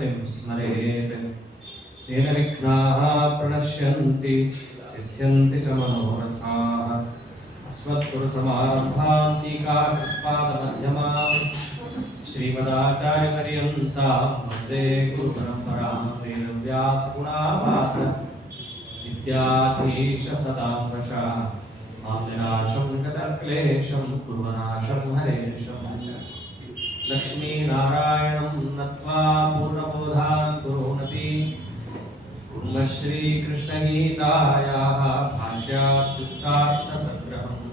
गतिं स्मरेत् तेन विघ्नाः प्रणश्यन्ति सिद्ध्यन्ति च मनोरथाः अस्मत्पुरुषसमारम्भान् टीकाकृत्पादमध्यमाम् श्रीमदाचार्यपर्यन्तां वन्दे गुरुपरम्परां वेदव्यासगुणाभास विद्याधीश सदां वशा माम्यनाशं गतक्लेशं कुर्वनाशं हरेशं लक्ष्मीनारायणं नत्वा पूर्णबोधान् कुर्वन्ति श्रीकृष्णगीतायाः भाष्यार्थसङ्ग्रहम्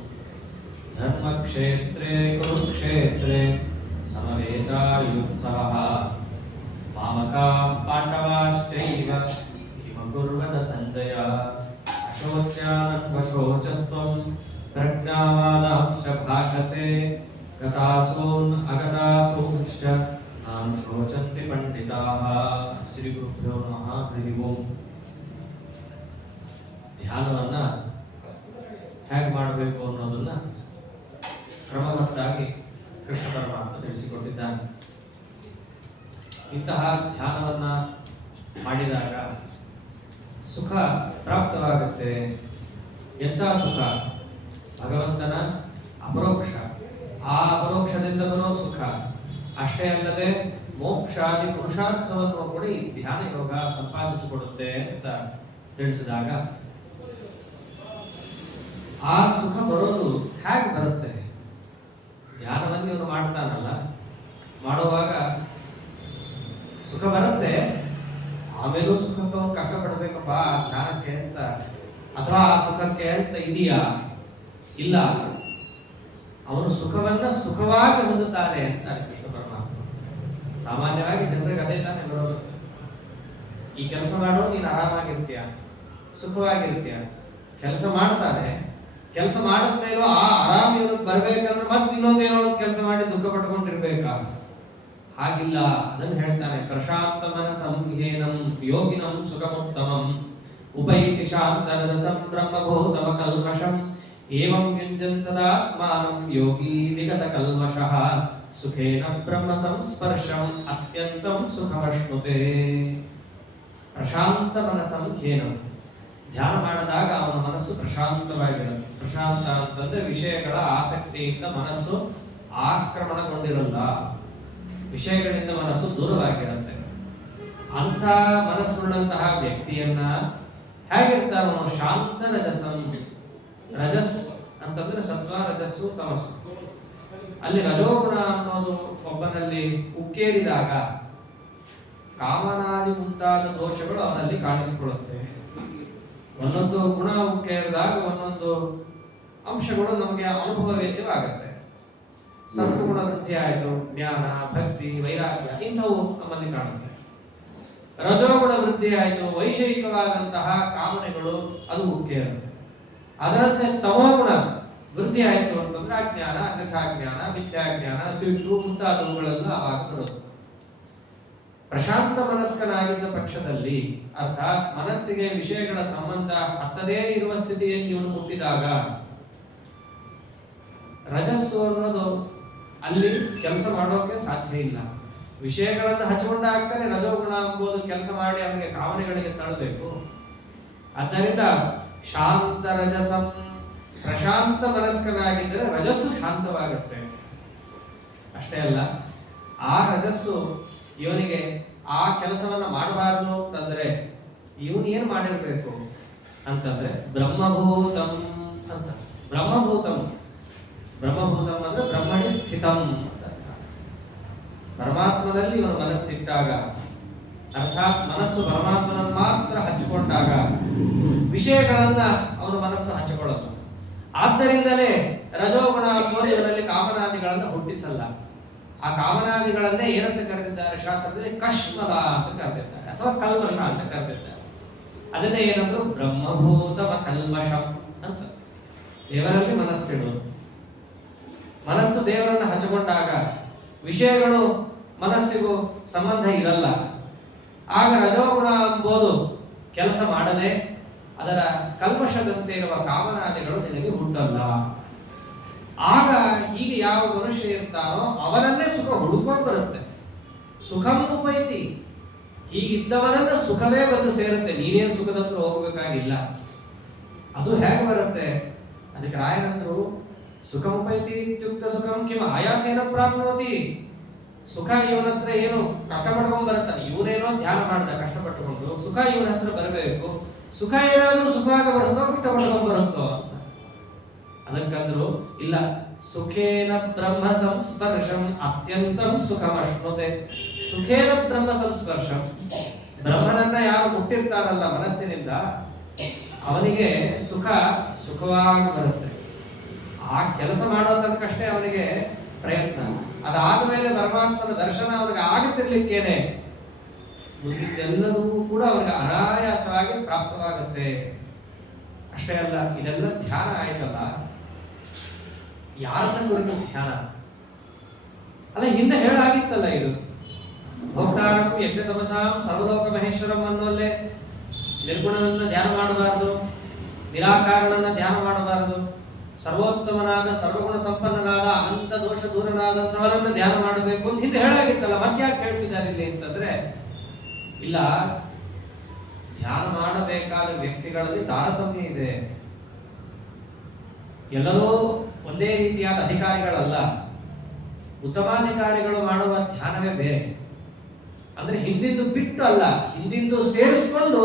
धर्मक्षेत्रे कुरुक्षेत्रे समवेतायुत्सवः मामकां पाण्डवाश्चैव किमकुर्वत सञ्जय अशोच्यानन्वशोचस्त्वं प्रज्ञावादांश्च भाषसे गतासून् अगतासूंश्च नाम शोचन्ति पंडिताः। श्री गुरुभ्यो नमः। हरि ओಂ। ಧ್ಯಾನವನ್ನ ಹೇಗೆ ಮಾಡಬೇಕು ಅನ್ನೋದನ್ನ ಕ್ರಮಬದ್ಧವಾಗಿ ಕೃಷ್ಣ ಪರಮಾತ್ಮ ತಿಳಿಸಿಕೊಟ್ಟಿದ್ದಾನೆ. ಇಂತಹ ಧ್ಯಾನವನ್ನ ಮಾಡಿದಾಗ ಸುಖ ಪ್ರಾಪ್ತವಾಗುತ್ತೆ. ಎಂಥ ಸುಖ? ಭಗವಂತನ ಅಪರೋಕ್ಷ. ಆ ಅಪರೋಕ್ಷದಿಂದ ಬರೋ ಸುಖ ಅಷ್ಟೇ ಅಲ್ಲದೆ ಮೋಕ್ಷಾದಿ ಪುರುಷಾರ್ಥವನ್ನು ಕೂಡ ಈ ಧ್ಯಾನ ಯೋಗ ಸಂಪಾದಿಸಿಕೊಡುತ್ತೆ ಅಂತ ತಿಳಿಸಿದಾಗ ಆ ಸುಖ ಬರೋದು ಹೇಗೆ ಬರುತ್ತೆ? ಧ್ಯಾನವನ್ನು ಇವನು ಮಾಡ್ತಾನಲ್ಲ, ಮಾಡುವಾಗ ಸುಖ ಬರುತ್ತೆ, ಆಮೇಲೂ ಸುಖಕ್ಕೆ ಕಷ್ಟಪಡಬೇಕಪ್ಪ ಧ್ಯಾನಕ್ಕೆ ಅಂತ, ಅಥವಾ ಆ ಸುಖಕ್ಕೆ ಅಂತ ಇದೆಯಾ? ಇಲ್ಲ, ಅವನು ಸುಖವನ್ನ ಸುಖವಾಗಿ ಹೊಂದುತ್ತಾನೆ ಅಂತ ಕೃಷ್ಣ ಪರಮಾತ್ಮ. ಸಾಮಾನ್ಯವಾಗಿ ಜನರಿಗೆ ಅದೇ ತಾನೇ ಬರೋದು. ಈ ಕೆಲಸ ಮಾಡೋ ನೀನು ಆರಾಮಾಗಿರ್ತೀಯ, ಸುಖವಾಗಿರ್ತೀಯ. ಕೆಲಸ ಮಾಡ್ತಾನೆ, ಕೆಲಸ ಮಾಡಿದ್ಮೇಲೂ ಆ ಆರಾಮ ಇವನಿಗೆ ಬರ್ಬೇಕಂದ್ರೆ ಮತ್ತೆ ಇನ್ನೊಂದೇನೋ ಒಂದು ಕೆಲಸ ಮಾಡಿ ದುಃಖ ಪಟ್ಕೊಂಡಿರ್ಬೇಕಾ? ಹಾಗಿಲ್ಲ. ಅದನ್ನು ಹೇಳ್ತಾನೆ, ಪ್ರಶಾಂತ ಮನಸಂಹೇನಂ ಯೋಗಿನಂ ಸುಖಮುತ್ತಮಂ ಉಪೈತಿ ಶಾಂತರಸಂ ಬ್ರಹ್ಮಭೂತಮ ಕಲ್ಮಷಂ ಏವಂ ಯುಂಜನ್ ಸದಾತ್ಮಾನಂ ಯೋಗಿ ವಿಗತ ಕಲ್ಮಷಃ ಸುಖೇನ ಬ್ರಹ್ಮ ಸಂಸ್ಪರ್ಶಂ ಅತ್ಯಂತಂ ಸುಖಮಶ್ನುತೆ. ಪ್ರಶಾಂತ ಮನಸಂಹೇನಂ, ಧ್ಯಾನ ಮಾಡಿದಾಗ ಅವನ ಮನಸ್ಸು ಪ್ರಶಾಂತವಾಗಿರುತ್ತೆ. ಪ್ರಶಾಂತ ಅಂತಂದ್ರೆ ವಿಷಯಗಳ ಆಸಕ್ತಿಯಿಂದ ಮನಸ್ಸು ಆಕ್ರಮಣಗೊಂಡಿರಲ್ಲ, ವಿಷಯಗಳಿಂದ ಮನಸ್ಸು ದೂರವಾಗಿರುತ್ತೆ. ಅಂಥ ಮನಸ್ಸುಳ್ಳಂತಹ ವ್ಯಕ್ತಿಯನ್ನ ಹೇಗಿರ್ತಾನೋ ಶಾಂತ ರಜಸಂ. ರಜಸ್ ಅಂತಂದ್ರೆ ಸತ್ವ, ರಜಸ್ಸು, ತಮಸ್ಸು. ಅಲ್ಲಿ ರಜೋಗುಣ ಅನ್ನೋದು ಒಬ್ಬನಲ್ಲಿ ಉಕ್ಕೇರಿದಾಗ ಕಾಮನಾದಿ ಮುಂತಾದ ದೋಷಗಳು ಅವನಲ್ಲಿ ಕಾಣಿಸಿಕೊಳ್ಳುತ್ತೆ. ಒಂದೊಂದು ಗುಣ ಉಕ್ಕೇರಿದಾಗ ಒಂದೊಂದು ಅಂಶಗಳು ನಮಗೆ ಅನುಭವವೇದ್ಯವಾಗುತ್ತೆ. ಸತ್ವಗುಣ ವೃದ್ಧಿ ಆಯಿತು, ಜ್ಞಾನ, ಭಕ್ತಿ, ವೈರಾಗ್ಯ ಇಂಥವು ನಮ್ಮಲ್ಲಿ ಕಾಣುತ್ತೆ. ರಜೋಗುಣ ವೃದ್ಧಿ ಆಯಿತು, ವೈಷಯಿಕವಾದಂತಹ ಕಾಮನೆಗಳು ಅದು ಉಕ್ಕೇರುತ್ತೆ. ಅದರಂತೆ ತಮೋಗುಣ ವೃದ್ಧಿ ಆಯಿತು ಅಂತಂದ್ರೆ ಅಜ್ಞಾನ, ಅನ್ಯಥಾಜ್ಞಾನ, ಮಿಥ್ಯಾಜ್ಞಾನ, ಸಿಟ್ಟು ಮುಂತಾದವುಗಳೆಲ್ಲ ಆವಾಗ ಬರುತ್ತೆ. ಪ್ರಶಾಂತ ಮನಸ್ಕನಾಗಿದ್ದ ಪಕ್ಷದಲ್ಲಿ, ಅರ್ಥಾತ್ ಮನಸ್ಸಿಗೆ ವಿಷಯಗಳ ಸಂಬಂಧ ಹತ್ತದೇ ಇರುವ ಸ್ಥಿತಿಯಲ್ಲಿ ಇವನು ಮುಟ್ಟಿದಾಗ ರಜಸ್ಸು ಅನ್ನೋದು ಅಲ್ಲಿ ಕೆಲಸ ಮಾಡೋಕೆ ಸಾಧ್ಯ ಇಲ್ಲ. ವಿಷಯಗಳನ್ನು ಹಚ್ಚಿಕೊಂಡಾಗ್ತಾನೆ ರಜೋಗುಣ ಎಂಬುದು ಕೆಲಸ ಮಾಡಿ ಅವನಿಗೆ ಕಾಮನೆಗಳಿಗೆ ತಳ್ಳಬೇಕು. ಆದ್ದರಿಂದ ಶಾಂತ ರಜಸಂ, ಪ್ರಶಾಂತ ಮನಸ್ಕನಾಗಿದ್ದರೆ ರಜಸ್ಸು ಶಾಂತವಾಗುತ್ತೆ. ಅಷ್ಟೇ ಅಲ್ಲ, ಆ ರಜಸ್ಸು ಇವನಿಗೆ ಆ ಕೆಲಸವನ್ನ ಮಾಡಬಾರದು ಅಂತಂದ್ರೆ ಇವನು ಏನು ಮಾಡಿರ್ಬೇಕು ಅಂತಂದ್ರೆ ಬ್ರಹ್ಮಭೂತಂ ಅಂತ. ಬ್ರಹ್ಮಭೂತಂ, ಬ್ರಹ್ಮಭೂತಂ ಅಂದ್ರೆ ಬ್ರಹ್ಮಣಿ ಸ್ಥಿತಂ ಅಂತ. ಪರಮಾತ್ಮನಲ್ಲಿ ಇವನ ಮನಸ್ಸಿಟ್ಟಾಗ, ಅರ್ಥಾತ್ ಮನಸ್ಸು ಪರಮಾತ್ಮನನ್ನು ಮಾತ್ರ ಹಚ್ಚಿಕೊಂಡಾಗ ವಿಷಯಗಳನ್ನ ಅವನ ಮನಸ್ಸು ಹಚ್ಚಿಕೊಳ್ಳೋದು. ಆದ್ದರಿಂದಲೇ ರಜೋಗುಣ ಇವನಲ್ಲಿ ಕಾಮನಾದಿಗಳನ್ನು ಹುಟ್ಟಿಸಲ್ಲ. ಆ ಕಾಮನಾದಿಗಳನ್ನೇ ಏನಂತ ಕರೆದಿದ್ದಾರೆ ಶಾಸ್ತ್ರದಲ್ಲಿ? ಕಶ್ಮಲ ಅಂತ ಕರೆದಿದ್ದಾರೆ, ಅಥವಾ ಕಲ್ಮಷ ಅಂತ ಕರೆದಿದ್ದಾರೆ. ಅದನ್ನೇ ಏನಂದ್ರು? ಬ್ರಹ್ಮಭೂತಮ ಕಲ್ಮಷಂ ಅಂತ. ದೇವರಲ್ಲಿ ಮನಸ್ಸಿಡುವುದು. ಮನಸ್ಸು ದೇವರನ್ನು ಹಚ್ಚಿಕೊಂಡಾಗ ವಿಷಯಗಳು ಮನಸ್ಸಿಗೂ ಸಂಬಂಧ ಇರಲ್ಲ. ಆಗ ರಜೋಗುಣ ಎಂಬುದು ಕೆಲಸ ಮಾಡದೆ ಅದರ ಕಲ್ಮಷದಂತೆ ಇರುವ ಕಾಮನಾದಿಗಳು ನಿನಗೆ ಹುಟ್ಟಲ್ಲ. ಆಗ ಈಗ ಯಾವ ಮನುಷ್ಯ ಇರ್ತಾನೋ ಅವನನ್ನೇ ಸುಖ ಹುಡುಕೊಂಡು ಬರುತ್ತೆ. ಸುಖಂ ಉಪೈತಿ, ಹೀಗಿದ್ದವನನ್ನ ಸುಖವೇ ಬಂದು ಸೇರುತ್ತೆ, ನೀನೇನು ಸುಖದ ಹತ್ರ ಹೋಗಬೇಕಾಗಿಲ್ಲ. ಅದು ಹೇಗೆ ಬರುತ್ತೆ? ಅದಕ್ಕೆ ರಾಯರಂದ್ರು ಸುಖಮುಪೈತಿ ಇತ್ಯುಕ್ತ ಸುಖಂ ಕಿಂ ಆಯಾಸೇನ ಪ್ರಾಪ್ನೋತಿ. ಸುಖ ಇವನ ಹತ್ರ ಏನು ಕಷ್ಟಪಟ್ಕೊಂಡ್ ಬರುತ್ತ, ಇವನೇನೋ ಧ್ಯಾನ ಮಾಡ್ದ ಕಷ್ಟಪಟ್ಟುಕೊಂಡು, ಸುಖ ಇವನ ಹತ್ರ ಬರಬೇಕು. ಸುಖ ಏನಾದ್ರೂ ಸುಖವಾಗಿ ಬರುತ್ತೋ ಕಷ್ಟಪಟ್ಕೊಂಡ್ ಬರುತ್ತೋ ಅಂತ. ಅದಕ್ಕಂದ್ರು ಇಲ್ಲ, ಸುಖೇನ ಬ್ರಹ್ಮ ಸಂಸ್ಪರ್ಶಂ ಅತ್ಯಂತಂ ಸುಖಮಶ್ನುತೆ. ಸುಖೇನ ಬ್ರಹ್ಮ ಸಂಸ್ಪರ್ಶಂ, ಬ್ರಹ್ಮನನ್ನ ಯಾರು ಮುಟ್ಟಿರ್ತಾರಲ್ಲ ಮನಸ್ಸಿನಿಂದ, ಅವನಿಗೆ ಸುಖವಾಗಿ ಬರುತ್ತೆ. ಆ ಕೆಲಸ ಮಾಡೋ ತನಕಷ್ಟೇ ಅವನಿಗೆ ಪ್ರಯತ್ನ. ಅದಾದ ಮೇಲೆ ಪರಮಾತ್ಮನ ದರ್ಶನ ಅವನಿಗೆ ಆಗುತ್ತಿರ್ಲಿಕ್ಕೇನೆ ಎಲ್ಲದೂ ಕೂಡ ಅವನಿಗೆ ಅನಾಯಾಸವಾಗಿ ಪ್ರಾಪ್ತವಾಗುತ್ತೆ. ಅಷ್ಟೇ ಅಲ್ಲ, ಇದೆಲ್ಲ ಧ್ಯಾನ ಆಯ್ತಲ್ಲ, ಯಾರನ್ನ ಕುರಿತು ಧ್ಯಾನ ಅಲ್ಲ, ಹಿಂದೆ ಹೇಳಾಗಿತ್ತಲ್ಲ ಇದು. ಭೋಕ್ತಾರಂ ಯಜ್ಞ ತಪಸಾಂ ಸರ್ವಲೋಕ ಮಹೇಶ್ವರಂ ಅನ್ನೋಲ್ಲೇ ನಿರ್ಗುಣನನ್ನ ಧ್ಯಾನ ಮಾಡಬಾರದು, ನಿರಾಕಾರನನ್ನ ಧ್ಯಾನ ಮಾಡಬಾರದು, ಸರ್ವೋತ್ತಮನಾದ ಸರ್ವಗುಣ ಸಂಪನ್ನನಾದ ಅನಂತ ದೋಷ ದೂರನಾದಂಥವರನ್ನ ಧ್ಯಾನ ಮಾಡಬೇಕು ಅಂತ ಹಿಂದೆ ಹೇಳಾಗಿತ್ತಲ್ಲ. ಮತ್ತ್ಯಾಕೆ ಹೇಳ್ತಿದ್ದಾರೆ ಇಲ್ಲಿ ಅಂತಂದ್ರೆ, ಇಲ್ಲ, ಧ್ಯಾನ ಮಾಡಬೇಕಾದ ವ್ಯಕ್ತಿಗಳಲ್ಲಿ ತಾರತಮ್ಯ ಇದೆ. ಎಲ್ಲರೂ ಒಂದೇ ರೀತಿಯಾದ ಅಧಿಕಾರಿಗಳಲ್ಲ. ಉತ್ತಮಾಧಿಕಾರಿಗಳು ಮಾಡುವ ಧ್ಯಾನವೇ ಬೇರೆ. ಅಂದ್ರೆ ಹಿಂದಿಂದು ಬಿಟ್ಟು ಅಲ್ಲ, ಹಿಂದಿಂದು ಸೇರಿಸಿಕೊಂಡು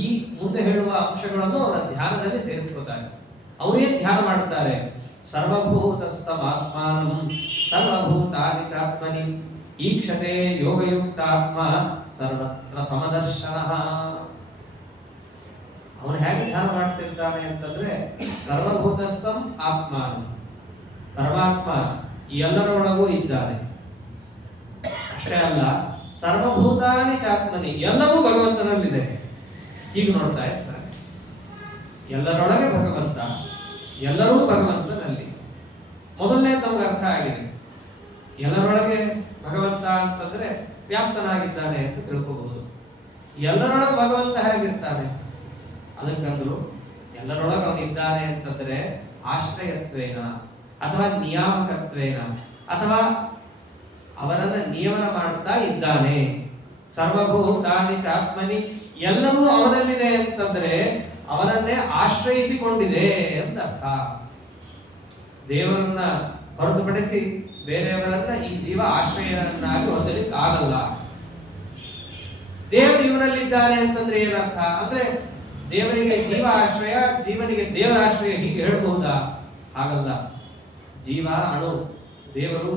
ಈ ಮುಂದೆ ಹೇಳುವ ಅಂಶಗಳನ್ನು ಅವರ ಧ್ಯಾನದಲ್ಲಿ ಸೇರಿಸ್ಕೊತಾರೆ. ಅವರೇನ್ ಧ್ಯಾನ ಮಾಡ್ತಾರೆ? ಸರ್ವಭೂತಸ್ಥಮಾತ್ಮಾನಂ ಸರ್ವಭೂತಾನಿ ಚಾತ್ಮನಿ ಈಕ್ಷತೆ ಯೋಗಯುಕ್ತಾತ್ಮ ಸರ್ವತ್ರ ಸಮದರ್ಶನ. ಅವನು ಹೇಗೆ ಧ್ಯಾನ ಮಾಡ್ತಿರ್ತಾನೆ ಅಂತಂದ್ರೆ, ಸರ್ವಭೂತಸ್ಥಂ ಆತ್ಮಾನ, ಪರಮಾತ್ಮ ಎಲ್ಲರೊಳಗೂ ಇದ್ದಾನೆ. ಅಷ್ಟೇ ಅಲ್ಲ, ಸರ್ವಭೂತಾನಿ ಚಾತ್ಮನಿ, ಎಲ್ಲವೂ ಭಗವಂತನಲ್ಲಿದೆ. ಹೀಗೆ ನೋಡ್ತಾ ಇರ್ತಾರೆ. ಎಲ್ಲರೊಳಗೆ ಭಗವಂತ, ಎಲ್ಲರೂ ಭಗವಂತನಲ್ಲಿ. ಮೊದಲನೇ ನಮ್ಗೆ ಅರ್ಥ ಆಗಿದೆ. ಎಲ್ಲರೊಳಗೆ ಭಗವಂತ ಅಂತಂದ್ರೆ ವ್ಯಾಪ್ತನಾಗಿದ್ದಾನೆ ಅಂತ ತಿಳ್ಕೋಬಹುದು. ಎಲ್ಲರೊಳಗೆ ಭಗವಂತ ಹೇಗಿರ್ತಾನೆ? ಅದಕ್ಕಂದ್ರು ಎಲ್ಲರೊಳಗೆ ಅವನಿದ್ದಾನೆ ಅಂತಂದ್ರೆ ಆಶ್ರಯತ್ವೇನ ಅಥವಾ ನಿಯಾಮಕತ್ವೇನ ಅಥವಾ ಅವನನ್ನ ನಿಯಮನ ಮಾಡ್ತಾ ಇದ್ದಾನೆ. ಸರ್ವಭೂತಾನಿ ಚಾತ್ಮನಿ, ಎಲ್ಲವೂ ಅವನಲ್ಲಿದೆ ಅಂತಂದ್ರೆ ಅವನನ್ನೇ ಆಶ್ರಯಿಸಿಕೊಂಡಿದೆ ಅಂತ ಅರ್ಥ. ದೇವರನ್ನ ಹೊರತುಪಡಿಸಿ ಬೇರೆಯವರನ್ನ ಈ ಜೀವ ಆಶ್ರಯನನ್ನಾಗಿ ಹೊಂದಲಿಕ್ಕೆ ಆಗಲ್ಲ. ದೇವರು ಇವನಲ್ಲಿದ್ದಾನೆ ಅಂತಂದ್ರೆ ಏನರ್ಥ ಅಂದ್ರೆ, ದೇವರಿಗೆ ಜೀವ ಆಶ್ರಯ, ಜೀವನಿಗೆ ದೇವರ ಆಶ್ರಯ, ಹೀಗೆ ಹೇಳ್ಬಹುದಾ? ಹಾಗಲ್ಲ. ಜೀವ ಅಣು, ದೇವರು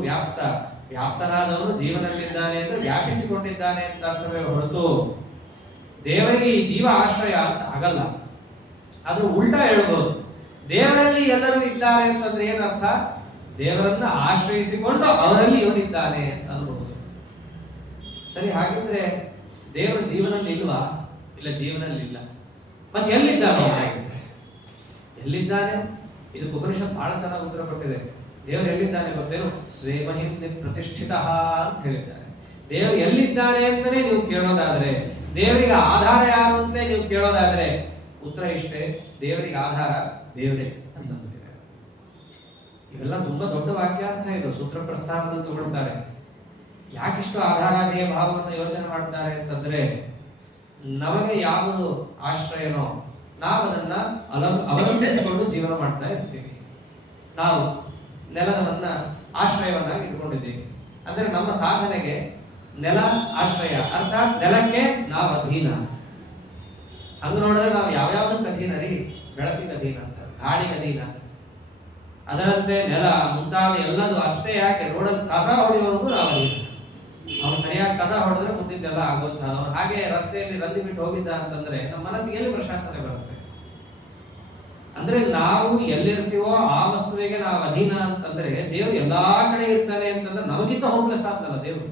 ವ್ಯಾಪ್ತನಾದವನು ಜೀವನಲ್ಲಿದ್ದಾನೆ ಅಂದ್ರೆ ವ್ಯಾಪಿಸಿಕೊಂಡಿದ್ದಾನೆ ಅಂತ ಅರ್ಥವೇ ಹೊರತು ದೇವರಿಗೆ ಈ ಜೀವ ಆಶ್ರಯ ಅಂತ ಆಗಲ್ಲ. ಅದು ಉಲ್ಟಾ ಹೇಳ್ಬೋದು. ದೇವರಲ್ಲಿ ಎಲ್ಲರೂ ಇದ್ದಾರೆ ಅಂತಂದ್ರೆ ಏನರ್ಥ? ದೇವರನ್ನ ಆಶ್ರಯಿಸಿಕೊಂಡು ಅವರಲ್ಲಿ ಇವನಿದ್ದಾನೆ ಅಂತ ಅನ್ಬಹುದು. ಸರಿ, ಹಾಗಿದ್ರೆ ದೇವರು ಜೀವನಲ್ಲಿ ಇಲ್ವಾ? ಇಲ್ಲ, ಜೀವನಲ್ಲಿ ಇಲ್ಲ. ಮತ್ತೆ ಎಲ್ಲಿದ್ದಾನೆ? ಎಲ್ಲಿದ್ದಾನೆ? ಇದಕ್ಕೆ ಉಪನಿಷತ್ ಬಹಳ ಚೆನ್ನಾಗಿ ಉತ್ತರ ಕೊಟ್ಟಿದೆ. ದೇವರು ಎಲ್ಲಿದ್ದಾನೆ ಗೊತ್ತೇನು? ಸ್ವೇಮಹಿಂದಿ ಪ್ರತಿಷ್ಠಿತ ಅಂತ ಹೇಳಿದ್ದಾರೆ. ದೇವರು ಎಲ್ಲಿದ್ದಾನೆ ಅಂತಾನೆ ನೀವು ಕೇಳೋದಾದ್ರೆ, ದೇವರಿಗೆ ಆಧಾರ ಯಾರು ಅಂತಲೇ ನೀವು ಕೇಳೋದಾದ್ರೆ ಉತ್ತರ ಇಷ್ಟೇ: ದೇವರಿಗೆ ಆಧಾರ ದೇವರೇ ಅಂತ ಅಂದ್ಬಿಟ್ಟಿದ್ದಾರೆ. ಇವೆಲ್ಲ ತುಂಬಾ ದೊಡ್ಡ ವಾಕ್ಯಾರ್ಥ. ಇದು ಸೂತ್ರ ಪ್ರಸ್ಥಾನದಲ್ಲಿ ತಗೊಳ್ತಾರೆ. ಯಾಕಿಷ್ಟು ಆಧಾರಾಧೇಯ ಭಾವವನ್ನು ಯೋಚನೆ ಮಾಡ್ತಾರೆ ಅಂತಂದ್ರೆ, ನಮಗೆ ಯಾವುದು ಆಶ್ರಯನೋ ನಾವು ಅದನ್ನ ಅವಲಂಬಿಸಿಕೊಂಡು ಜೀವನ ಮಾಡ್ತಾ ಇರ್ತೀವಿ. ನಾವು ನೆಲವನ್ನ ಆಶ್ರಯವನ್ನಾಗಿ ಇಟ್ಕೊಂಡಿದ್ದೀವಿ. ಅಂದ್ರೆ ನಮ್ಮ ಸಾಧನೆಗೆ ನೆಲ ಆಶ್ರಯ, ಅರ್ಥಾತ್ ನೆಲಕ್ಕೆ ನಾವು ಅಧೀನ. ಹಂಗ ನೋಡಿದ್ರೆ ನಾವು ಯಾವ್ಯಾವ್ದಕ್ಕೆ ಅಧೀನ ರೀ? ಬೆಳಕಿಗೆ ಅಧೀನ, ಗಾಳಿಗೆ ಅಧೀನ. ಅದರಂತೆ ನೆಲ ಮುಂತಾದ ಎಲ್ಲದು ಅಷ್ಟೇ. ಯಾಕೆ? ರೋಡಲ್ಲಿ ಕಸ ಹೊಡೆಯುವವರೆಗೂ ನಾವು ಅಧೀನ. ಅವನು ಸರಿಯಾಗಿ ಕಸ ಹೊಡೆದ್ರೆ ಮುಂದಿದ್ದೆಲ್ಲ ಆಗುವಂತ. ಅವನು ಹಾಗೆ ರಸ್ತೆಯಲ್ಲಿ ರಂದಿ ಬಿಟ್ಟು ಹೋಗಿದ್ದ ಅಂತಂದ್ರೆ ನಮ್ಮ ಮನಸ್ಸಿಗೆ ಎಲ್ಲಿ ಪ್ರಶಾಂತತೆ ಬರುತ್ತೆ? ಅಂದ್ರೆ ನಾವು ಎಲ್ಲಿರ್ತೀವೋ ಆ ವಸ್ತುವಿಗೆ ನಾವು ಅಧೀನ ಅಂತಂದ್ರೆ, ದೇವ್ರು ಎಲ್ಲಾ ಕಡೆ ಇರ್ತಾನೆ ಅಂತಂದ್ರೆ ನಮಗಿಂತ ಹೋಗ್ಲೆಸ್ ಆಗ್ತಲ್ಲ ದೇವ್ರು.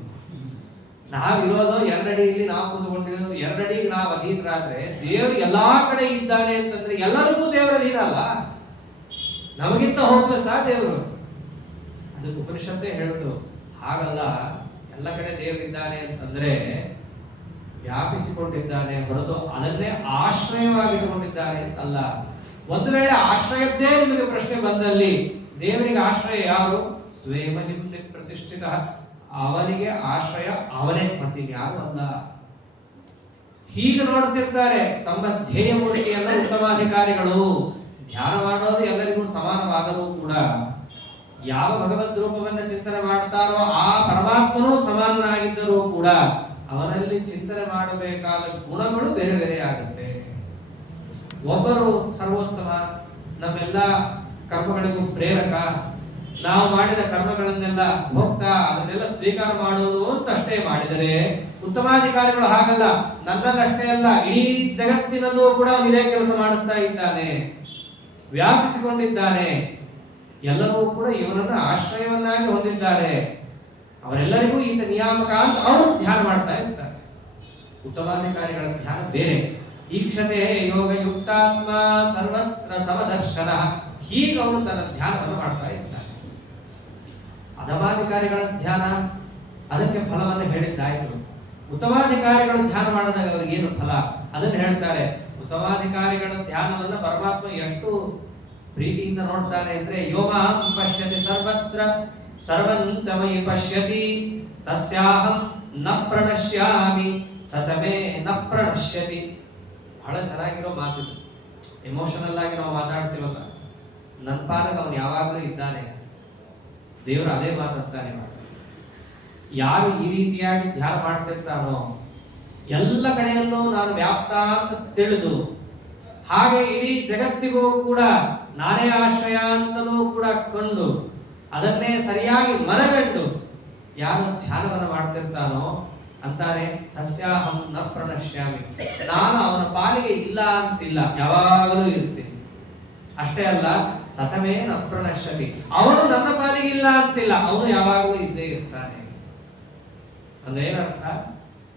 ನಾವಿರೋದು ಎರಡಡಿಯಲ್ಲಿ ನಾವು ಕೂತ್ಕೊಂಡಿರೋದು, ಎರಡಡಿಗೆ ನಾವು ಅಧೀನರಾದ್ರೆ ದೇವ್ರು ಎಲ್ಲಾ ಕಡೆ ಇದ್ದಾನೆ ಅಂತಂದ್ರೆ ಎಲ್ಲರಿಗೂ ದೇವರ ಅಧೀನ ಅಲ್ಲ, ನಮಗಿಂತ ಹೋಗ್ಲೆಸ್ ಆ ದೇವರು. ಅದಕ್ಕೆ ಉಪನಿಷತ್ತೇ ಹೇಳ್ತು, ಹಾಗಲ್ಲ. ಎಲ್ಲ ಕಡೆ ದೇವರಿದ್ದಾನೆ ಅಂತಂದ್ರೆ ವ್ಯಾಪಿಸಿಕೊಂಡಿದ್ದಾನೆ ಹೊರತು ಅದನ್ನೇ ಆಶ್ರಯವಾಗಿಟ್ಟುಕೊಂಡಿದ್ದಾನೆ ಅಂತಲ್ಲ. ಒಂದು ವೇಳೆ ಆಶ್ರಯದ್ದೇ ನಿಮಗೆ ಪ್ರಶ್ನೆ ಬಂದಲ್ಲಿ, ದೇವರಿಗೆ ಆಶ್ರಯ ಯಾರು? ಸ್ವೇಮಹಿಂದಿ ಪ್ರತಿಷ್ಠಿತ, ಅವನಿಗೆ ಆಶ್ರಯ ಅವನೇ, ಮತ್ತಿನ್ಯಾರು ಅಲ್ಲ. ಹೀಗೆ ನೋಡ್ತಿರ್ತಾರೆ ತಮ್ಮ ಧ್ಯೇಯ ಮೂರ್ತಿಯನ್ನ ಉತ್ತಮಾಧಿಕಾರಿಗಳು. ಧ್ಯಾನ ಮಾಡೋದು ಎಲ್ಲರಿಗೂ ಸಮಾನವಾಗಲೂ ಕೂಡ ಯಾವ ಭಗವದ್ ರೂಪವನ್ನ ಚಿಂತನೆ ಮಾಡ್ತಾರೋ ಆ ಪರಮಾತ್ಮನೂ ಸಮಾನನಾಗಿದ್ದರೂ ಕೂಡ ಅವನಲ್ಲಿ ಚಿಂತನೆ ಮಾಡಬೇಕಾದ ಗುಣಗಳು ಬೇರೆ ಬೇರೆ ಆಗುತ್ತೆ. ಒಬ್ಬರು ಸರ್ವೋತ್ತಮ, ನಮ್ಮೆಲ್ಲ ಕರ್ಮಗಳಿಗೂ ಪ್ರೇರಕ, ನಾವು ಮಾಡಿದ ಕರ್ಮಗಳನ್ನೆಲ್ಲ ಭೋಕ್ತ, ಅದನ್ನೆಲ್ಲ ಸ್ವೀಕಾರ ಮಾಡುವುದು ಅಂತ ಅಷ್ಟೇ ಮಾಡಿದರೆ, ಉತ್ತಮಾಧಿಕಾರಿಗಳು ಹಾಗಲ್ಲ. ನನ್ನಲ್ಲಷ್ಟೇ ಅಲ್ಲ, ಇಡೀ ಜಗತ್ತಿನಲ್ಲೂ ಕೂಡ ಇದೇ ಕೆಲಸ ಮಾಡಿಸ್ತಾ ಇದ್ದಾನೆ, ವ್ಯಾಪಿಸಿಕೊಂಡಿದ್ದಾನೆ. ಎಲ್ಲರೂ ಕೂಡ ಇವನನ್ನು ಆಶ್ರಯವನ್ನಾಗಿ ಹೊಂದಿದ್ದಾರೆ. ಅವರೆಲ್ಲರಿಗೂ ಈತ ನಿಯಾಮಕ ಅಂತ ಅವರು ಧ್ಯಾನ ಮಾಡ್ತಾ ಇರ್ತಾರೆ. ಉತ್ತಮಾಧಿಕಾರಿಗಳ ಧ್ಯಾನ ಬೇರೆ. ಈಕ್ಷತೆ ಯೋಗ ಯುಕ್ತಾತ್ಮ ಸರ್ವತ್ರ ಸಮದರ್ಶನ, ಹೀಗೆ ಅವನು ತನ್ನ ಧ್ಯಾನವನ್ನು ಮಾಡ್ತಾ ಇರ್ತಾನೆ. ಅಧಮಾಧಿಕಾರಿಗಳ ಧ್ಯಾನ, ಅದಕ್ಕೆ ಫಲವನ್ನು ಹೇಳಿದ್ದಾಯ್ತು. ಉತ್ತಮಾಧಿಕಾರಿಗಳ ಧ್ಯಾನ ಮಾಡಿದಾಗ ಅವರಿಗೇನು ಫಲ ಅದನ್ನು ಹೇಳ್ತಾರೆ. ಉತ್ತಮಾಧಿಕಾರಿಗಳ ಧ್ಯಾನವನ್ನು ಪರಮಾತ್ಮ ಎಷ್ಟು ಪ್ರೀತಿಯಿಂದ ನೋಡ್ತಾನೆ ಅಂದ್ರೆ, ಯೋಮಾಂ ಪಶ್ಯತಿ ಸರ್ವತ್ರ ಸರ್ವಂಚ ಮಯಿ ಪಶ್ಯತಿ ತಸ್ಯಾಹಂ ನ ಪ್ರಣಶ್ಯಾಮಿ ಸಚಮೇ ನ ಪ್ರಣಶ್ಯತಿ. ಬಹಳ ಚೆನ್ನಾಗಿರೋ ಮಾತಿದು. ಎಮೋಷನಲ್ ಆಗಿ ನಾವು ಮಾತಾಡ್ತಿರೋದ, ನನ್ನ ಪಾಲಕ ಅವನು ಯಾವಾಗಲೂ ಇದ್ದಾನೆ. ದೇವರು ಅದೇ ಮಾತಾಡ್ತಾನೆ. ಯಾರು ಈ ರೀತಿಯಾಗಿ ಧ್ಯಾನ ಮಾಡ್ತಿರ್ತಾನೋ ಎಲ್ಲ ಕಡೆಯಲ್ಲೂ ನಾನು ವ್ಯಾಪ್ತ ಅಂತ ತಿಳಿದು, ಹಾಗೆ ಇಡೀ ಜಗತ್ತಿಗೂ ಕೂಡ ನಾನೇ ಆಶ್ರಯ ಅಂತಲೂ ಕೂಡ ಕಂಡು, ಅದನ್ನೇ ಸರಿಯಾಗಿ ಮನಗಂಡು ಯಾರು ಧ್ಯಾನವನ್ನು ಮಾಡ್ತಿರ್ತಾನೋ ಅಂತಾನೆ ತಸ್ಯಾಹಂ ನ ಪ್ರಣಶ್ಯಾಮಿ, ನಾನು ಅವನ ಪಾಲಿಗೆ ಇಲ್ಲ ಅಂತಿಲ್ಲ, ಯಾವಾಗಲೂ ಇರ್ತೀನಿ. ಅಷ್ಟೇ ಅಲ್ಲ, ಸಚಮೇ ನ ಪ್ರಣಶ್ಯತಿ, ಅವನು ನನ್ನ ಪಾಲಿಗೆ ಇಲ್ಲ ಅಂತಿಲ್ಲ, ಅವನು ಯಾವಾಗಲೂ ಇದ್ದೇ ಇರ್ತಾನೆ. ಅಂದ್ರೆ ಏನರ್ಥ?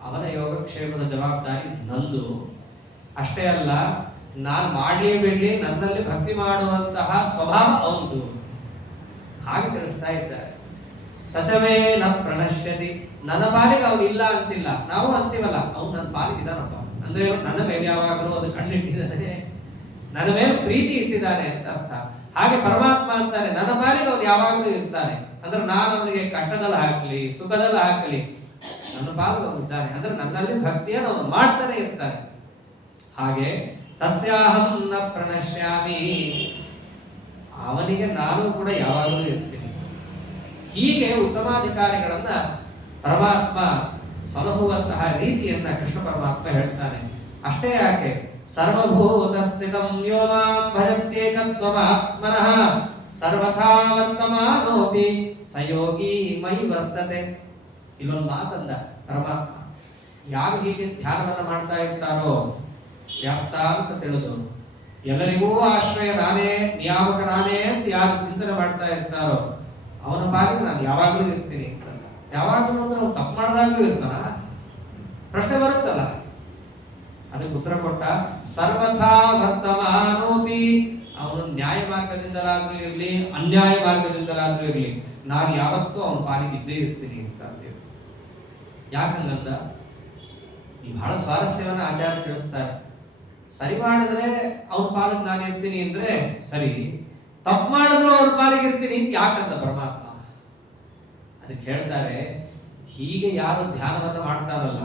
ಅವನ ಯೋಗಕ್ಷೇಮದ ಜವಾಬ್ದಾರಿ ನಂದು. ಅಷ್ಟೇ ಅಲ್ಲ, ನಾನು ಮಾಡಲೇ ಬಿಡಲಿ, ನನ್ನಲ್ಲಿ ಭಕ್ತಿ ಮಾಡುವಂತಹ ಸ್ವಭಾವ ಅವನದು. ಹಾಗೆ ತಿಳಿಸ್ತಾ ಇದ್ದಾರೆ. ಸಚಮೇ ನ ಪ್ರಣಶ್ಯತಿ, ನನ್ನ ಪಾಲಿಗೆ ಅವನು ಇಲ್ಲ ಅಂತಿಲ್ಲ. ನಾವು ಅಂತೀವಲ್ಲ, ಅವನು ನನ್ನ ಪಾಲಿಗೆ ಇದ್ದಾನಪ್ಪ ಅಂದ್ರೆ ನನ್ನ ಮೇಲೆ ಯಾವಾಗಲೂ ಅದು ಕಣ್ಣಿಟ್ಟಿದ್ದಾನೆ, ನನ್ನ ಮೇಲೆ ಪ್ರೀತಿ ಇಟ್ಟಿದ್ದಾನೆ ಅಂತ ಅರ್ಥ. ಹಾಗೆ ಪರಮಾತ್ಮ ಅಂತಾನೆ, ನನ್ನ ಪಾಲಿಗೆ ಅವನು ಯಾವಾಗಲೂ ಇರ್ತಾನೆ. ಅಂದ್ರೆ ನಾನು ಅವನಿಗೆ ಕಷ್ಟದಲ್ಲಿ ಹಾಕಲಿ ಸುಖದಲ್ಲಿ ಹಾಕಲಿ, ನನ್ನ ಪಾಲಿಗೆ ಅವನು ಇದ್ದಾನೆ ಅಂದ್ರೆ ನನ್ನಲ್ಲಿ ಭಕ್ತಿಯನ್ನು ಅವನು ಮಾಡ್ತಾನೆ ಇರ್ತಾನೆ. ಹಾಗೆ ತಸ್ಯಾಹಂ ನ ಪ್ರಣಶ್ಯಾಮಿ, ಅವನಿಗೆ ನಾನು ಕೂಡ ಯಾವಾಗಲೂ ಇರ್ತೀನಿ. ಹೀಗೆ ಉತ್ತಮಾಧಿಕಾರಿಗಳನ್ನ ಪರಮಾತ್ಮ ಸಲಹುವಂತಹ ರೀತಿಯನ್ನ ಕೃಷ್ಣ ಪರಮಾತ್ಮ ಹೇಳ್ತಾನೆ. ಅಷ್ಟೇ ಯಾಕೆ, ಸರ್ವಭೂತ ಸ್ಥಿತಂ ಯೋ ಮಾಂ ಭಜತ್ಯೇಕತ್ವಮಾತ್ಮನಃ ಸರ್ವಥಾ ವರ್ತಮಾನೋಪಿ ಸಯೋಗಿ ಮೈ ವರ್ತತೆ. ಇಲ್ಲೊಂದು ಮಾತಂದ ಪರಮಾತ್ಮ, ಯಾರು ಹೀಗೆ ಧ್ಯಾನವನ್ನು ಮಾಡ್ತಾ ಇರ್ತಾರೋ ವ್ಯಾಪ್ತ ಅಂತ ತಿಳಿದು, ಎಲ್ಲರಿಗೂ ಆಶ್ರಯ ನಾನೇ, ನಿಯಾಮಕ ನಾನೇ ಅಂತ ಯಾರು ಚಿಂತನೆ ಮಾಡ್ತಾ ಇರ್ತಾರೋ ಅವನ ಪಾಲಿಗೆ ನಾನು ಯಾವಾಗಲೂ ಇರ್ತೀನಿ. ಯಾವಾಗಲೂ ಅಂದ್ರೆ ಅವ್ನು ತಪ್ಪು ಮಾಡಿದಾಗ್ಲೂ ಇರ್ತಾನ? ಪ್ರಶ್ನೆ ಬರುತ್ತಲ್ಲ. ಅದಕ್ಕೆ ಉತ್ತರ ಕೊಟ್ಟ, ಸರ್ವಥಾ ವರ್ತಮಾನೋಪಿ, ಅವನು ನ್ಯಾಯ ಮಾರ್ಗದಿಂದಲಾದ್ರೂ ಇರಲಿ ಅನ್ಯಾಯ ಮಾರ್ಗದಿಂದಲಾದ್ರೂ ಇರಲಿ, ನಾನು ಯಾವತ್ತೂ ಅವನ ಪಾಲಿಗೆ ಇದ್ದೇ ಇರ್ತೀನಿ ಅಂತ ಅಂತೇಳಿ. ಯಾಕಂಗಂದ ಈ ಬಹಳ ಸ್ವಾರಸ್ಯವನ್ನ ಆಚಾರ್ಯ ತಿಳಿಸ್ತಾರೆ. ಸರಿ ಮಾಡಿದ್ರೆ ಅವನ ಪಾಲಿಗೆ ನಾನು ಇರ್ತೀನಿ ಅಂದ್ರೆ ಸರಿ, ತಪ್ಪು ಮಾಡಿದ್ರು ಅವ್ರ ಪಾಲಿಗೆ ಇರ್ತೀನಿ ಅಂತ ಯಾಕಂದ ಪರಮಾತ್ಮ? ಅದಕ್ಕೆ ಹೇಳ್ತಾರೆ, ಹೀಗೆ ಯಾರು ಧ್ಯಾನವನ್ನು ಮಾಡ್ತಾರಲ್ಲ,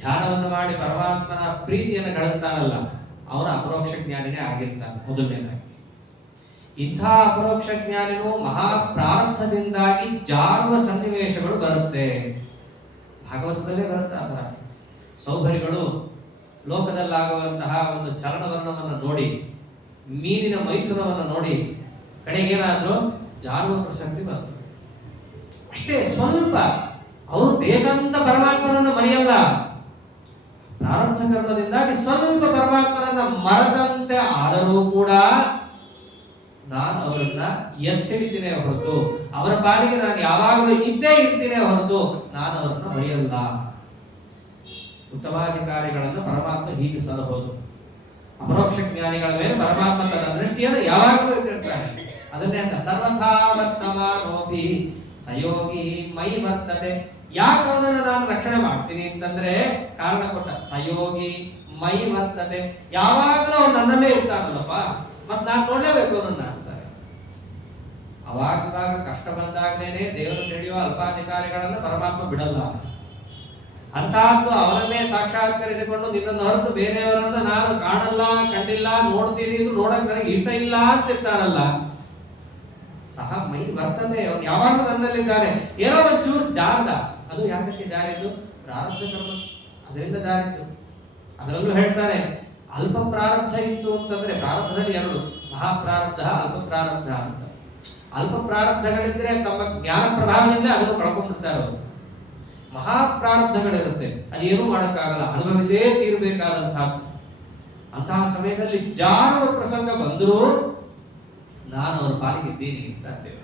ಧ್ಯಾನವನ್ನು ಮಾಡಿ ಪರಮಾತ್ಮನ ಪ್ರೀತಿಯನ್ನು ಗಳಿಸ್ತಾನಲ್ಲ, ಅವನ ಅಪರೋಕ್ಷ ಜ್ಞಾನಿನೇ ಆಗಿರ್ತಾನೆ ಮೊದಲನೇದಾಗಿ. ಇಂಥ ಅಪರೋಕ್ಷ ಜ್ಞಾನಿನೂ ಮಹಾ ಪ್ರಾರಬ್ಧದಿಂದಾಗಿ ಜಾರುವ ಸನ್ನಿವೇಶಗಳು ಬರುತ್ತೆ. ಭಾಗವತದಲ್ಲೇ ಬರುತ್ತೆ ಆ ಥರ. ಸೌಭರಿಗಳು ಲೋಕದಲ್ಲಾಗುವಂತಹ ಒಂದು ಚಲನವಲನವನ್ನು ನೋಡಿ, ಮೀನಿನ ಮೈಥುನವನ್ನು ನೋಡಿ ಕಡೆಗೇನಾದ್ರೂ ಜಾರುವ ಪ್ರಸಕ್ತಿ ಬಂತು. ಅಷ್ಟೇ ಸ್ವಲ್ಪ. ಅವರು ಬೇಕಂತ ಪರಮಾತ್ಮನನ್ನು ಮರೆಯಲ್ಲ, ಪ್ರಾರಬ್ಧ ಕರ್ಮದಿಂದಾಗಿ ಸ್ವಲ್ಪ ಪರಮಾತ್ಮನನ್ನ ಮರೆತಂತೆ ಆದರೂ ಕೂಡ ನಾನು ಅವರನ್ನ ಎಚ್ಚರಿತೀನಿ ಹೊರತು, ಅವರ ಪಾಲಿಗೆ ನಾನು ಯಾವಾಗಲೂ ಇದ್ದೇ ಇರ್ತೀನಿ ಹೊರತು ನಾನು ಅವರನ್ನ ಮರೆಯಲ್ಲ. ಉತ್ತಮಾಧಿಕಾರಿಗಳನ್ನು ಪರಮಾತ್ಮ ಹೀಗೆ ಸಲಹೋದು. ಅಪರೋಕ್ಷ ಜ್ಞಾನಿಗಳ ಮೇಲೆ ಪರಮಾತ್ಮ ತನ್ನ ದೃಷ್ಟಿಯನ್ನು ಯಾವಾಗಲೂ ಇಟ್ಟಿರ್ತಾನೆ. ಅದನ್ನೇ ಅಂತ ಸರ್ವಥಾ ವರ್ತಮಾನೋಪಿ ಸಯೋಗಿ ಮೈ ವರ್ತತೆ. ಯಾಕೆ ಅವನನ್ನು ನಾನು ರಕ್ಷಣೆ ಮಾಡ್ತೀನಿ ಅಂತಂದ್ರೆ ಕಾರಣ ಕೊಟ್ಟ. ಸಯೋಗಿ ಮೈ ವರ್ತತೆ, ಯಾವಾಗಲೂ ಅವನು ನನ್ನಲ್ಲೇ ಇರ್ತಾನಲ್ಲಪ್ಪ, ಮತ್ ನಾನು ನೋಡ್ಲೇಬೇಕು ಅವನನ್ನ ಅಂತಾರೆ. ಅವಾಗ ಕಷ್ಟ ಬಂದಾಗಲೇನೆ ದೇವರು ನಡೆಯುವ ಅಲ್ಪಾಧಿಕಾರಿಗಳನ್ನ ಪರಮಾತ್ಮ ಬಿಡಲ್ಲ. ಅಂತಹದ್ದು ಅವರನ್ನೇ ಸಾಕ್ಷಾತ್ಕರಿಸಿಕೊಂಡು ನಿನ್ನನ್ನು ಹೊರತು ಬೇರೆಯವರನ್ನ ನಾನು ಕಾಣಲ್ಲ, ಕಂಡಿಲ್ಲ, ನೋಡ್ತೀನಿ, ಇದು ನೋಡಕ್ ನನಗೆ ಇಷ್ಟ ಇಲ್ಲ ಅಂತಿರ್ತಾನಲ್ಲ, ಸಹ ಮೈ ವರ್ತನೆ. ಅವನು ಯಾವಾಗಲೂ ನನ್ನಲ್ಲಿದ್ದಾನೆ. ಏನೋ ಒಂಚೂರು ಜಾರ್ದ, ಅದು ಯಾಕೆ ಜಾರಿದ್ದು? ಪ್ರಾರಬ್ಧ ಕರ್ಮ, ಅದರಿಂದ ಜಾರಿದ್ದು. ಅದರಲ್ಲೂ ಹೇಳ್ತಾರೆ, ಅಲ್ಪ ಪ್ರಾರಬ್ಧ ಇತ್ತು ಅಂತಂದ್ರೆ, ಪ್ರಾರಬ್ಧದಲ್ಲಿ ಎರಡು, ಮಹಾಪ್ರಾರಬ್ಧ, ಅಲ್ಪ ಪ್ರಾರಬ್ಧ ಅಂತ. ಅಲ್ಪ ಪ್ರಾರಬ್ಧಗಳಿದ್ರೆ ತಮ್ಮ ಜ್ಞಾನ ಪ್ರಭಾವದಿಂದ ಅದನ್ನು ಕಳ್ಕೊಂಡ್ಬಿಡ್ತಾರೆ ಅವರು. ಮಹಾಪ್ರಾರಬ್ಧಗಳಿರುತ್ತೆ, ಅದೇನು ಮಾಡೋಕ್ಕಾಗಲ್ಲ, ಅನುಭವಿಸೇ ತೀರಬೇಕಾದಂತಹದ್ದು. ಅಂತಹ ಸಮಯದಲ್ಲಿ ಜಾರುವ ಪ್ರಸಂಗ ಬಂದರೂ ನಾನು ಅವರ ಪಾಲಿಗೆ ಇದ್ದೀನಿ ಅಂತ ಅಂತೇವೆ.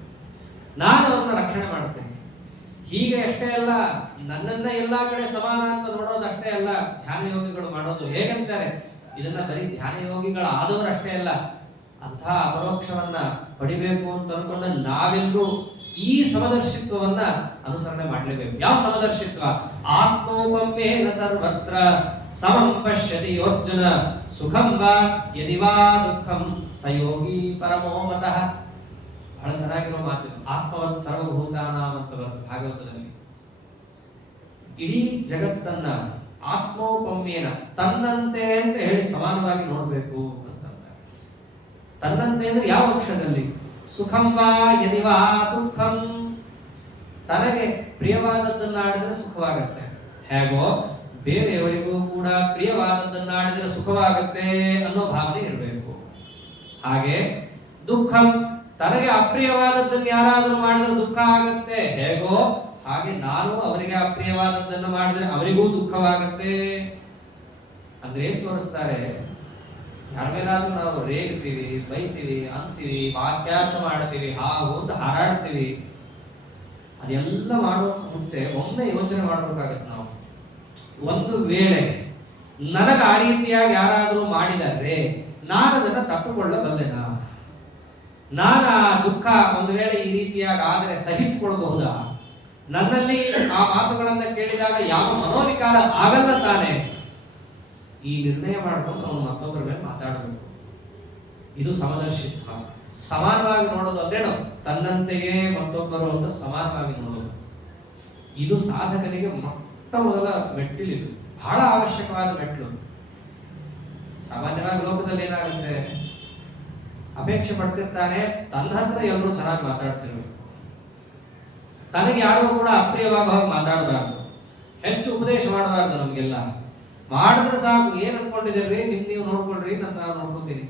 ನಾನು ಅವ್ರನ್ನ ರಕ್ಷಣೆ ಮಾಡ್ತೇನೆ. ಹೀಗೆ ಅಷ್ಟೇ ಅಲ್ಲ, ನನ್ನನ್ನ ಎಲ್ಲಾ ಕಡೆ ಸಮಾನ ಅಂತ ನೋಡೋದು ಅಷ್ಟೇ ಅಲ್ಲ ಧ್ಯಾನ ಯೋಗಿಗಳು ಮಾಡೋದು. ಹೇಗಂತಾರೆ, ಇದನ್ನ ಬರೀ ಧ್ಯಾನ ಯೋಗಿಗಳು ಆದವರು ಅಷ್ಟೇ ಅಲ್ಲ, ಅಂತಹ ಅಪರೋಕ್ಷವನ್ನ ಪಡಿಬೇಕು ಅಂತ ಅನ್ಕೊಂಡ ನಾವೆಲ್ಲರೂ ಈ ಸಮದರ್ಶಿತ್ವವನ್ನ ಅನುಸರಣೆ ಮಾಡಲೇಬೇಕು. ಯಾವ ಸಮದರ್ಶಿತ್ವ? ಆತ್ಮೋಪಮ್ಯೇನ ಸರ್ವತ್ರ ಸಮಂ ಪಶ್ಯತಿ ಅರ್ಜುನ ಸುಖಂ ವಾ ಯದಿ ವಾ ದುಃಖಂ ಸಯೋಗಿ ಪರಮೋ ಮತಃ. ಬಹಳ ಚೆನ್ನಾಗಿರೋ ಮಾತು. ಆತ್ಮವತ್ ಸರ್ವಭೂತಾನಾಂ ಅಂತ ಬರುತ್ತೆ ಭಾಗವತದಲ್ಲಿ. ಇಡೀ ಜಗತ್ತನ್ನ ಆತ್ಮೋಪಮ್ಯೇನ, ತನ್ನಂತೆ ಅಂತ ಹೇಳಿ ಸಮಾನವಾಗಿ ನೋಡ್ಬೇಕು ಅಂತ. ತನ್ನಂತೆ ಅಂದ್ರೆ ಯಾವ ಅಂಶದಲ್ಲಿ? ಸುಖಂ ವಾ ಯದಿ ವಾ ದುಃಖಂ, ತನಗೆ ಪ್ರಿಯವಾದದ್ದನ್ನ ಆಡಿದ್ರೆ ಸುಖವಾಗತ್ತೆ, ಹೇಗೋ ಬೇರೆಯವರಿಗೂ ಕೂಡ ಪ್ರಿಯವಾದದ್ದನ್ನ ಆಡಿದ್ರೆ ಸುಖವಾಗತ್ತೆ ಅನ್ನೋ ಭಾವನೆ ಇರಬೇಕು. ಹಾಗೆ ದುಃಖಂ, ತನಗೆ ಅಪ್ರಿಯವಾದದ್ದನ್ನು ಯಾರಾದರೂ ಮಾಡಿದ್ರೆ ದುಃಖ ಆಗತ್ತೆ, ಹೇಗೋ ಹಾಗೆ ನಾನು ಅವರಿಗೆ ಅಪ್ರಿಯವಾದದ್ದನ್ನು ಮಾಡಿದ್ರೆ ಅವರಿಗೂ ದುಃಖವಾಗತ್ತೆ. ಅಂದ್ರೆ ಏನ್ ತೋರಿಸ್ತಾರೆ? ಯಾರ ಮೇಲಾದ್ರೂ ನಾವು ರೇಗ್ತೀವಿ, ಬೈತೀವಿ, ಅಂತೀವಿ, ವಾಕ್ಯಾರ್ಥ ಮಾಡ್ತೀವಿ, ಹಾವು ಅಂತ ಹಾರಾಡ್ತೀವಿ, ಅದೆಲ್ಲ ಮಾಡುವ ಮುಂಚೆ ಒಮ್ಮೆ ಯೋಚನೆ ಮಾಡಬೇಕಾಗತ್ತೆ ನಾವು. ಒಂದು ವೇಳೆ ನನಗೆ ಆ ರೀತಿಯಾಗಿ ಯಾರಾದರೂ ಮಾಡಿದರೆ ನಾನು ಅದನ್ನ ತಪ್ಪುಕೊಳ್ಳಬಲ್ಲೆನಾ? ನಾನು ಆ ದುಃಖ ಒಂದು ವೇಳೆ ಈ ರೀತಿಯಾಗಿ ಆದರೆ ಸಹಿಸಿಕೊಳ್ಳಬಹುದಾ? ನನ್ನಲ್ಲಿ ಆ ಮಾತುಗಳನ್ನ ಕೇಳಿದಾಗ ಯಾವ ಮನೋವಿಕಾರ ಆಗಲ್ಲ ತಾನೆ? ಈ ನಿರ್ಣಯ ಮಾಡಿಕೊಂಡು ಅವನು ಮತ್ತೊಬ್ಬರ ಮೇಲೆ ಮಾತಾಡಬೇಕು. ಇದು ಸಮದರ್ಶಿತ್ವ. ಸಮಾನವಾಗಿ ನೋಡೋದು ಅಂದ್ರೇನು? ತನ್ನಂತೆಯೇ ಮತ್ತೊಬ್ಬರು ಅಂತ ಸಮಾನವಾಗಿ ನೋಡೋದು. ಇದು ಸಾಧಕನಿಗೆ ಮೊಟ್ಟ ಮೊದಲ ಮೆಟ್ಟಿಲಿದು, ಬಹಳ ಅವಶ್ಯಕವಾದ ಮೆಟ್ಲು. ಸಾಮಾನ್ಯವಾಗಿ ಲೋಕದಲ್ಲಿ ಏನಾಗುತ್ತೆ, ಅಪೇಕ್ಷೆ ಪಡ್ತಿರ್ತಾನೆ ತನ್ನ ಹತ್ರ ಎಲ್ಲರೂ ಚೆನ್ನಾಗಿ ಮಾತಾಡ್ತಿರ್ಬೇಕು, ತನಗೆ ಯಾರಿಗೂ ಕೂಡ ಅಪ್ರಿಯವಾಗ ಮಾತಾಡಬಾರ್ದು, ಹೆಚ್ಚು ಉಪದೇಶ ಮಾಡಬಾರ್ದು. ನಮಗೆಲ್ಲ ಮಾಡಿದ್ರೆ ಸಾಕು, ಏನ್ ಅನ್ಕೊಂಡಿದ್ದೇವೆ, ನೀವು ನೋಡ್ಕೊಳ್ರಿ, ನಾನು ನೋಡ್ಕೊತೀನಿ,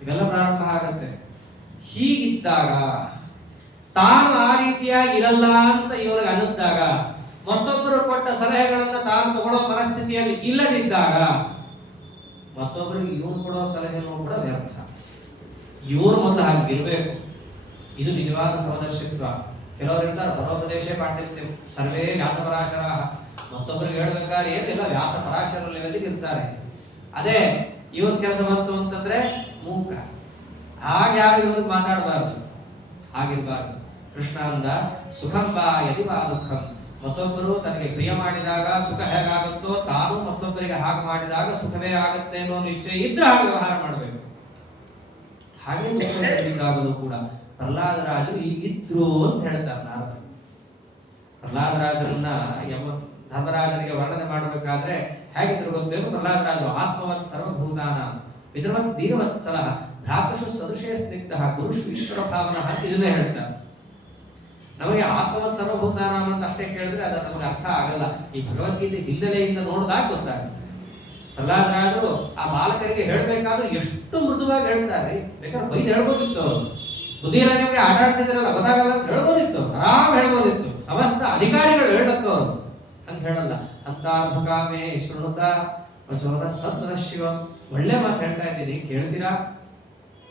ಇವೆಲ್ಲ ಪ್ರಾರಂಭ ಆಗತ್ತೆ. ಹೀಗಿದ್ದಾಗ ತಾನು ಆ ರೀತಿಯಾಗಿ ಇರಲ್ಲ ಅಂತ ಇವನಿಗೆ ಅನ್ನಿಸ್ದಾಗ, ಮತ್ತೊಬ್ಬರು ಕೊಟ್ಟ ಸಲಹೆಗಳನ್ನ ತಾನು ತಗೊಳ್ಳೋ ಮನಸ್ಥಿತಿಯಲ್ಲಿ ಇಲ್ಲದಿದ್ದಾಗ, ಮತ್ತೊಬ್ಬರಿಗೆ ಇವನು ಕೊಡೋ ಸಲಹೆನೂ ಕೂಡ ವ್ಯರ್ಥ. ಇವರು ಮೊದಲು ಹಾಗಿರ್ಬೇಕು. ಇದು ನಿಜವಾದ ಸಮದರ್ಶಿತ್ವ. ಕೆಲವರು ಇರ್ತಾರೆ ಪರೋಪದೇಶ ಪಾಂಡಿತ್ಯ, ಸರ್ವೇ ವ್ಯಾಸಪರಾಶರ, ಮತ್ತೊಬ್ಬರಿಗೆ ಹೇಳ್ಬೇಕಾದ್ರೆ ಏನಿಲ್ಲ ವ್ಯಾಸಪರಾಶರ ಲೆವೆಲ್ಗೆ ಇರ್ತಾರೆ. ಅದೇ ಇವನ್ ಕೆಲಸ ಬಂತು ಅಂತಂದ್ರೆ ಮೂಕ. ಹಾಗೆ ಯಾರು ಇವ್ರಿಗೆ ಮಾತಾಡಬಾರ್ದು, ಹಾಗಿರ್ಬಾರ್ದು. ಕೃಷ್ಣ ಅಂದ ಸುಖಂ ವಾ ಯದಿ ವಾ ದುಃಖಂ, ಮತ್ತೊಬ್ಬರು ತನಗೆ ಪ್ರಿಯ ಮಾಡಿದಾಗ ಸುಖ ಹೇಗಾಗುತ್ತೋ ತಾನು ಮತ್ತೊಬ್ಬರಿಗೆ ಹಾಗೆ ಮಾಡಿದಾಗ ಸುಖವೇ ಆಗುತ್ತೆ ಅನ್ನೋ ನಿಶ್ಚಯ ಇದ್ರೆ ಹಾಗೆ ವ್ಯವಹಾರ ಮಾಡಬೇಕು. ಹಾಗೆ ದುಃಖದಾಗಲೂ ಕೂಡ ಪ್ರಹ್ಲಾದರಾಜರು ಈಗಿದ್ರು ಅಂತ ಹೇಳ್ತಾರೆ ನಾರದರು. ಪ್ರಹ್ಲಾದರಾಜರನ್ನ ಧರ್ಮರಾಜನಿಗೆ ವರ್ಣನೆ ಮಾಡಬೇಕಾದ್ರೆ ಹೇಗಿದ್ರು ಗೊತ್ತೇನು? ಪ್ರಹ್ಲಾದರಾಜರು ಆತ್ಮವತ್ ಸರ್ವಭೂತಾನ ಪಿತೃವತ್ ದೀನವತ್ಸಲ ಭ್ರಾತೃಷು ಸದೃಶೇ ಸ್ನಿಗ್ಧ ಗುರುಷು ಈಶ್ವರ ಭಾವನ ಅಂತ ಇದನ್ನೇ ಹೇಳ್ತಾರೆ. ನಮಗೆ ಆತ್ಮವತ್ ಸರ್ವಭೂತಾನ ಅಂತ ಅಷ್ಟೇ ಕೇಳಿದ್ರೆ ಅದು ನಮಗೆ ಅರ್ಥ ಆಗಲ್ಲ. ಈ ಭಗವದ್ಗೀತೆ ಹಿನ್ನೆಲೆಯಿಂದ ನೋಡಿದಾಗ ಗೊತ್ತಾಗುತ್ತೆ. ಪ್ರಹ್ಲಾದರಾಜರು ಆ ಬಾಲಕರಿಗೆ ಹೇಳ್ಬೇಕಾದ್ರೂ ಎಷ್ಟು ಮೃದುವಾಗಿ ಹೇಳ್ತಾರೆ. ಬೇಕಾದ್ರೆ ಬೈದು ಹೇಳ್ಬೋದಿತ್ತು, ಅವರು ಬುದ್ಧಿರ ನಿಮಗೆ ಆಟ ಆಡ್ತಿದ್ರಲ್ಲ ಗೊತ್ತಾಗಲ್ಲ ಅಂತ ಹೇಳ್ಬೋದಿತ್ತು, ಆರಾಮ್ ಹೇಳ್ಬೋದಿತ್ತು. ಸಮಸ್ತ ಅಧಿಕಾರಿಗಳು ಹೇಳಕ್ಕ ಅವರು ಹಂಗೆ ಹೇಳಲ್ಲ. ಅಂತಾರ್ಭಕಾಮೇ ಶೃಣುತ ವಚೋರ ಸತ್ವರ ಶಿವ, ಒಳ್ಳೆ ಮಾತು ಹೇಳ್ತಾ ಇದ್ದೀನಿ ಕೇಳ್ತೀರಾ,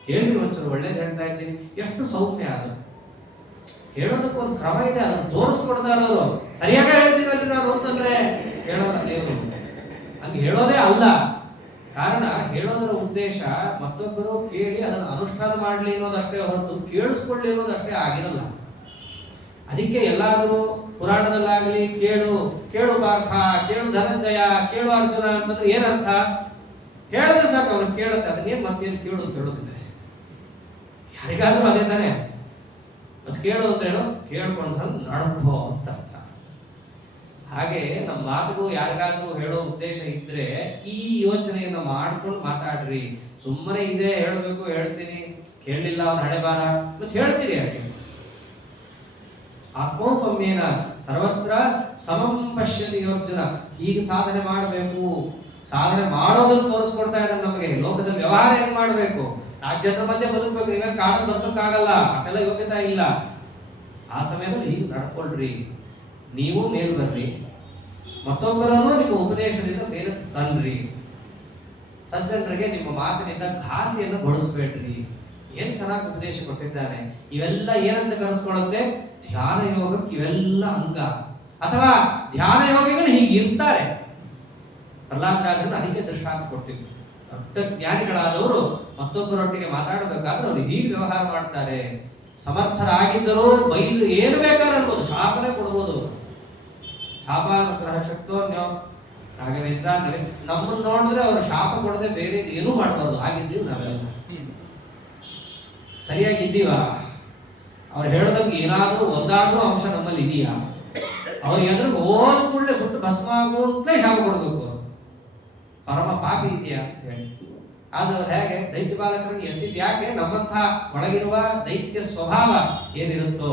ಕೇಳ್ರಿ ಒಂಚೂರು ಒಳ್ಳೇದು ಹೇಳ್ತಾ ಇದ್ದೀನಿ. ಎಷ್ಟು ಸೌಮ್ಯ ಅದು. ಹೇಳೋದಕ್ಕೆ ಒಂದು ಕ್ರಮ ಇದೆ, ಅದನ್ನು ತೋರಿಸ್ಕೊಡ್ತಾರ ಅವರು. ಸರಿಯಾಗಿ ಹೇಳ್ತೀರಲ್ರಿ ನಾನು ಅಂತಂದ್ರೆ ಹೇಳೋಲ್ಲ ದೇವರು, ಹಂಗೆ ಹೇಳೋದೇ ಅಲ್ಲ. ಕಾರಣ ಹೇಳೋದರ ಉದ್ದೇಶ ಮತ್ತೊಬ್ಬರು ಕೇಳಿ ಅದನ್ನು ಅನುಷ್ಠಾನ ಮಾಡಲಿ ಅನ್ನೋದಷ್ಟೇ ಹೊರತು ಕೇಳಿಸ್ಕೊಳ್ಳಿ ಅನ್ನೋದಷ್ಟೇ ಆಗಿರಲ್ಲ. ಅದಕ್ಕೆ ಎಲ್ಲಾದರೂ ಪುರಾಣದಲ್ಲಾಗಲಿ ಕೇಳು ಕೇಳು ಪಾರ್ಥ, ಕೇಳು ಧನಂಜಯ, ಕೇಳು ಅರ್ಜುನ ಅಂತಂದ್ರೆ ಏನರ್ಥ? ಹೇಳಿದ್ರೆ ಸಾಕು ಅವ್ರು ಕೇಳುತ್ತೆ, ಅದನ್ನೇನು ಮತ್ತೇನು ಕೇಳು ಅಂತ ಹೇಳೋದಿದೆ. ಯಾರಿಗಾದ್ರೂ ಅದೇ ತಾನೆ. ಮತ್ತೆ ಕೇಳು ಅಂತೇನು ಕೇಳ್ಕೊಂಡು ನಡ್ಕೋ ಅಂತ ಅರ್ಥ. ಹಾಗೆ ನಮ್ಮ ಮಾತುಗೂ ಯಾರಿಗಾದ್ರೂ ಹೇಳೋ ಉದ್ದೇಶ ಇದ್ರೆ ಈ ಯೋಚನೆಯನ್ನ ಮಾಡ್ಕೊಂಡು ಮಾತಾಡ್ರಿ. ಸುಮ್ಮನೆ ಇದೇ ಹೇಳ್ಬೇಕು ಹೇಳ್ತೀನಿ, ಕೇಳಲಿಲ್ಲ ಅವ್ನ ಹಣೆ ಬಾರ, ಮತ್ತೆ ಹೇಳ್ತೀರಿ ಯಾಕೆ? ಆತ್ಮೋಪಮ್ಯೇನ ಸರ್ವತ್ರ ಸಮಂ ಪಶ್ಯತಿ ಅರ್ಜುನ. ಹೀಗೆ ಸಾಧನೆ ಮಾಡಬೇಕು, ಸಾಧನೆ ಮಾಡೋದನ್ನು ತೋರಿಸ್ಕೊಡ್ತಾ ಇದ್ದಾರೆ ನಮಗೆ. ಲೋಕದಲ್ಲಿ ವ್ಯವಹಾರ ಹೆಂಗ್ ಮಾಡಬೇಕು, ರಾಜ್ಯದ ಮಧ್ಯೆ ಬದುಕಬೇಕು, ನೀವೇ ಕಾಡ ಬದುಕಕ್ಕಾಗಲ್ಲ, ಅದೆಲ್ಲ ಯೋಗ್ಯತೆ ಇಲ್ಲ. ಆ ಸಮಯದಲ್ಲಿ ಹೀಗೆ ನಡ್ಕೊಳ್ರಿ, ನೀವು ಮೇಲ್ ಬರ್ರಿ, ಮತ್ತೊಬ್ಬರನ್ನು ನಿಮ್ಮ ಉಪದೇಶದಿಂದ ಮೇಲೆ ತನ್ರಿ. ಸಜ್ಜನರಿಗೆ ನಿಮ್ಮ ಮಾತಿನಿಂದ ಘಾಸಿಯನ್ನು ಬಳಸಬೇಡ್ರಿ. ಏನ್ ಚೆನ್ನಾಗಿ ಉಪದೇಶ ಕೊಟ್ಟಿದ್ದಾನೆ. ಇವೆಲ್ಲ ಏನಂತ ಕರೆಸ್ಕೊಳ್ಳುತ್ತೆ? ಧ್ಯಾನ ಯೋಗಕ್ಕೆ ಇವೆಲ್ಲ ಅಂಗ. ಅಥವಾ ಧ್ಯಾನ ಯೋಗಿಗಳು ಹೀಗೆ ಇರ್ತಾರೆ. ಪ್ರಹ್ಲಾದರಾಜರು ಅದಕ್ಕೆ ದೃಷ್ಟಾಂತ ಕೊಡ್ತಿದ್ರು. ದೊಡ್ಡ ಜ್ಞಾನಿಗಳಾದವರು ಮತ್ತೊಬ್ಬರೊಟ್ಟಿಗೆ ಮಾತಾಡಬೇಕಾದ್ರೆ ಅವರು ಹೀಗೆ ವ್ಯವಹಾರ ಮಾಡ್ತಾರೆ. ಸಮರ್ಥರಾಗಿದ್ದರೂ ಬೈದು ಏನು ಬೇಕಾದ್ರೆ ಅನ್ಬೋದು, ಶಾಪನೆ ಕೊಡ್ಬೋದು. ಶಾಪಾನುಗ್ರಹ ಶಕ್ತೋನ್ಯೋ ರಾಘವೇಂದ್ರ. ನಮ್ಮನ್ನು ನೋಡಿದ್ರೆ ಅವರು ಶಾಪ ಕೊಡದೆ ಬೇರೆ ಏನೂ ಮಾಡಬಾರ್ದು. ಆಗಿದ್ದೀವಿ ನಾವೆಲ್ಲ ಸರಿಯಾಗಿದ್ದೀವ? ಅವ್ರು ಹೇಳೋದಕ್ಕೆ ಏನಾದ್ರೂ ಒಂದಾದ್ರೂ ಅಂಶ ನಮ್ಮಲ್ಲಿ ಇದೆಯಾ? ಅವ್ರು ಎದುರು ಹೋದ ಕೂಡಲೇ ಸುಟ್ಟು ಭಸ್ಮ ಆಗುವಂತಲೇ ಶಾಪ ಕೊಡ್ಬೇಕು, ಪರಮ ಪಾಪಿ ಇದೆಯಾ ಅಂತ ಹೇಳಿ. ಆದ್ರೆ ಹೇಗೆ ದೈತ್ಯ ಬಾಲಕರನ್ನು ಎತ್ತಿದ್ ಯಾಕೆ? ನಮ್ಮಂಥ ಒಳಗಿರುವ ದೈತ್ಯ ಸ್ವಭಾವ ಏನಿರುತ್ತೋ,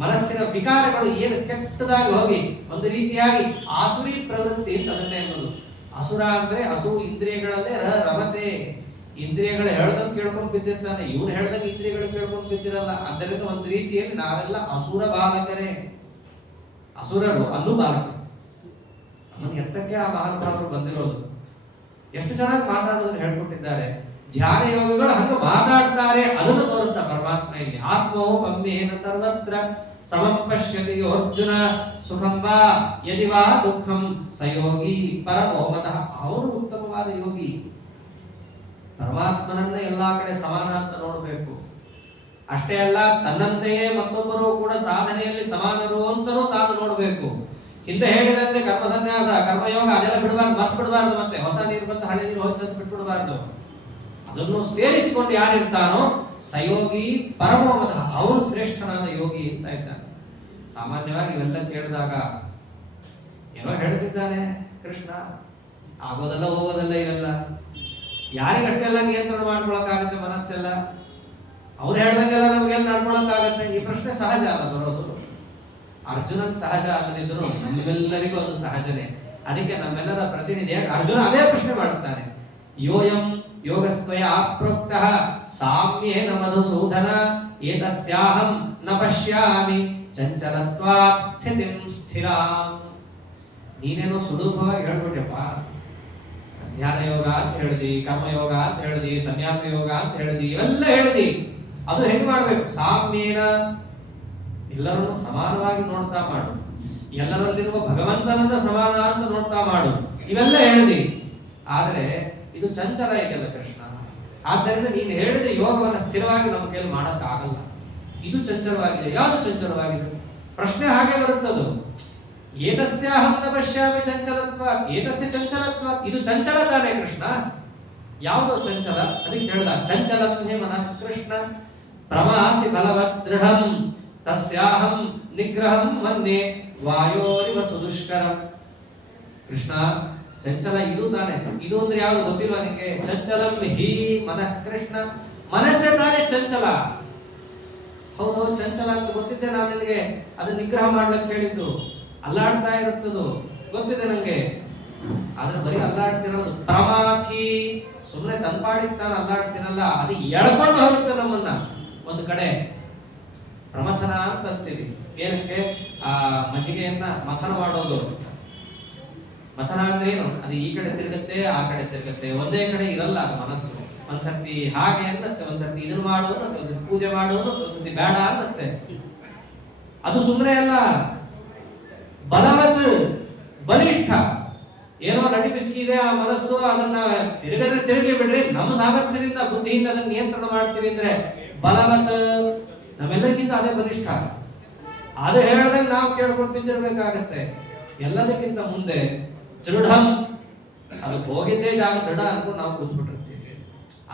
ಮನಸ್ಸಿನ ವಿಕಾರಗಳು ಏನು ಕೆಟ್ಟದಾಗಿ ಹೋಗಿ ಒಂದು ರೀತಿಯಾಗಿ ಆಸುರಿ ಪ್ರವೃತ್ತಿ ಅಂತ ಅದನ್ನೇ ಅನ್ನೋದು. ಅಸುರ ಅಂದ್ರೆ ಹಸು ಇಂದ್ರಿಯಗಳಲ್ಲೇ ರಮತೆ. ಇಂದ್ರಿಯಗಳು ಹೇಳ್ದಂಗೆ ಕೇಳ್ಕೊಂಡು ಬಿದ್ದಿರ್ತಾನೆ, ಇವ್ರು ಹೇಳ್ದಂಗೆ ಇಂದ್ರಿಯಗಳು ಕೇಳ್ಕೊಂಡು ಬಿದ್ದಿರಲ್ಲ. ಆದ್ದರಿಂದ ಒಂದು ರೀತಿಯಲ್ಲಿ ನಾವೆಲ್ಲ ಅಸುರ ಬಾಲಕರೇ. ಅಸುರರು ಅಲ್ಲೂ ಬಾಲಕರು. ನಮಗೆ ಎತ್ತಕ್ಕೆ ಆ ಮಹಾನುಭಾವರು ಬಂದಿರೋದು. ಎಷ್ಟು ಚೆನ್ನಾಗಿ ಮಾತಾಡೋದನ್ನು ಹೇಳ್ಕೊಟ್ಟಿದ್ದಾರೆ. ಧ್ಯಾನ ಯೋಗಿಗಳು ಹಂಗ ಮಾತಾಡ್ತಾರೆ, ಅದನ್ನು ತೋರಿಸ್ತಾ ಪರಮಾತ್ಮ ಇಲ್ಲಿ. ಆತ್ಮೋಪಮ್ಯೇನ ಸರ್ವತ್ರ ಸಮಂ ಪಶ್ಯತಿ ಅರ್ಜುನ ಸುಖಂ ವಾ ಯದಿ ವಾ ದುಃಖಂ ಸಯೋಗಿ ಪರಮೋ ಮತಃ. ಅವನು ಉತ್ತಮವಾದ ಯೋಗಿ. ಪರಮಾತ್ಮನನ್ನ ಎಲ್ಲಾ ಕಡೆ ಸಮಾನ ಅಂತ ನೋಡಬೇಕು. ಅಷ್ಟೇ ಅಲ್ಲ, ತನ್ನಂತೆಯೇ ಮತ್ತೊಬ್ಬರು ಕೂಡ ಸಾಧನೆಯಲ್ಲಿ ಸಮಾನರು ಅಂತಲೂ ತಾನು ನೋಡಬೇಕು. ಹಿಂದೆ ಹೇಳಿದಂತೆ ಕರ್ಮ ಸನ್ಯಾಸ, ಕರ್ಮಯೋಗ ಅದೆಲ್ಲ ಬಿಡಬಾರ್ದು, ಮರ್ತು ಬಿಡಬಾರ್ದು. ಮತ್ತೆ ಹೊಸ ನೀರು ಬಂದು ಹಳೆ ನೀರು ಹೋಯ್ತು ಅಂತ ಬಿಟ್ಬಿಡಬಾರ್ದು. ಅದನ್ನು ಸೇರಿಸಿಕೊಂಡು ಯಾರಿರ್ತಾನೋ ಸಯೋಗಿ ಪರಮೋಮದ, ಅವನು ಶ್ರೇಷ್ಠನಾದ ಯೋಗಿ ಅಂತ ಇದ್ದಾನೆ. ಸಾಮಾನ್ಯವಾಗಿ ಇವೆಲ್ಲ ಕೇಳಿದಾಗ ಏನೋ ಹೇಳ್ತಿದ್ದಾನೆ ಕೃಷ್ಣ, ಆಗೋದಲ್ಲ ಹೋಗೋದಲ್ಲ ಇವೆಲ್ಲ. ಯಾರಿಗಷ್ಟೆಲ್ಲ ನಿಯಂತ್ರಣ ಮಾಡ್ಕೊಳಕ್ಕಾಗತ್ತೆ ಮನಸ್ಸೆಲ್ಲ? ಅವ್ರು ಹೇಳ್ದಂಗೆಲ್ಲ ನಮಗೆಲ್ಲ ನಡ್ಕೊಳಕ್ಕಾಗತ್ತೆ? ಈ ಪ್ರಶ್ನೆ ಸಹಜ ಅಲ್ಲ ಬರೋದು. ಅರ್ಜುನನ್ ಸಹಜ ಆಗದಿದ್ರು ನಮ್ಮೆಲ್ಲರಿಗೂ ಅದು ಸಹಜನೇ. ಅದಕ್ಕೆ ನಮ್ಮೆಲ್ಲರ ಪ್ರತಿನಿಧಿಯಾಗಿ ಅರ್ಜುನ ಅದೇ ಪ್ರಶ್ನೆ ಮಾಡುತ್ತಾನೆ. ಯೋಯಂ ಯೋಗಸ್ತ್ವಯ ಪ್ರೋಕ್ತಃ ಸಾಮ್ಯೇನ ಮಧುಸೂದನ ಏತಸ್ಯಾಹಂ ನ ಪಶ್ಯಾಮಿ ಚಂಚಲತ್ವಾತ್ ಸ್ಥಿತಿಂ ಸ್ಥಿರಾಂ. ನೀನೇನೋ ಸುಲಭವಾಗಿ ಹೇಳ್ಬಿಟ್ಟಪ್ಪ. ಧ್ಯಾನ ಯೋಗ ಅಂತ ಹೇಳಿದಿ, ಕರ್ಮಯೋಗ ಅಂತ ಹೇಳಿದಿ, ಸನ್ಯಾಸ ಯೋಗ ಅಂತ ಹೇಳಿದಿ, ಇವೆಲ್ಲ ಹೇಳಿದಿ. ಅದು ಹೆಂಗ್ ಮಾಡ್ಬೇಕು? ಸಾಮ್ಯೇನ, ಎಲ್ಲರನ್ನು ಸಮಾನವಾಗಿ ನೋಡ್ತಾ ಮಾಡು, ಎಲ್ಲರಲ್ಲಿರುವ ಭಗವಂತನನ್ನ ಸಮಾನ ಅಂತ ನೋಡ್ತಾ ಮಾಡು, ಇವೆಲ್ಲ ಹೇಳಿದಿ. ಆದರೆ ಇದು ಚಂಚಲ ಇದೆಯಲ್ಲ ಕೃಷ್ಣ. ಆದ್ದರಿಂದ ನೀನು ಹೇಳಿದ ಯೋಗವನ್ನು ಸ್ಥಿರವಾಗಿ ನಮ್ಮ ಕೈಯಲ್ಲಿ ಮಾಡಕ್ಕಾಗಲ್ಲ. ಇದು ಚಂಚಲವಾಗಿದೆ. ಯಾವುದು ಚಂಚಲವಾಗಿದೆ? ಪ್ರಶ್ನೆ ಹಾಗೆ ಬರುತ್ತದು. ಏತಸ್ಯಾಹಂ ನ ಪಶ್ಯಾಮಿ ಚಂಚಲತ್ವ, ಏತಸ್ಯ ಚಂಚಲತ್ವ. ಇದು ಚಂಚಲ ತಾನೇ ಕೃಷ್ಣ? ಯಾವುದೋ ಚಂಚಲ? ಅದಕ್ಕೆ ಹೇಳ್ದ ಚಂಚಲಂ ಹೇ ಮನಃ ಕೃಷ್ಣ ಪ್ರಮಾಥಿ ಬಲವತ್ ದೃಢಂ ತಸ್ಯಾಹಂ ನಿಗ್ರಹಂ ಮನ್ಯೆ ವಾಯೋರಿವ ಸುದುಷ್ಕರಂ. ಕೃಷ್ಣ ಚಂಚಲ ಇದು ತಾನೆ. ಇದು ಅಂದ್ರೆ ಯಾವುದು ಗೊತ್ತಿಲ್ವಾ ನಿಮಗೆ? ಚಂಚಲಂ ಹಿ ಮನಃ ಕೃಷ್ಣ, ಮನಸ್ಸೇ ತಾನೇ ಚಂಚಲ. ಹೌದು, ಚಂಚಲ ಅಂತ ಗೊತ್ತಿದ್ದೆ ನಾನು ನಿನಗೆ. ಅದನ್ನ ನಿಗ್ರಹ ಮಾಡ್ಲಿಕ್ಕೆ ಹೇಳಿದ್ದು. ಅಲ್ಲಾಡ್ತಾ ಇರುತ್ತದು ಗೊತ್ತಿದೆ ನಂಗೆ. ಆದ್ರೆ ಬರೀ ಅಲ್ಲಾಡ್ತಿರೋದು ಪ್ರಮಾಥಿ, ಸುಮ್ಮನೆ ತಂಪಾಡಿರ್ತಾನ ಅಲ್ಲಾಡ್ತಿರಲ್ಲ. ಅದು ಎಳ್ಕೊಂಡು ಹೋಗುತ್ತೆ ನಮ್ಮನ್ನ ಒಂದು ಕಡೆ. ಪ್ರಮಥನ ಅಂತ ಅಂತೀವಿ. ಏನಕ್ಕೆ? ಆ ಮಜ್ಜಿಗೆಯನ್ನ ಮಥನ ಮಾಡೋದು. ಮಥನ ಅಂದ್ರೆ ಏನು? ಅದು ಈ ಕಡೆ ತಿರುಗುತ್ತೆ, ಆ ಕಡೆ ತಿರುಗುತ್ತೆ, ಒಂದೇ ಕಡೆ ಇರಲ್ಲ ಮನಸ್ಸು. ಒಂದ್ಸರ್ತಿ ಹಾಗೆ ಅನ್ನತ್ತೆ, ಒಂದ್ಸರ್ತಿ ಇದನ್ನ ಮಾಡು ಅನ್ನತ್ತೆ, ಒಂದ್ಸರ್ತಿ ಪೂಜೆ ಮಾಡು ಅನ್ನತ್ತೆ, ಒಂದ್ಸರ್ತಿ ಬೇಡ ಅನ್ನತ್ತೆ. ಅದು ಸುಮ್ಮನೆ ಅಲ್ಲ, ಬಲವತ್, ಬಲಿಷ್ಠ. ಏನೋ ನಟಿ ಬಿಸಿಗಿದೆ ಆ ಮನಸ್ಸು, ಅದನ್ನ ತಿರುಗದ್ರೆ ತಿರುಗಲಿ ಬಿಡ್ರಿ, ನಮ್ಮ ಸಾಮರ್ಥ್ಯದಿಂದ ಬುದ್ಧಿಯಿಂದ ಅದನ್ನ ನಿಯಂತ್ರಣ ಮಾಡ್ತೀವಿ ಅಂದ್ರೆ ಬಲವತ್. ನಮ್ಮೆಲ್ಲಕ್ಕಿಂತ ಅದೇ ಬಲಿಷ್ಠ. ಅದು ಹೇಳ್ದಂಗೆ ನಾವು ಕೇಳ್ಕೊಂಡು ಬಿದ್ದಿರ್ಬೇಕಾಗತ್ತೆ. ಎಲ್ಲದಕ್ಕಿಂತ ಮುಂದೆ ದೃಢಂ, ಅದು ಹೋಗಿದ್ದೇ ಜಾಗ ದೃಢ ಅನ್ಕೊಂಡು ನಾವು ಕೂತ್ಬಿಟ್ಟಿರ್ತೀವಿ.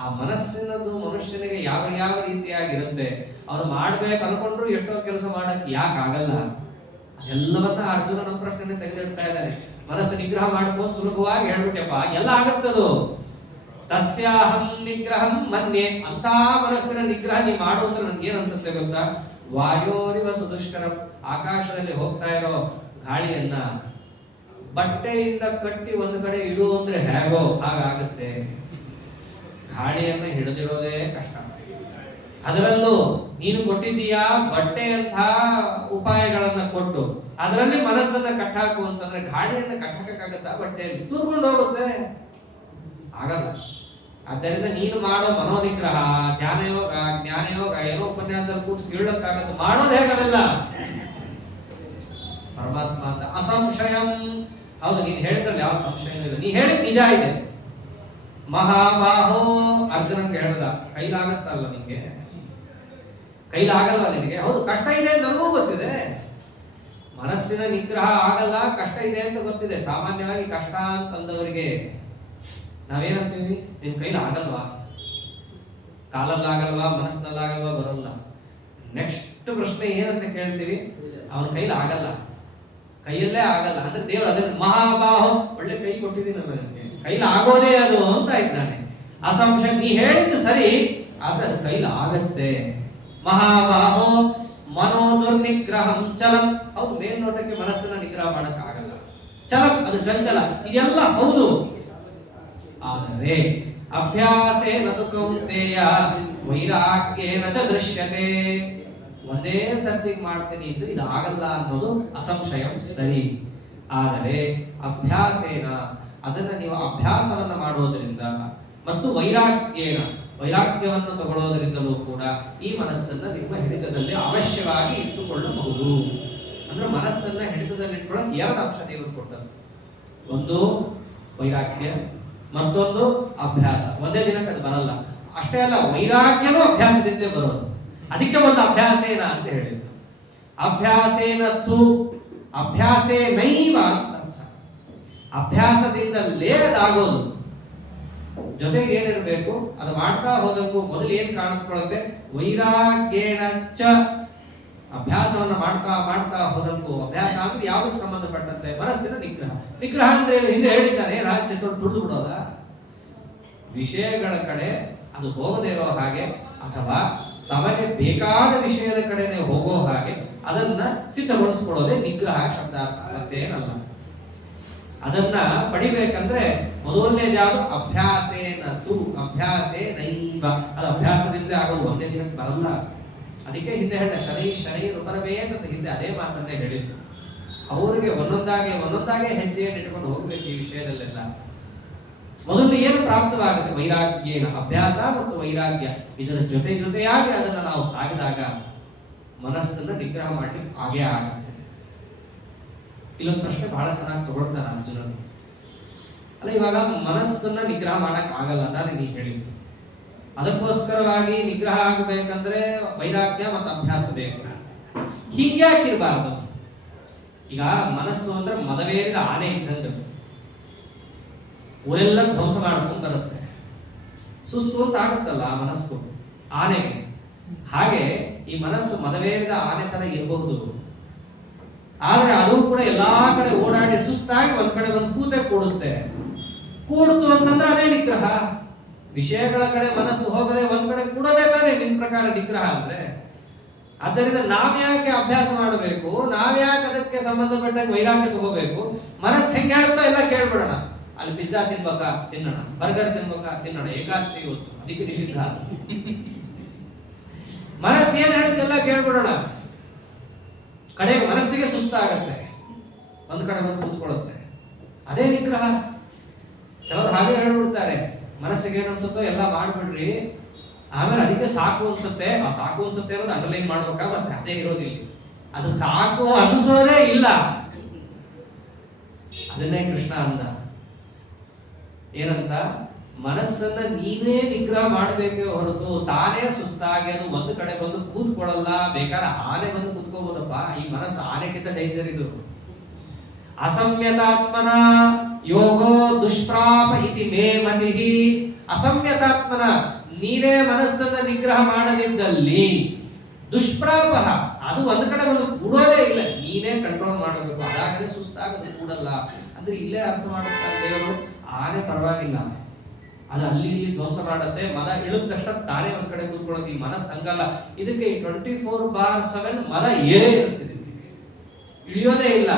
ಆ ಮನಸ್ಸಿನದು ಮನುಷ್ಯನಿಗೆ ಯಾವ ಯಾವ ರೀತಿಯಾಗಿರುತ್ತೆ, ಅವನು ಮಾಡ್ಬೇಕು ಅನ್ಕೊಂಡ್ರು ಎಷ್ಟೋ ಕೆಲಸ ಮಾಡಕ್ ಯಾಕೆ ಆಗಲ್ಲ, ಅದೆಲ್ಲವನ್ನ ಅರ್ಜುನ ನಮ್ಮ ಪ್ರಶ್ನೆ ತೆಗೆದಿಡ್ತಾ ಇದ್ದಾನೆ. ಮನಸ್ಸು ನಿಗ್ರಹ ಮಾಡ್ಕೊಂಡು ಸುಲಭವಾಗಿ ಹೇಳ್ಬಿಟ್ಟೆಪ್ಪ, ಎಲ್ಲ ಆಗತ್ತದು. ತಸ್ಯಾಹಂ ನಿಗ್ರಹಂ ಮನ್ಯೆ. ಅಂತ ಮನಸ್ಸಿನ ನಿಗ್ರಹ ನೀ ಮಾಡು ಅಂದ್ರೆ ನನ್ಗೇನ್ ಅನ್ಸುತ್ತೆ ಗೊತ್ತಾ? ವಾಯೋರಿವ ಸುದುಷ್ಕರಂ. ಆಕಾಶದಲ್ಲಿ ಹೋಗ್ತಾ ಇರೋ ಗಾಳಿಯನ್ನ ಬಟ್ಟೆಯಿಂದ ಕಟ್ಟಿ ಒಂದು ಕಡೆ ಇಡು ಅಂದ್ರೆ ಹೇಗೋ ಹಾಗಾಗುತ್ತೆ. ಗಾಳಿಯನ್ನ ಹಿಡಿದಿಡೋದೇ ಕಷ್ಟ. ಅದರಲ್ಲೂ ನೀನು ಕೊಟ್ಟಿದ್ದೀಯಾ ಬಟ್ಟೆಯಂಥ ಉಪಾಯಗಳನ್ನ ಕೊಟ್ಟು ಅದರಲ್ಲಿ ಮನಸ್ಸನ್ನ ಕಟ್ಟಾಕು ಅಂತಂದ್ರೆ ಗಾಳಿಯನ್ನ ಕಟ್ಟಾಕಕ್ಕಾಗತ್ತಾ? ಬಟ್ಟೆಯಲ್ಲಿ ತೂರ್ಕೊಂಡು ಹೋಗುತ್ತೆ, ಆಗಲ್ಲ. ಆದ್ದರಿಂದ ನೀನು ಮಾಡೋ ಮನೋನಿಗ್ರಹ, ಧ್ಯಾನಯೋಗ, ಜ್ಞಾನಯೋಗ ಏನೋ ಉಪನ್ಯಾಸದಲ್ಲಿ ಕೂತು ಕೇಳಕ್ಕಾಗತ್ತೆ, ಮಾಡೋದು ಹೇಗಲ್ಲ. ಪರಮಾತ್ಮ ಅಂತ ಅಸಂಶಯಂ. ಹೌದು, ನೀನು ಹೇಳಿದ್ರಲ್ಲಿ ಯಾವ ಸಂಶಯನೂ ಇಲ್ಲ, ನೀ ಹೇಳಿದ್ ನಿಜ ಇದೆ. ಮಹಾಬಾಹೋ ಅರ್ಜುನನ್ಗೆ ಹೇಳ್ದ, ಕೈಲಾಗತ್ತಲ್ಲ ನಿನ್ಗೆ, ಕೈಲಾಗಲ್ವಾ ನಿನಗೆ? ಹೌದು, ಕಷ್ಟ ಇದೆ ಅಂತ ನನಗೂ ಗೊತ್ತಿದೆ. ಮನಸ್ಸಿನ ನಿಗ್ರಹ ಆಗಲ್ಲ, ಕಷ್ಟ ಇದೆ ಅಂತ ಗೊತ್ತಿದೆ. ಸಾಮಾನ್ಯವಾಗಿ ಕಷ್ಟ ಅಂತಂದವರಿಗೆ ನಾವೇನಂತೀವಿ? ನಿನ್ ಕೈಲಿ ಆಗಲ್ವಾ, ಕಾಲಲ್ಲಾಗಲ್ವಾ, ಮನಸ್ಸಿನಲ್ಲಾಗಲ್ವಾ, ಬರೋಲ್ಲ. ನೆಕ್ಸ್ಟ್ ಪ್ರಶ್ನೆ ಏನಂತ ಕೇಳ್ತೀವಿ? ಅವನ ಕೈಲಿ ಆಗಲ್ಲ, ಕೈಯಲ್ಲೇ ಆಗಲ್ಲ ಅಂದ್ರೆ ದೇವರು ಅದನ್ನ ಮಹಾಬಾಹು, ಒಳ್ಳೆ ಕೈ ಕೊಟ್ಟಿದ್ದೀನಲ್ಲ ನನಗೆ, ಕೈಲಿ ಆಗೋದೇ ಅದು ಅಂತ ಇದ್ದಾನೆ. ಅಸಂಶಯ, ನೀ ಹೇಳಿದ್ದು ಸರಿ, ಆದ್ರೆ ಅದು ಕೈಲಿ ಆಗತ್ತೆ. ಮಹಾಬಾಹೋ ಮನೋ ದುರ್ನಿಗ್ರಹಂ ಚಲಂ. ಹೌದು, ಮೇಲ್ನೋಟಕ್ಕೆ ಮನಸ್ಸನ್ನ ನಿಗ್ರಹ ಮಾಡಕ್ ಆಗಲ್ಲ, ಚಲಂ ಅದು ಚಂಚಲ, ಇದೆಲ್ಲ ಹೌದು. ಆದರೆ ಅಭ್ಯಾಸೇನ ತು ಕೌಂತೆಯ ವೈರಾಗ್ಯೇನ ಚ ದೃಶ್ಯತೆ. ಒಂದೇ ಸರ್ತಿಗೆ ಮಾಡ್ತೀನಿ ಇದ್ದು ಇದು ಆಗಲ್ಲ ಅನ್ನೋದು ಅಸಂಶಯಂ ಸರಿ. ಆದರೆ ಅಭ್ಯಾಸೇನ, ಅದನ್ನ ನೀವು ಅಭ್ಯಾಸವನ್ನ ಮಾಡುವುದರಿಂದ ಮತ್ತು ವೈರಾಗ್ಯವನ್ನು ತಗೊಳ್ಳೋದರಿಂದಲೂ ಕೂಡ ಈ ಮನಸ್ಸನ್ನ ನಿಮ್ಮ ಹಿಡಿತದಲ್ಲಿ ಅವಶ್ಯವಾಗಿ ಇಟ್ಟುಕೊಳ್ಳಬಹುದು. ಅಂದ್ರೆ ಮನಸ್ಸನ್ನ ಹಿಡಿತದಲ್ಲಿ ಇಟ್ಕೊಳ್ಳೋಕೆ ಎರಡು ಅಂಶ ದೇವರು ಕೊಟ್ಟದ್ದು, ಒಂದು ವೈರಾಗ್ಯ, ಮತ್ತೊಂದು ಅಭ್ಯಾಸ. ಒಂದೇ ದಿನಕ್ಕೆ ಅದು ಬರಲ್ಲ. ಅಷ್ಟೇ ಅಲ್ಲ, ವೈರಾಗ್ಯನೂ ಅಭ್ಯಾಸದಿಂದ ಬರೋದು. ಅದಕ್ಕೆ ಒಂದು ಅಭ್ಯಾಸೇನ ಅಂತ ಹೇಳಿದ್ದು. ಅಭ್ಯಾಸೇನ ತು ಅಭ್ಯಾಸೇನೈವ ಅಂತ ಅರ್ಥ. ಅಭ್ಯಾಸದಿಂದಲೇ ಅದಾಗೋದು. ಜೊತೆಗೆ ಏನಿರಬೇಕು, ಅದು ಮಾಡ್ತಾ ಹೋದಂಗೂ ಮೊದಲು ಏನ್ ಕಾಣಿಸ್ಕೊಳ್ಳುತ್ತೆ? ವೈರಾಗ್ಯೇಣ ಚ. ಅಭ್ಯಾಸವನ್ನ ಮಾಡ್ತಾ ಮಾಡ್ತಾ ಹೋದಂಗೂ, ಅಭ್ಯಾಸ ಅಂದ್ರೆ ಯಾವ್ದಕ್ಕೆ ಸಂಬಂಧಪಟ್ಟಂತೆ? ಮನಸ್ಸಿನ ನಿಗ್ರಹ. ನಿಗ್ರಹ ಅಂದ್ರೆ ಹಿಂದೆ ಹೇಳಿದ್ದಾನೆ, ರಾಜ್ಯ ತುಳಿದು ಬಿಡೋದ, ವಿಷಯಗಳ ಕಡೆ ಅದು ಹೋಗದೇ ಇರೋ ಹಾಗೆ, ಅಥವಾ ತಮಗೆ ಬೇಕಾದ ವಿಷಯದ ಕಡೆನೆ ಹೋಗೋ ಹಾಗೆ ಅದನ್ನ ಸಿದ್ಧಗೊಳಿಸ್ಕೊಳ್ಳೋದೇ ನಿಗ್ರಹ ಶಬ್ದಾರ್ಥ, ಮತ್ತೇನಲ್ಲ. ಅದನ್ನ ಪಡಿಬೇಕಂದ್ರೆ ಮೊದಲನೇದು ಯಾವುದು? ಅಭ್ಯಾಸೇನ ತು ಅಭ್ಯಾಸೇನೈವ. ಅದು ಅಭ್ಯಾಸದಿಂದ ಆಗೋದು, ಒಂದೇ ದಿನಕ್ಕೆ ಬರಲ್ಲ. ಅದಕ್ಕೆ ಹಿಂದೆ ಹೇಳಿದ ಶನೈ ಋಪರವೇ ಅಂತ ಹಿಂದೆ ಅದೇ ಮಾತನ್ನೇ ಹೇಳಿದ್ದು. ಅವರಿಗೆ ಒಂದೊಂದಾಗೆ ಹೆಜ್ಜೆಯನ್ನು ಇಟ್ಕೊಂಡು ಹೋಗ್ಬೇಕು ಈ ವಿಷಯದಲ್ಲೆಲ್ಲ. ಮೊದಲು ಏನು ಪ್ರಾಪ್ತವಾಗುತ್ತೆ? ವೈರಾಗ್ಯೇನ, ಅಭ್ಯಾಸ ಮತ್ತು ವೈರಾಗ್ಯ, ಇದರ ಜೊತೆಯಾಗಿ ಅದನ್ನ ನಾವು ಸಾಗಿದಾಗ ಮನಸ್ಸನ್ನು ನಿಗ್ರಹ ಮಾಡ್ಲಿಕ್ಕೆ ಆಗೇ ಆಗುತ್ತೆ. ಇಲ್ಲೊಂದು ಪ್ರಶ್ನೆ ಬಹಳ ಚೆನ್ನಾಗಿ ತಗೊಳ್ತಾನೆ ಅರ್ಜುನನು. ಅಲ್ಲ, ಇವಾಗ ಮನಸ್ಸನ್ನ ನಿಗ್ರಹ ಮಾಡಕ್ ಆಗಲ್ಲ ತಾನೇ ನೀ ಹೇಳಿದ್ದು. ಅದಕ್ಕೋಸ್ಕರವಾಗಿ ನಿಗ್ರಹ ಆಗಬೇಕಂದ್ರೆ ವೈರಾಗ್ಯ ಮತ್ತು ಅಭ್ಯಾಸ ಬೇಕು. ಹೀಗ್ಯಾಕಿರ್ಬಾರ್ದು? ಈಗ ಮನಸ್ಸು ಅಂದ್ರೆ ಮದವೇರಿದ ಆನೆ ಇದ್ದಂಗೆ, ಊರೆಲ್ಲ ಧ್ವಂಸ ಮಾಡ್ಕೊಂಡು ಬರುತ್ತೆ. ಸುಸ್ತು ಅಂತ ಆಗುತ್ತಲ್ಲ ಆ ಮನಸ್ಸು ಆನೆಗೆ. ಹಾಗೆ ಈ ಮನಸ್ಸು ಮದವೇರಿದ ಆನೆ ತರ ಇರಬಹುದು, ಆದ್ರೆ ಅದು ಕೂಡ ಎಲ್ಲಾ ಕಡೆ ಓಡಾಡಿ ಸುಸ್ತಾಗಿ ಒಂದ್ ಕಡೆ ಒಂದು ಕೂತೆ ಕೂಡ್ತು ಅಂತಂದ್ರೆ ಅದೇ ನಿಗ್ರಹ. ವಿಷಯಗಳ ಕಡೆ ಮನಸ್ಸು ಹೋಗದೆ ಒಂದ್ ಕಡೆ ಕೂಡೋದೇ ತಾನೇ ನಿನ್ ಪ್ರಕಾರ ನಿಗ್ರಹ ಅಂದ್ರೆ. ಆದ್ದರಿಂದ ನಾವ್ಯಾಕೆ ಅಭ್ಯಾಸ ಮಾಡಬೇಕು? ನಾವ್ಯಾಕೆ ಅದಕ್ಕೆ ಸಂಬಂಧಪಟ್ಟ ವೈರಾಗ್ಯ ತಗೋಬೇಕು? ಮನಸ್ಸು ಹೆಂಗೆ ಹೇಳುತ್ತೋ ಎಲ್ಲ ಕೇಳ್ಬಿಡೋಣ. ಅಲ್ಲಿ ಪಿಜ್ಜಾ ತಿನ್ಬೇಕಾ ತಿನ್ನೋಣ, ಬರ್ಗರ್ ತಿನ್ಬೇಕಾ ತಿನ್ನೋಣ, ಏಕಾದಶಿ ಇವತ್ತು ಅದಕ್ಕೆ ನಿಷಿದ್ಧ. ಮನಸ್ಸು ಏನ್ ಹೇಳುತ್ತೆಲ್ಲ ಕೇಳ್ಬಿಡೋಣ. ಕಡೆ ಮನಸ್ಸಿಗೆ ಸುಸ್ತಾಗತ್ತೆ, ಒಂದ್ ಕಡೆ ಬಂದು ಕೂತ್ಕೊಳ್ಳುತ್ತೆ, ಅದೇ ನಿಗ್ರಹ. ಕೆಲವರು ಹಾಗೆ ಹೇಳ್ಬಿಡ್ತಾರೆ, ಮನಸ್ಸಿಗೆ ಏನ್ ಅನ್ಸುತ್ತೋ ಎಲ್ಲ ಮಾಡ್ಬಿಡ್ರಿ, ಆಮೇಲೆ ಅದಕ್ಕೆ ಸಾಕು ಅನ್ಸುತ್ತೆ. ಆ ಸಾಕು ಅನ್ಸುತ್ತೆ ಅನ್ನೋದು ಅಂಡರ್ಲೈನ್ ಮಾಡ್ಬೇಕಾ, ಮತ್ತೆ ಅದೇ ಇರೋದಿಲ್ಲ. ಅದು ಸಾಕು ಅನಿಸೋದೇ ಇಲ್ಲ. ಅದನ್ನೇ ಕೃಷ್ಣ ಅಂದ, ಏನಂತ? ಮನಸ್ಸನ್ನ ನೀನೇ ನಿಗ್ರಹ ಮಾಡಬೇಕೇ ಹೊರತು ತಾನೇ ಸುಸ್ತಾಗಿ ಅದು ಒಂದು ಕಡೆ ಬಂದು ಕೂತ್ಕೊಳ್ಳಲ್ಲ. ಬೇಕಾದ್ರೆ ಆನೆ ಬಂದು ಕೂತ್ಕೋಬಹುದಪ್ಪ, ಈ ಮನಸ್ಸು ಆನೆಗಿಂತ ಡೇಂಜರ್ ಇದು. ಅಸಂಯತಾತ್ಮನ ಯೋಗೋ ದುಷ್ಪ್ರಾಪ ಇತಿ ಮೇ ಮತಿಹಿ. ಅಸಂಯತಾತ್ಮನ ನೀನೇ ಮನಸ್ಸನ್ನ ನಿಗ್ರಹ ಮಾಡದಿದ್ದಲ್ಲಿ ದುಷ್ಪ್ರಾಪ ಅದು ಒಂದು ಕಡೆ ಒಂದು ಕೂಡೋದೇ ಇಲ್ಲ, ನೀನೇ ಕಂಟ್ರೋಲ್ ಮಾಡಬೇಕು. ಅದಾಗಲೇ ಸುಸ್ತಾಗದು ಕೂಡಲ್ಲ ಅಂದ್ರೆ ಇಲ್ಲೇ ಅರ್ಥ ಮಾಡುತ್ತಾರೆ ದೇವರು. ಆನೆ ಪರವಾಗಿಲ್ಲ, ಅದು ಅಲ್ಲಿ ಇಲ್ಲಿ ಧ್ವಂಸ ಮಾಡುತ್ತೆ, ಮದ ಇಳಿದ ತಕ್ಷಣ ತಾನೇ ಒಂದ್ ಕಡೆ ಕೂತ್ಕೊಳ್ಳೋದು. ಈ ಮನಸ್ಸು ಹಂಗಲ್ಲ, ಇದಕ್ಕೆ 24/7 ಮದ ಏನೇ ಇರುತ್ತದೆ, ಇಳಿಯೋದೇ ಇಲ್ಲ.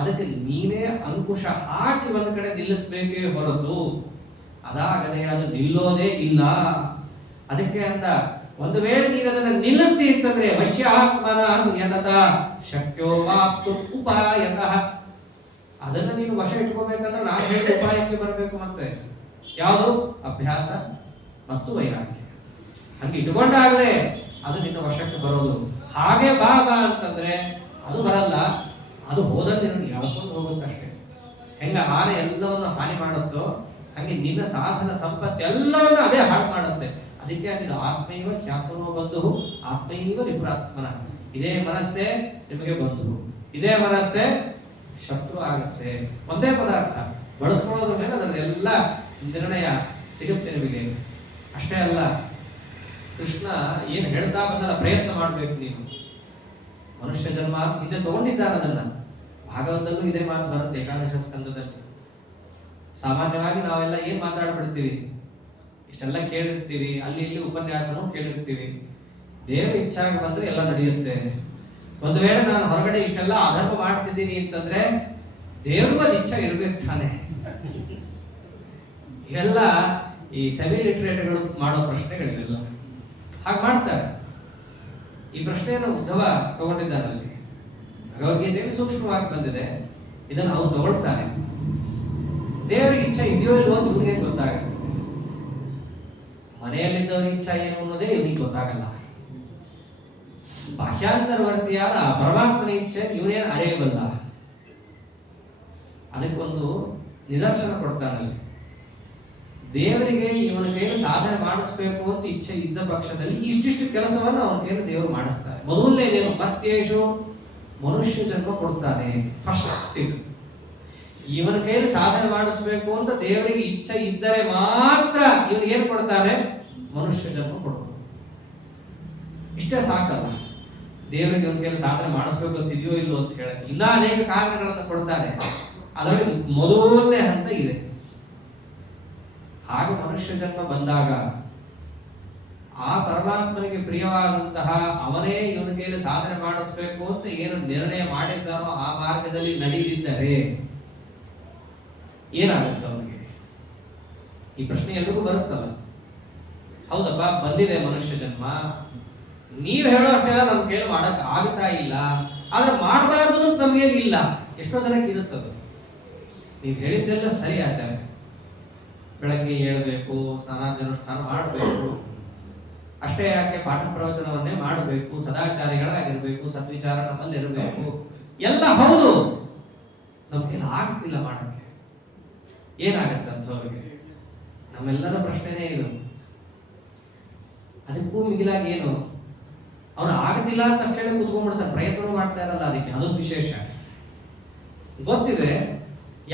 ಅದಕ್ಕೆ ನೀನೇ ಅಂಕುಶ ಹಾಕಿ ಒಂದ್ ಕಡೆ ನಿಲ್ಲಿಸ್ಬೇಕೇ ಹೊರತು ಅದಾಗಲೇ ಅದು ನಿಲ್ಲೋದೇ ಇಲ್ಲ. ಅದಕ್ಕೆ ಅಂತ ಒಂದು ವೇಳೆ ನೀನು ಅದನ್ನ ನಿಲ್ಲಿಸ್ತಿ ಅಂತಂದ್ರೆ ವಶ್ಯಾತ್ಮನ ಯತತ ಶಕ್ಯೋಪಾಪ್ತು ಉಪಾಯತಃ, ಅದನ್ನ ನೀನು ವಶ ಇಟ್ಕೋಬೇಕಂದ್ರೆ ನಾನು ಹೇಳಿದ ಉಪಾಯಕ್ಕೆ ಬರಬೇಕು. ಮತ್ತೆ ಯಾವುದು? ಅಭ್ಯಾಸ ಮತ್ತು ವೈರಾಗ್ಯ. ಹಂಗೆ ಇಟ್ಕೊಂಡಾಗಲೇ ಅದು ನಿನ್ನ ವಶಕ್ಕೆ ಬರೋದು. ಹಾಗೆ ಬಾ ಬಾ ಅಂತಂದ್ರೆ ಅದು ಬರಲ್ಲ, ಅದು ಹೋದಲ್ಲಿ ಎಳ್ಕೊಂಡು ಹೋಗುತ್ತಷ್ಟೇ. ಹೆಂಗ ಆನೆ ಎಲ್ಲವನ್ನು ಹಾನಿ ಮಾಡುತ್ತೋ ಹಂಗೆ ನಿನ್ನ ಸಾಧನ ಸಂಪತ್ತು ಎಲ್ಲವನ್ನ ಅದೇ ಹಾಳು ಮಾಡುತ್ತೆ. ಅದಕ್ಕೆ ಅದು ಆತ್ಮೈವ ಖ್ಯಾತನೋ ಬಂಧು ಆತ್ಮೈವ ವಿಪುರಾತ್ಮನ. ಇದೇ ಮನಸ್ಸೇ ನಿಮಗೆ ಬಂಧು, ಇದೇ ಮನಸ್ಸೇ ಶತ್ರು ಆಗುತ್ತೆ. ಒಂದೇ ಪದಾರ್ಥ ಬಳಸ್ಕೊಳ್ಳೋದ್ರ ಮೇಲೆ ಅದನ್ನೆಲ್ಲ ನಿರ್ಣಯ ಸಿಗುತ್ತೆ ನಿಮಗೆ. ಅಷ್ಟೇ ಅಲ್ಲ, ಕೃಷ್ಣ ಏನು ಹೇಳ್ತಾ ಬಂದಲ್ಲ, ಪ್ರಯತ್ನ ಮಾಡಬೇಕು ನೀನು. ಮನುಷ್ಯ ಜನ್ಮ ಹಿಂದೆ ತಗೊಂಡಿದ್ದಾರೆ ಅದನ್ನ. ಭಾಗವತದಲ್ಲೂ ಇದೇ ಮಾತು ಬರುತ್ತೆ, ಏಕಾದಶ ಸ್ಕಂದದಲ್ಲಿ. ಸಾಮಾನ್ಯವಾಗಿ ನಾವೆಲ್ಲ ಏನ್ ಮಾತಾಡ್ಬಿಡ್ತೀವಿ, ಇಷ್ಟೆಲ್ಲ ಕೇಳಿರ್ತೀವಿ, ಅಲ್ಲಿ ಇಲ್ಲಿ ಉಪನ್ಯಾಸನೂ ಕೇಳಿರ್ತೀವಿ. ದೇವರ ಇಚ್ಛಾಗಿ ಬಂದ್ರೆ ಎಲ್ಲ ನಡೆಯುತ್ತೆ. ಒಂದು ವೇಳೆ ನಾನು ಹೊರಗಡೆ ಇಷ್ಟೆಲ್ಲ ಅಧರ್ಮ ಮಾಡ್ತಿದ್ದೀನಿ ಅಂತಂದ್ರೆ ದೇವ್ರಿಗೂ ಅದು ಇಚ್ಛೆ ಇರ್ಬೇಕು ತಾನೆ. ಇವೆಲ್ಲ ಈ ಸೆಮಿ ಲಿಟರೇಟ್ಗಳು ಮಾಡೋ ಪ್ರಶ್ನೆಗಳಿವೆಲ್ಲ ಹಾಗೆ ಮಾಡ್ತಾರೆ. ಈ ಪ್ರಶ್ನೆಯನ್ನು ಉದ್ಧವ ತಗೊಂಡಿದ್ದಾನಲ್ಲಿ ಭಗವದ್ಗೀತೆಯಲ್ಲಿ ಸೂಕ್ಷ್ಮವಾಗಿ ಬಂದಿದೆ. ಇದನ್ನು ಅವ್ನು ತಗೊಳ್ತಾನೆ. ದೇವರಿಗೆ ಇಚ್ಛೆ ಇದೆಯೋ ಇಲ್ವೋ ಅಂತ ಇವನಿಗೆ ಗೊತ್ತಾಗುತ್ತೆ. ಮನೆಯಲ್ಲಿದ್ದವ್ರ ಇಚ್ಛೆ ಏನು ಅನ್ನೋದೇ ಇವನಿಗೆ ಗೊತ್ತಾಗಲ್ಲ. ಬಾಹ್ಯಾಂತರವರ್ತಿಯಾದ ಪರಮಾತ್ಮನ ಇಚ್ಛೆ ಇವನೇನು ಅರಿಯಬಲ್ಲ. ಅದಕ್ಕೊಂದು ನಿದರ್ಶನ ಕೊಡ್ತಾನಲ್ಲಿ. ದೇವರಿಗೆ ಇವನ ಕೈಯಲ್ಲಿ ಸಾಧನೆ ಮಾಡಿಸ್ಬೇಕು ಅಂತ ಇಚ್ಛೆ ಇದ್ದ ಪಕ್ಷದಲ್ಲಿ ಇಷ್ಟಿಷ್ಟು ಕೆಲಸವನ್ನು ಅವನ ಕೈಯಲ್ಲಿ ದೇವರು ಮಾಡಿಸ್ತಾರೆ. ಮೊದಲನೇದೇನು? ಮರ್ತ್ಯೇಶು, ಮನುಷ್ಯ ಜನ್ಮ ಕೊಡ್ತಾನೆ. ಫಸ್ಟ್ ಇವನ ಕೈಯಲ್ಲಿ ಸಾಧನೆ ಮಾಡಿಸ್ಬೇಕು ಅಂತ ದೇವರಿಗೆ ಇಚ್ಛೆ ಇದ್ದರೆ ಮಾತ್ರ ಇವನಿಗೇನು ಕೊಡ್ತಾನೆ? ಮನುಷ್ಯ ಜನ್ಮ ಕೊಡ್ತಾನೆ. ಇಷ್ಟೇ ಸಾಕಲ್ಲ, ದೇವರಿಗೆ ಇವನ ಕೈಯಲ್ಲಿ ಸಾಧನೆ ಮಾಡಿಸ್ಬೇಕು ಅಂತ ಇದೆಯೋ ಇಲ್ವೋ ಅಂತ ಹೇಳಕ್ಕೆ ಇನ್ನ ಅನೇಕ ಕಾರಣಗಳನ್ನು ಕೊಡ್ತಾನೆ. ಅದರಲ್ಲಿ ಮೊದಲನೇ ಹಂತ ಇದೆ. ಹಾಗೆ ಮನುಷ್ಯ ಜನ್ಮ ಬಂದಾಗ ಆ ಪರಮಾತ್ಮನಿಗೆ ಪ್ರಿಯವಾದಂತಹ ಅವನೇ ಇವನ ಕೈಯಲ್ಲಿ ಸಾಧನೆ ಮಾಡಿಸ್ಬೇಕು ಅಂತ ಏನು ನಿರ್ಣಯ ಮಾಡಿದ್ದಾನೋ ಆ ಮಾರ್ಗದಲ್ಲಿ ನಡೆದಿದ್ದರೆ ಏನಾಗುತ್ತೆ ಅವನಿಗೆ? ಈ ಪ್ರಶ್ನೆ ಎಲ್ರಿಗೂ ಬರುತ್ತಲ್ಲ. ಹೌದಪ್ಪ, ಬಂದಿದೆ ಮನುಷ್ಯ ಜನ್ಮ, ನೀವು ಹೇಳೋ ಅಷ್ಟೆಲ್ಲ ನಮ್ಮ ಕೈಲಿ ಮಾಡಕ್ ಆಗ್ತಾ ಇಲ್ಲ, ಆದ್ರೆ ಮಾಡಬಾರ್ದು ಅಂತ ನಮ್ಗೇನಿಲ್ಲ. ಎಷ್ಟೋ ಜನಕ್ಕೆ ಇರುತ್ತದು. ನೀವು ಹೇಳಿದ್ದೆಲ್ಲ ಸರಿ ಆಚಾರ್ಯ, ಬೆಳಗ್ಗೆ ಏಳಬೇಕು, ಸ್ನಾನಾನುಷ್ಠಾನ ಮಾಡಬೇಕು, ಅಷ್ಟೇ ಯಾಕೆ ಪಾಠ ಪ್ರವಚನವನ್ನೇ ಮಾಡಬೇಕು, ಸದಾಚಾರಿಗಳಾಗಿರ್ಬೇಕು, ಸದ್ವಿಚಾರ ನಮ್ಮಲ್ಲಿ ಇರಬೇಕು, ಎಲ್ಲ ಹೌದು. ನಮ್ಗೆ ಆಗ್ತಿಲ್ಲ ಮಾಡಕ್ಕೆ. ಏನಾಗತ್ತೆ ಅಂಥವ್ರಿಗೆ? ನಮ್ಮೆಲ್ಲರ ಪ್ರಶ್ನೆನೇ ಇದು. ಅದಕ್ಕೂ ಮಿಗಿಲಾಗಿ ಏನು, ಅವನು ಆಗ್ತಿಲ್ಲ ಅಂತ ಅಷ್ಟೇ ಕೂತ್ಕೊಂಡ್ಬಿಡ್ತಾನೆ, ಪ್ರಯತ್ನ ಮಾಡ್ತಾ ಇರಲ್ಲ. ಅದಕ್ಕೆ ಅದೊಂದು ವಿಶೇಷ. ಗೊತ್ತಿದೆ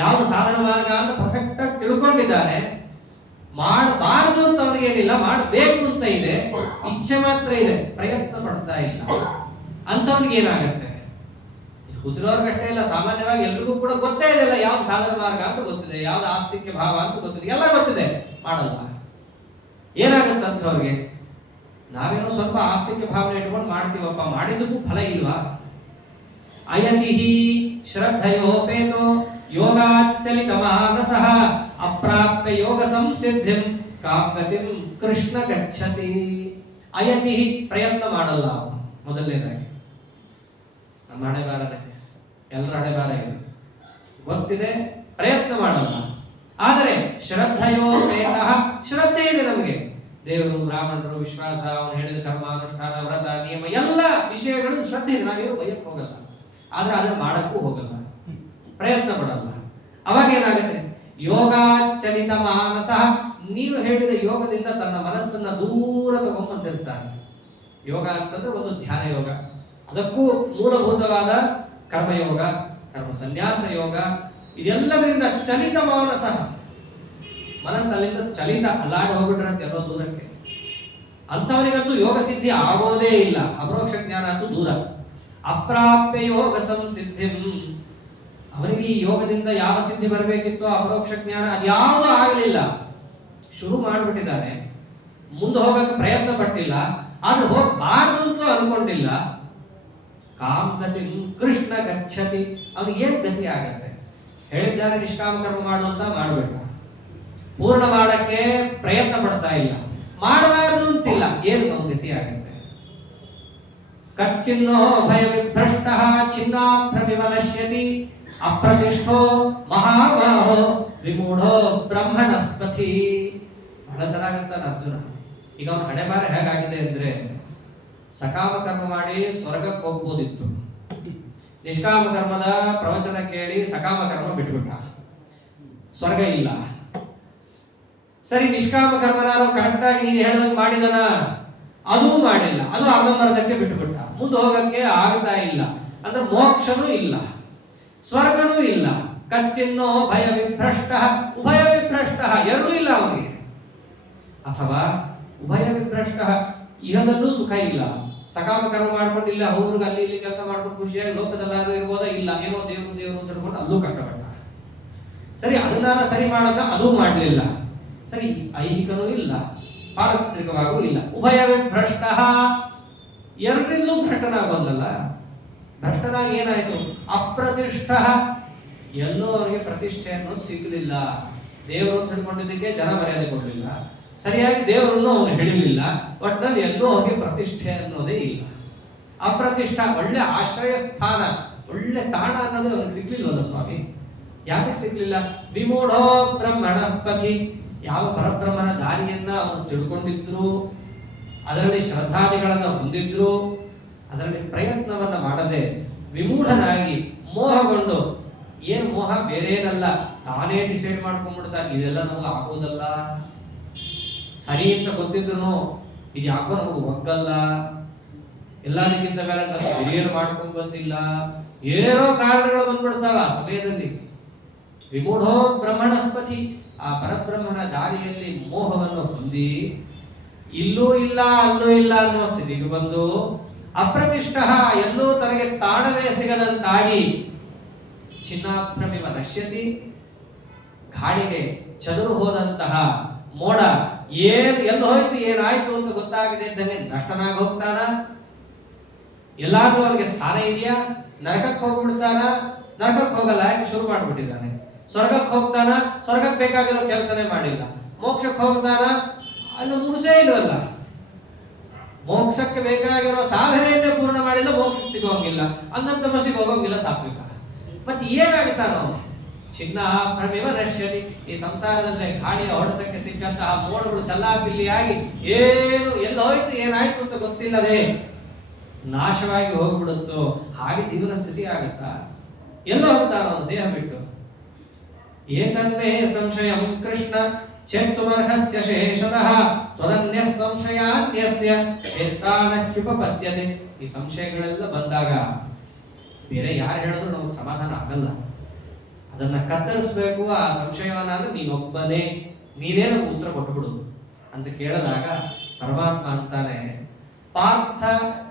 ಯಾವುದು ಸಾಧನ ಮಾರ್ಗ ಅಂತ ಪರ್ಫೆಕ್ಟ್ ಆಗಿ ತಿಳ್ಕೊಂಡಿದ್ದಾನೆ. ಮಾಡಬಾರ್ದು ಅಂತ ಅವನಿಗೇನಿಲ್ಲ, ಮಾಡಬೇಕು ಅಂತ ಇದೆ, ಇಚ್ಛೆ ಮಾತ್ರ ಇದೆ, ಪ್ರಯತ್ನ ಪಡ್ತಾ ಇಲ್ಲ. ಅಂಥವನಿಗೆ ಏನಾಗತ್ತೆ? ಕೂತಿರೋರ್ಗಷ್ಟೇ ಇಲ್ಲ, ಸಾಮಾನ್ಯವಾಗಿ ಎಲ್ರಿಗೂ ಕೂಡ ಗೊತ್ತೇ ಇದೆಲ್ಲ, ಯಾವ್ದು ಸಾಧನ ಮಾರ್ಗ ಅಂತ ಗೊತ್ತಿದೆ, ಯಾವ್ದು ಆಸ್ತಿಕ್ಯ ಭಾವ ಅಂತ ಗೊತ್ತಿದೆ, ಎಲ್ಲ ಗೊತ್ತಿದೆ, ಮಾಡಲ್ಲ. ಏನಾಗುತ್ತೆ ಅಂಥವ್ರಿಗೆ? ನಾವೇನೋ ಸ್ವಲ್ಪ ಆಸ್ತಿಕ್ಯ ಭಾವನೆ ಇಟ್ಕೊಂಡು ಮಾಡ್ತೀವಪ್ಪ, ಮಾಡಿದ್ದಕ್ಕೂ ಫಲ ಇಲ್ವಾ? ಅಯತಿ ಶ್ರದ್ಧಯೋಪೇತೋ ಯೋಗಾಚಲಿತ ಮಾನಸಃ ಅಪ್ರಾಪ್ತ ಯೋಗ ಸಂಸಿದ್ಧಿಂ ಕಾಮಗತಿಂ ಕೃಷ್ಣ ಗಚ್ಚತಿ. ಅಯತಿ, ಪ್ರಯತ್ನ ಮಾಡಲ್ಲ ಅವನು. ಮೊದಲನೇದಾಗಿ ನಮ್ಮ ಹಣೆಬಾರನೆ, ಎಲ್ಲರ ಹಣೆಬಾರ ಇದೆ, ಗೊತ್ತಿದೆ, ಪ್ರಯತ್ನ ಮಾಡಲ್ಲ. ಆದರೆ ಶ್ರದ್ಧಯೋಪೇತ, ಶ್ರದ್ಧೆ ಇದೆ ನಮಗೆ. ದೇವರು, ಬ್ರಾಹ್ಮಣರು, ವಿಶ್ವಾಸ, ಅವನು ಹೇಳಿದ ಕರ್ಮ, ಅನುಷ್ಠಾನ, ವ್ರತ, ನಿಯಮ, ಎಲ್ಲ ವಿಷಯಗಳು ಶ್ರದ್ಧೆ ಇದೆ. ನಾವೇನು ಬಯಕ್ಕೆ ಹೋಗಲ್ಲ, ಆದ್ರೆ ಅದನ್ನು ಮಾಡಕ್ಕೂ ಹೋಗಲ್ಲ, ಪ್ರಯತ್ನ ಪಡಲ್ಲ. ಅವಾಗ ಏನಾಗುತ್ತೆ? ಯೋಗಾಚಲಿತ ಮಾನಸ, ನೀವು ಹೇಳಿದ ಯೋಗದಿಂದ ತನ್ನ ಮನಸ್ಸನ್ನ ದೂರ ತಗೊಂಡ್ಬಂದಿರ್ತಾನೆ. ಯೋಗ ಅಂತಂದ್ರೆ ಒಂದು ಧ್ಯಾನ ಯೋಗ, ಅದಕ್ಕೂ ಮೂಲಭೂತವಾದ ಕರ್ಮಯೋಗ, ಕರ್ಮ ಸನ್ಯಾಸ ಯೋಗ, ಇದೆಲ್ಲದರಿಂದ ಚಲಿತ ಮಾನಸ, ಮನಸ್ಸಲ್ಲಿಂದ ಚಲಿತ ಅಲ್ಲಾಡಿ ಹೋಗ್ಬಿಟ್ರಂತೆ ಎಲ್ಲೋ ದೂರಕ್ಕೆ. ಅಂಥವನಿಗಂತೂ ಯೋಗ ಸಿದ್ಧಿ ಆಗೋದೇ ಇಲ್ಲ. ಅಪರೋಕ್ಷ ಜ್ಞಾನ ಅಂತೂ ದೂರ. ಅಪ್ರಾಪ್ಯ ಯೋಗ ಸಂಸಿದ್ಧಿಂ, ಅವನಿಗೆ ಈ ಯೋಗದಿಂದ ಯಾವ ಸಿದ್ಧಿ ಬರಬೇಕಿತ್ತೋ ಅಪರೋಕ್ಷ ಜ್ಞಾನ ಅದ್ಯಾವುದೂ ಆಗಲಿಲ್ಲ. ಶುರು ಮಾಡಿಬಿಟ್ಟಿದ್ದಾನೆ, ಮುಂದೆ ಹೋಗಕ್ಕೆ ಪ್ರಯತ್ನ ಪಟ್ಟಿಲ್ಲ, ಆದ್ರೆ ಹೋಗಬಾರ್ದು ಅಂತಲೂ ಅನ್ಕೊಂಡಿಲ್ಲ. ಕಾಮ್ ಗತಿ ಕೃಷ್ಣ ಗಚ್ಚತಿ, ಅವನಿಗೆ ಏನ್ ಗತಿ ಆಗತ್ತೆ? ಹೇಳಿದ್ದಾರೆ ನಿಷ್ಕಾಮ ಕರ್ಮ ಮಾಡು ಅಂತ ಮಾಡ್ಬೇಕ, ಪೂರ್ಣ ಮಾಡಕ್ಕೆ ಪ್ರಯತ್ನ ಪಡ್ತಾ ಇಲ್ಲ, ಮಾಡಬಾರದು ಅಂತಿಲ್ಲ, ಏನು ಅವನ ಗತಿ ಆಗತ್ತೆ? ಕಚ್ಚಿನ್ನೋ ಭಯ ವಿಭ್ರಷ್ಟ ಚಿನ್ನಾಭ್ರಮಿವ ನಶ್ಯತಿ ಅಪ್ರತಿಷ್ಠೋ ಮಹಾಬಾಹೋ ವಿಮೂಢೋ ಬ್ರಹ್ಮಣ ಪಥಿ. ಬಹಳ ಚೆನ್ನಾಗಂತಾನೆ ಅರ್ಜುನ. ಈಗ ಅವನ ಹಣೆ ಬಾರ ಹೇಗಾಗಿದೆ ಅಂದ್ರೆ, ಸಕಾಮ ಕರ್ಮ ಮಾಡಿ ಸ್ವರ್ಗಕ್ಕೆ ಹೋಗ್ಬೋದಿತ್ತು, ನಿಷ್ಕಾಮ ಕರ್ಮದ ಪ್ರವಚನ ಕೇಳಿ ಸಕಾಮ ಕರ್ಮ ಬಿಟ್ಬಿಟ್ಟ, ಸ್ವರ್ಗ ಇಲ್ಲ. ಸರಿ, ನಿಷ್ಕಾಮ ಕರ್ಮನಾರು ಕರೆಕ್ಟಾಗಿ ನೀನು ಹೇಳ್ದಂಗೆ ಮಾಡಿದನ, ಅದೂ ಮಾಡಿಲ್ಲ, ಅದು ಅರ್ಧಂಬರ್ಧಕ್ಕೆ ಬಿಟ್ಟುಬಿಟ್ಟ, ಮುಂದೆ ಹೋಗಕ್ಕೆ ಆಗ್ತಾ ಇಲ್ಲ, ಅಂದ್ರೆ ಮೋಕ್ಷನೂ ಇಲ್ಲ, ಸ್ವರ್ಗನೂ ಇಲ್ಲ. ಕಚ್ಚಿನ್ನೋ ಭಯ ವಿಭ್ರಷ್ಟ ಉಭಯ ವಿಭ್ರಷ್ಟ, ಎರಡೂ ಇಲ್ಲ ಅವನಿಗೆ. ಅಥವಾ ಉಭಯ ವಿಭ್ರಷ್ಟ, ಇಹದಲ್ಲೂ ಸುಖ ಇಲ್ಲ, ಸಕಾಮ ಕರ್ಮ ಮಾಡ್ಕೊಂಡಿಲ್ಲ, ಹೋಗ್ರಿಗೆ ಅಲ್ಲಿ ಇಲ್ಲಿ ಕೆಲಸ ಮಾಡ್ಕೊಂಡು ಖುಷಿಯಾಗಿ ಲೋಕದಲ್ಲಾದ್ರೂ ಇರ್ಬೋದಾ? ಇಲ್ಲ, ಏನೋ ದೇವರು ದೇವರು ಅಂತ ಹೇಳ್ಕೊಂಡು ಅಲ್ಲೂ ಕಷ್ಟಪಟ್ಟ. ಸರಿ, ಅದನ್ನಾರ ಸರಿ ಮಾಡೋದ, ಅದೂ ಮಾಡಲಿಲ್ಲ. ಸರಿ, ಐಹಿಕನೂ ಇಲ್ಲ, ಪಾರತ್ರಿಕವಾಗೂ ಇಲ್ಲ, ಉಭಯ ವಿಭ್ರಷ್ಟ, ಎರಡರಿಂದಲೂ ಭ್ರಷ್ಟನಾಗೊಂದಲ್ಲ. ಭ್ರಷ್ಟನಾಗಿ ಏನಾಯ್ತು? ಅಪ್ರತಿಷ್ಠ, ಎಲ್ಲೋ ಅವನಿಗೆ ಪ್ರತಿಷ್ಠೆ ಅನ್ನೋದು ಸಿಗಲಿಲ್ಲ. ದೇವರು ಅಂತ ಹಿಡ್ಕೊಂಡಿದ್ದಕ್ಕೆ ಜನ ಮರ್ಯಾದೆ ಕೊಡಲಿಲ್ಲ, ಸರಿಯಾಗಿ ದೇವರನ್ನು ಅವನು ಹಿಡಿಲಿಲ್ಲ, ಒಟ್ಟಿನಲ್ಲಿ ಎಲ್ಲೋ ಅವನಿಗೆ ಪ್ರತಿಷ್ಠೆ ಅನ್ನೋದೇ ಇಲ್ಲ. ಅಪ್ರತಿಷ್ಠ, ಒಳ್ಳೆ ಆಶ್ರಯ ಸ್ಥಾನ, ಒಳ್ಳೆ ತಾಣ ಅನ್ನೋದು ಅವನಿಗೆ ಸಿಗ್ಲಿಲ್ವಲ್ಲ ಸ್ವಾಮಿ. ಯಾತಕ್ಕೆ ಸಿಗ್ಲಿಲ್ಲ? ವಿಮೂಢೋ ಬ್ರಹ್ಮಣ ಪಥಿ, ಯಾವ ಪರಬ್ರಹ್ಮನ ದಾರಿಯನ್ನ ಅವನು ತಿಳ್ಕೊಂಡಿದ್ರು, ಅದರಲ್ಲಿ ಶ್ರದ್ಧಾದಿಗಳನ್ನು ಹೊಂದಿದ್ರು, ಅದರಲ್ಲಿ ಪ್ರಯತ್ನವನ್ನ ಮಾಡದೆ ವಿಮೂಢನಾಗಿ ಮೋಹಗೊಂಡು, ಏನು ಮೋಹ ಬೇರೇನಲ್ಲ, ತಾನೇ ಡಿಸೈಡ್ ಮಾಡ್ಕೊಂಡ್ಬಿಡ್ತಾನೆ ಇದೆಲ್ಲ ನಮಗೆ ಆಗೋದಲ್ಲ, ಸರಿ ಅಂತ ಗೊತ್ತಿದ್ರು ಇದು ಯಾಕೋ ನಮಗೆ ಒಗ್ಗಲ್ಲ, ಎಲ್ಲದಕ್ಕಿಂತ ಮೇಲೆ ನಾವು ಹಿರಿಯರು ಮಾಡ್ಕೊಂಡು ಬಂದಿಲ್ಲ, ಏನೇನೋ ಕಾರಣಗಳು ಬಂದ್ಬಿಡ್ತಾವ ಆ ಸಮಯದಲ್ಲಿ. ವಿಮೂಢೋ ಬ್ರಹ್ಮಣ ಪಥಿ, ಆ ಪರಬ್ರಹ್ಮನ ದಾರಿಯಲ್ಲಿ ಮೋಹವನ್ನು ಹೊಂದಿ ಇಲ್ಲೂ ಇಲ್ಲ ಅಲ್ಲೂ ಇಲ್ಲ ಅನ್ನುವ ಸ್ಥಿತಿಗೆ ಬಂದು ಅಪ್ರತಿಷ್ಠ, ಎಲ್ಲೂ ತನಗೆ ತಾಣವೇ ಸಿಗದಂತಾಗಿ ಚಿನ್ನಾಭ್ರಮಿವ ನಶ್ಯತಿ, ಗಾಳಿಗೆ ಚದುರು ಹೋದಂತಹ ಮೋಡ, ಎಲ್ಲಿ ಹೋಯ್ತು ಏನಾಯ್ತು ಅಂತ ಗೊತ್ತಾಗದೆ ಇದ್ದಂಗೆ ನಷ್ಟನಾಗಿ ಹೋಗ್ತಾನ. ಎಲ್ಲಾದ್ರೂ ಅವನಿಗೆ ಸ್ಥಾನ ಇದೆಯಾ? ನರಕಕ್ಕೆ ಹೋಗ್ಬಿಡ್ತಾನ? ನರಕಕ್ಕೆ ಹೋಗಲ್ಲ, ಯಾಕೆ ಶುರು ಮಾಡ್ಬಿಟ್ಟಿದ್ದಾನೆ. ಸ್ವರ್ಗಕ್ಕೆ ಹೋಗ್ತಾನ? ಸ್ವರ್ಗಕ್ಕೆ ಬೇಕಾಗಿರೋ ಕೆಲಸನೇ ಮಾಡಿಲ್ಲ. ಮೋಕ್ಷಕ್ಕೆ ಹೋಗ್ತಾನ? ಅಲ್ಲಿ ಮುಗಿಸೇ ಇಲ್ವಲ್ಲ. ಮೋಕ್ಷಕ್ಕೆ ಬೇಕಾಗಿರೋ ಸಾಧನೆಯನ್ನೇ ಪೂರ್ಣ ಮಾಡಿಲ್ಲ, ಮೋಕ್ಷಕ್ಕೆ ಸಿಗೋಂಗಿಲ್ಲ, ಅನ್ನಂತ ಮಸಿಗೆ ಹೋಗೋಂಗಿಲ್ಲ ಸಾತ್ವಿಕ. ಮತ್ತೆ ಏನಾಗುತ್ತಾನೋ? ಚಿನ್ನ ಭ್ರಮಿವ ನಶ್ಯತಿ, ಈ ಸಂಸಾರದಲ್ಲೇ ಗಾಳಿಯ ಹೊಡೆತಕ್ಕೆ ಸಿಕ್ಕಂತಹ ಮೋಡಗಳು ಚಲ್ಲಾಪಿಲ್ಲಿಯಾಗಿ ಏನು ಎಲ್ಲ ಹೋಯ್ತು ಏನಾಯ್ತು ಅಂತ ಗೊತ್ತಿಲ್ಲದೆ ನಾಶವಾಗಿ ಹೋಗ್ಬಿಡುತ್ತೋ ಹಾಗೆ ಜೀವನ ಸ್ಥಿತಿ ಆಗುತ್ತಾ? ಎಲ್ಲ ಹೋಗ್ತಾನೋ ದೇಹ ಬಿಟ್ಟು. ಏತನ್ಮೇ ಸಂಶಯಂ ಕೃಷ್ಣ ಚೇತ್ತುಮರ್ಹಸ್ಯ ಶೇಷತಃ ತ್ವದನ್ಯ ಸಂಶಯಾನ್ಯಸ್ಯ ಚೇತ್ತಾನಹ್ಯುಪಪದ್ಯತೆ. ಈ ಸಂಶಯಗಳೆಲ್ಲ ಬಂದಾಗ ಬೇರೆ ಯಾರು ಹೇಳಿದ್ರು ನಮಗೆ ಸಮಾಧಾನ ಆಗಲ್ಲ. ಅದನ್ನ ಕತ್ತರಿಸಬೇಕು ಆ ಸಂಶಯವನ್ನ, ಅಂದ್ರೆ ನೀನೊಬ್ಬನೇ, ನೀನೇ ನಮ್ಗೆ ಉತ್ತರ ಕೊಟ್ಟುಬಿಡು ಅಂತ ಕೇಳಿದಾಗ ಪರಮಾತ್ಮ ಅಂತಾನೆ, ಪಾರ್ಥ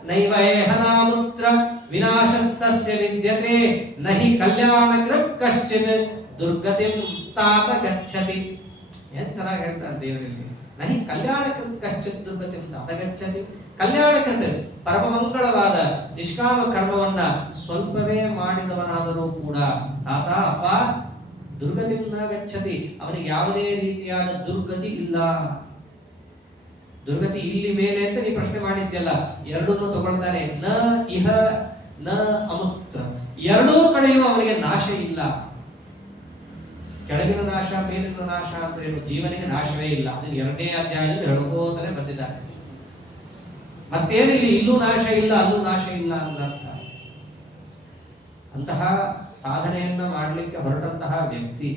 ನೈವೇಹನಾಮುತ್ರ ವಿನಾಶಸ್ತಸ್ಯ ವಿದ್ಯತೆ ನಹಿ ಕಲ್ಯಾಣಕೃತ್ ಕಶ್ಚಿತ್ ದುರ್ಗತಿಂ ತಾತ ಗಚ್ಚತಿ. ಏನ್ ಚೆನ್ನಾಗಿ ಹೇಳ್ತಾರೆ ದೇವರಲ್ಲಿ. ನಹಿ ಕಲ್ಯಾಣಕೃತ್ ಕಶ್ಚಿತ್ ದುರ್ಗತಿಂ ತಾತ ಗಚ್ಚತಿ. ಕಲ್ಯಾಣಕೃತ ಪರಮ ಮಂಗಳವಾದ ನಿಷ್ಕಾಮ ಕರ್ಮವನ್ನ ಸ್ವಲ್ಪವೇ ಮಾಡಿದವನಾದರೂ ಕೂಡ ತಾತ ಅಪ್ಪ ದುರ್ಗತಿಂ ನ ಗಚ್ಚತಿ, ಅವನಿಗೆ ಯಾವುದೇ ರೀತಿಯಾದ ದುರ್ಗತಿ ಇಲ್ಲ. ದುರ್ಗತಿ ಇಲ್ಲಿ ಮೇಲೆ ಅಂತ ನೀ ಪ್ರಶ್ನೆ ಮಾಡಿದ್ಯಲ್ಲ, ಎರಡನ್ನೂ ತಗೊಳ್ತಾನೆ. ನ ಇಹ ನ ಅಮುಕ್ತ, ಎರಡೂ ಕಡೆಯೂ ಅವನಿಗೆ ನಾಶ ಇಲ್ಲ. ಕೆಳಗಿನ ನಾಶ ಮೇಲಿನ ನಾಶ ಅಂದ್ರೆ ಏನು? ಜೀವನಿಗೆ ನಾಶವೇ ಇಲ್ಲ. ಅದನ್ನು 2ನೇ ಅಧ್ಯಾಯದಲ್ಲಿ ಹೇಳ್ಕೋತಾನೆ ಬಂದಿದ್ದಾರೆ. ಮತ್ತೇನಿಲ್ಲಿ ಇಲ್ಲೂ ನಾಶ ಇಲ್ಲ ಅಲ್ಲೂ ನಾಶ ಇಲ್ಲ ಅನ್ನರ್ಥ. ಅಂತಹ ಸಾಧನೆಯನ್ನ ಮಾಡಲಿಕ್ಕೆ ಹೊರಟಂತಹ ವ್ಯಕ್ತಿ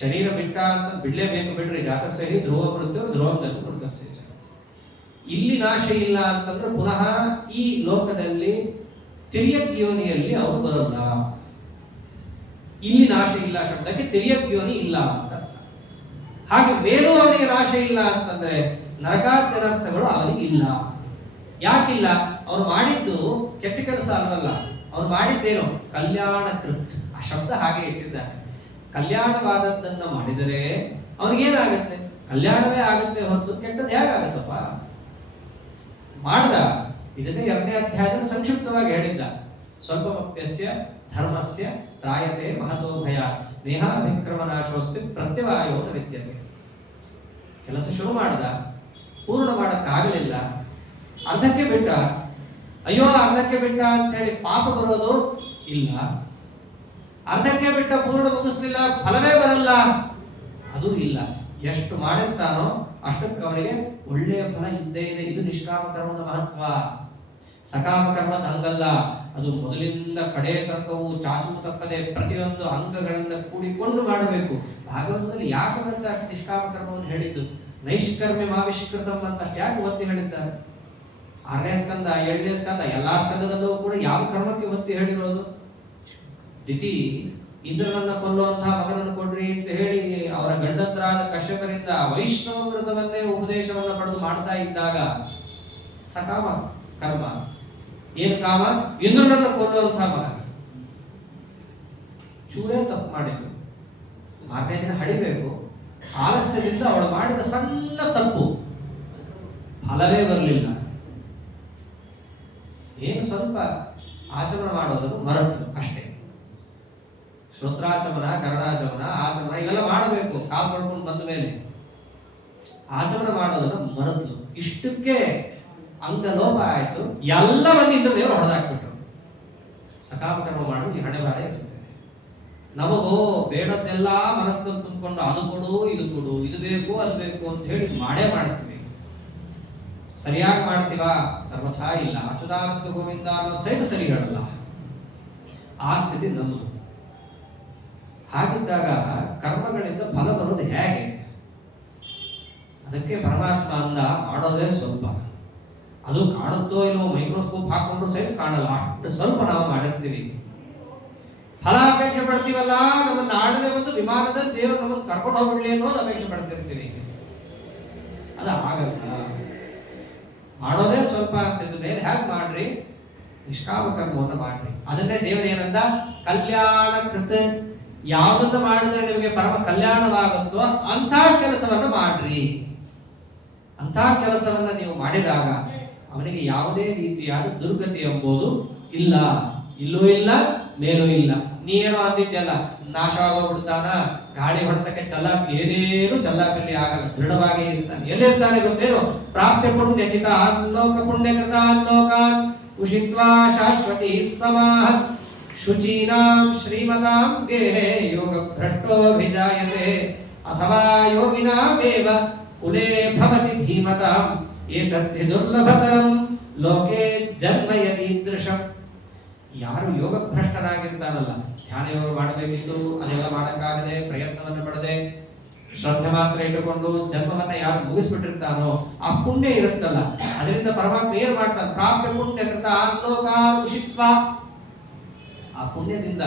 ಶರೀರ ಬಿಟ್ಟ ಅಂತ ಬಿಡ್ಲೇಬೇಕು, ಬಿಡ್ರಿ. ಜಾತಸ್ಯ ಹಿ ಧ್ರುವ ಮೃತ್ಯು ಧ್ರುವಂತನು ಮೃತಸ್ಯ. ಇಲ್ಲಿ ನಾಶ ಇಲ್ಲ ಅಂತಂದ್ರೆ ಪುನಃ ಈ ಲೋಕದಲ್ಲಿ ತಿರ್ಯಕ್ ಯೋನಿಯಲ್ಲಿ ಅವರು ಬರಲ್ಲ. ಇಲ್ಲಿ ನಾಶ ಇಲ್ಲ ಶಬ್ದಕ್ಕೆ ತಿರ್ಯಕ್ ಯೋನಿ ಇಲ್ಲ ಅಂತ ಅರ್ಥ. ಹಾಗೆ ಮೇಲೂ ಅವನಿಗೆ ನಾಶ ಇಲ್ಲ ಅಂತಂದ್ರೆ ನರಕಾದ್ಯನರ್ಥಗಳು ಅವನಿಗೆ ಇಲ್ಲ. ಯಾಕಿಲ್ಲ? ಅವನು ಮಾಡಿದ್ದು ಕೆಟ್ಟ ಕೆಲಸ ಅಲ್ವಲ್ಲ, ಅವನು ಮಾಡಿದ್ದೇನು? ಕಲ್ಯಾಣ ಕೃತ್. ಆ ಶಬ್ದ ಹಾಗೆ ಇಟ್ಟಿದ್ದಾನೆ. ಕಲ್ಯಾಣವಾದದ್ದನ್ನ ಮಾಡಿದರೆ ಅವನಿಗೇನಾಗುತ್ತೆ? ಕಲ್ಯಾಣವೇ ಆಗುತ್ತೆ ಹೊರತು ಕೆಟ್ಟದ್ದು ಹೇಗಾಗತ್ತಪ್ಪ? ಮಾಡ್ದ. ಇದನ್ನೇ 2ನೇ ಅಧ್ಯಾಯದಲ್ಲಿ ಸಂಕ್ಷಿಪ್ತವಾಗಿ ಹೇಳಿದ್ದ. ಸ್ವಲ್ಪ ಮಪ್ಯಸ್ಯ ಧರ್ಮಸ್ಯ ತ್ರಾಯತೆ ಮಹತೋ ಭಯ ನೇಹಾಭಿಕ್ರಮನಾಶೋಸ್ತಿ ಪ್ರತ್ಯವಾಯೋ ನ ವಿದ್ಯತೆ. ಕೆಲಸ ಶುರು ಮಾಡ್ದ, ಪೂರ್ಣ ಮಾಡಕ್ಕಾಗಲಿಲ್ಲ, ಅರ್ಧಕ್ಕೆ ಬಿಟ್ಟ. ಅಯ್ಯೋ ಅರ್ಧಕ್ಕೆ ಬಿಟ್ಟ ಅಂತ ಹೇಳಿ ಪಾಪ ಬರೋದು ಇಲ್ಲ. ಅರ್ಧಕ್ಕೆ ಬಿಟ್ಟ, ಪೂರ್ಣ ಮುಗಿಸ್ಲಿಲ್ಲ, ಫಲವೇ ಬರಲ್ಲ, ಅದು ಇಲ್ಲ. ಎಷ್ಟು ಮಾಡಿರ್ತಾನೋ ಅಷ್ಟಕ್ಕೆ ಅವನಿಗೆ ಒಳ್ಳೆಯ ಫಲ ಇದ್ದೇ ಇದೆ. ಇದು ನಿಷ್ಕಾಮ ಕರ್ಮದ ಮಹತ್ವ. ಸಕಾಮ ಕರ್ಮದ ಹಂಗಲ್ಲ. ಅದು ಮೊದಲಿಂದ ಕಡೆ ತನಕವೂ ಚಾಚು ತಪ್ಪದೆ ಪ್ರತಿಯೊಂದು ಅಂಗಗಳಿಂದ ಕೂಡಿಕೊಂಡು ಮಾಡಬೇಕು. ಭಾಗವತದಲ್ಲಿ ಯಾಕೆ ಬಂದ ಅಷ್ಟು ನಿಷ್ಕಾಮ ಕರ್ಮವನ್ನು ಹೇಳಿದ್ದು? ನೈಷ್ಕರ್ಮ್ಯ ಮಾವಿಷ್ಕೃತಂ ಅಂತ ಅಷ್ಟು ಯಾಕೆ ಒತ್ತಿ ಹೇಳಿದ್ದಾರೆ? 6ನೇ ಸ್ಕಂದ, 7ನೇ ಸ್ಕಂದ, ಎಲ್ಲಾ ಸ್ಕಂದದಲ್ಲೂ ಕೂಡ ಯಾವ ಕರ್ಮಕ್ಕೆ ಒತ್ತಿ ಹೇಳಿರೋದು? ದಿತಿ ಇಂದ್ರನನ್ನ ಕೊಲ್ಲುವಂತಹ ಮಗನನ್ನು ಕೊಡ್ರಿ ಅಂತ ಹೇಳಿ ಅವರ ಗಂಡಂತರಾದ ಕಶ್ಯಪರಿಂದ ವೈಷ್ಣವ ವ್ರತವನ್ನೇ ಉಪದೇಶವನ್ನು ಪಡೆದು ಮಾಡ್ತಾ ಇದ್ದಾಗ ಸಕಾಮ ಕರ್ಮ. ಏನು ಕಾಮ? ಇಂದ್ರನನ್ನು ಕೊಲ್ಲುವಂತಹ ಮಗ. ಚೂರೇ ತಪ್ಪು ಮಾಡಿದ್ದು, 4ನೇ ದಿನ ಹಡಿಬೇಕು. ಆಲಸ್ಯದಿಂದ ಅವಳು ಮಾಡಿದ ಸಣ್ಣ ತಪ್ಪು, ಫಲವೇ ಬರಲಿಲ್ಲ. ಏನು ಸ್ವಲ್ಪ ಆಚಮನ ಮಾಡೋದನ್ನು ಮರೆತು ಅಷ್ಟೇ. ಶ್ರೋತ್ರಾಚಮನ, ಕರ್ಣಾಚಮನ, ಆಚಮನ ಇವೆಲ್ಲ ಮಾಡಬೇಕು. ಕಾಲು ಪಡ್ಕೊಂಡು ಬಂದ ಮೇಲೆ ಆಚಮನ ಮಾಡೋದನ್ನು ಮರೆತು ಇಷ್ಟಕ್ಕೆ ಅಂಗ ಲೋಪ ಆಯ್ತು. ಎಲ್ಲವನ್ನ ಇಂದ್ರದೇವರು ಹೊಡೆದಾಕ್ಬಿಟ್ರು. ಸಕಾಮ ಕರ್ಮ ಮಾಡೋದು ಈ ಹಣೆ ಬಾರ ಇರುತ್ತೆ. ನಮಗೋ ಬೇಡದ್ದೆಲ್ಲ ಮನಸ್ಸಲ್ಲಿ ತುಂಬಿಕೊಂಡು ಅದು ಕೊಡು, ಇದು ಕೊಡು, ಇದು ಬೇಕು, ಅದು ಬೇಕು ಅಂತ ಹೇಳಿ ಮಾಡೇ ಮಾಡ್ತೀವಿ. ಸರಿಯಾಗಿ ಮಾಡ್ತೀವ? ಸರ್ವಥಾ ಇಲ್ಲ. ಅಚ್ಯುತಾನಂದ ಗೋವಿಂದ ಅನ್ನೋ ಸೈಟ್ ಸರಿ ಹೇಳಲ್ಲ. ಆ ಸ್ಥಿತಿ ನಮ್ಮದು. ಹಾಗಿದ್ದಾಗ ಕರ್ಮಗಳಿಂದ ಫಲ ಬರೋದು ಹೇಗೆ? ಅದಕ್ಕೆ ಪರಮಾತ್ಮ ಅಂದ, ಮಾಡೋದೇ ಸ್ವಲ್ಪ. ಅದು ಕಾಣುತ್ತೋ ಇಲ್ಲೋ ಮೈಕ್ರೋಸ್ಕೋಪ್ ಹಾಕೊಂಡ್ರು ಸಹಿತ ಕಾಣಲ್ಲ, ಅಷ್ಟು ಸ್ವಲ್ಪ ನಾವು ಮಾಡಿರ್ತೀವಿ. ಫಲ ಅಪೇಕ್ಷೆ ಪಡ್ತೀವಲ್ಲ, ನಮ್ಮನ್ನು ಆಡದೆ ಬಂದು ವಿಮಾನದಲ್ಲಿ ದೇವರು ನಮ್ಮನ್ನು ಕರ್ಕೊಂಡು ಹೋಗ್ಬಿಡ್ಲಿ ಅನ್ನೋದು ಅಪೇಕ್ಷೆ ಪಡ್ತಿರ್ತೀವಿ. ಅದು ಆಗಲ್ಲ. ಮಾಡೋದೇ ಸ್ವಲ್ಪ ಅಂತಿದ್ದ ಮೇಲೆ ಹೇಗೆ ಮಾಡ್ರಿ? ನಿಷ್ಕಾಮ ಕರ್ಮವನ್ನು ಮಾಡ್ರಿ. ಅದನ್ನೇ ದೇವರು ಏನಂದ? ಕಲ್ಯಾಣ ಕೃತ. ಯಾವುದನ್ನ ಮಾಡಿದ್ರೆ ನಿಮಗೆ ಪರಮ ಕಲ್ಯಾಣವಾಗುತ್ತೋ ಅಂಥ ಕೆಲಸವನ್ನ ಮಾಡ್ರಿ. ಅಂಥ ಕೆಲಸವನ್ನ ನೀವು ಮಾಡಿದಾಗ ಅವನಿಗೆ ಯಾವುದೇ ರೀತಿಯಾದ ದುರ್ಗತಿ ಎಂಬುದು ಇಲ್ಲ. ಇಲ್ಲೂ ಇಲ್ಲ, ಮೇಲೂ ಇಲ್ಲ. ನೀನೇನೋ ಅಂದಿದ್ಯಲ್ಲ, ನಾಶ ಆಗೋಗ್ಬಿಡ್ತಾನ, ಗಾಳಿ ಹೊಡೆತಕ್ಕೆ ಚಲ್ಲಾಪಿ, ಏನೇನು ಚಲ್ಲಾಪಿಲ್ಲಿ ಆಗಲ್ಲ, ದೃಢವಾಗಿ ಇರ್ತಾನೆ. ಎಲ್ಲಿರ್ತಾನೆ ಗೊತ್ತೇನು? ಪ್ರಾಪ್ಯ ಪುಣ್ಯಚಿತ ಲೋಕ ಪುಣ್ಯಕೃತ ಲೋಕಾನ್ ಉಷಿತ್ವಾ ಶಾಶ್ವತಿ ಸಮಾಹ ಶುಚೀನಾಂ ಶ್ರೀಮತಾಂ ಗೇಹೇ ಯೋಗ ಭ್ರಷ್ಟೋಭಿಜಾಯತೆ ಅಥವಾ ಯೋಗಿನಾಮೇವ ಕುಲೇ ಭವತಿ ಧೀಮತಾಂ ಏತದ್ಧಿ ದುರ್ಲಭತರಂ ಲೋಕೆ ಜನ್ಮ ಯದೀದೃಶಂ. ಯಾರು ಯೋಗ ಭ್ರಷ್ಟನಾಗಿರ್ತಾನಲ್ಲ, ಧ್ಯಾನ ಯೋಗ ಮಾಡಬೇಕಿತ್ತು, ಅದೆಲ್ಲ ಮಾಡಕ್ಕಾಗದೆ ಪ್ರಯತ್ನವನ್ನು ಪಡದೆ ಶ್ರದ್ಧೆ ಮಾತ್ರ ಇಟ್ಟುಕೊಂಡು ಜನ್ಮವನ್ನ ಯಾರು ಮುಗಿಸ್ಬಿಟ್ಟಿರ್ತಾನೋ ಆ ಪುಣ್ಯ ಇರುತ್ತಲ್ಲ, ಅದರಿಂದ ಪರಮಾತ್ಮ ಏನ್ ಮಾಡ್ತಾನೆ? ಪ್ರಾಪ್ಯ ಪುಣ್ಯ ಕೃತ ಲೋಕಾನುಷಿತ್ವ. ಆ ಪುಣ್ಯದಿಂದ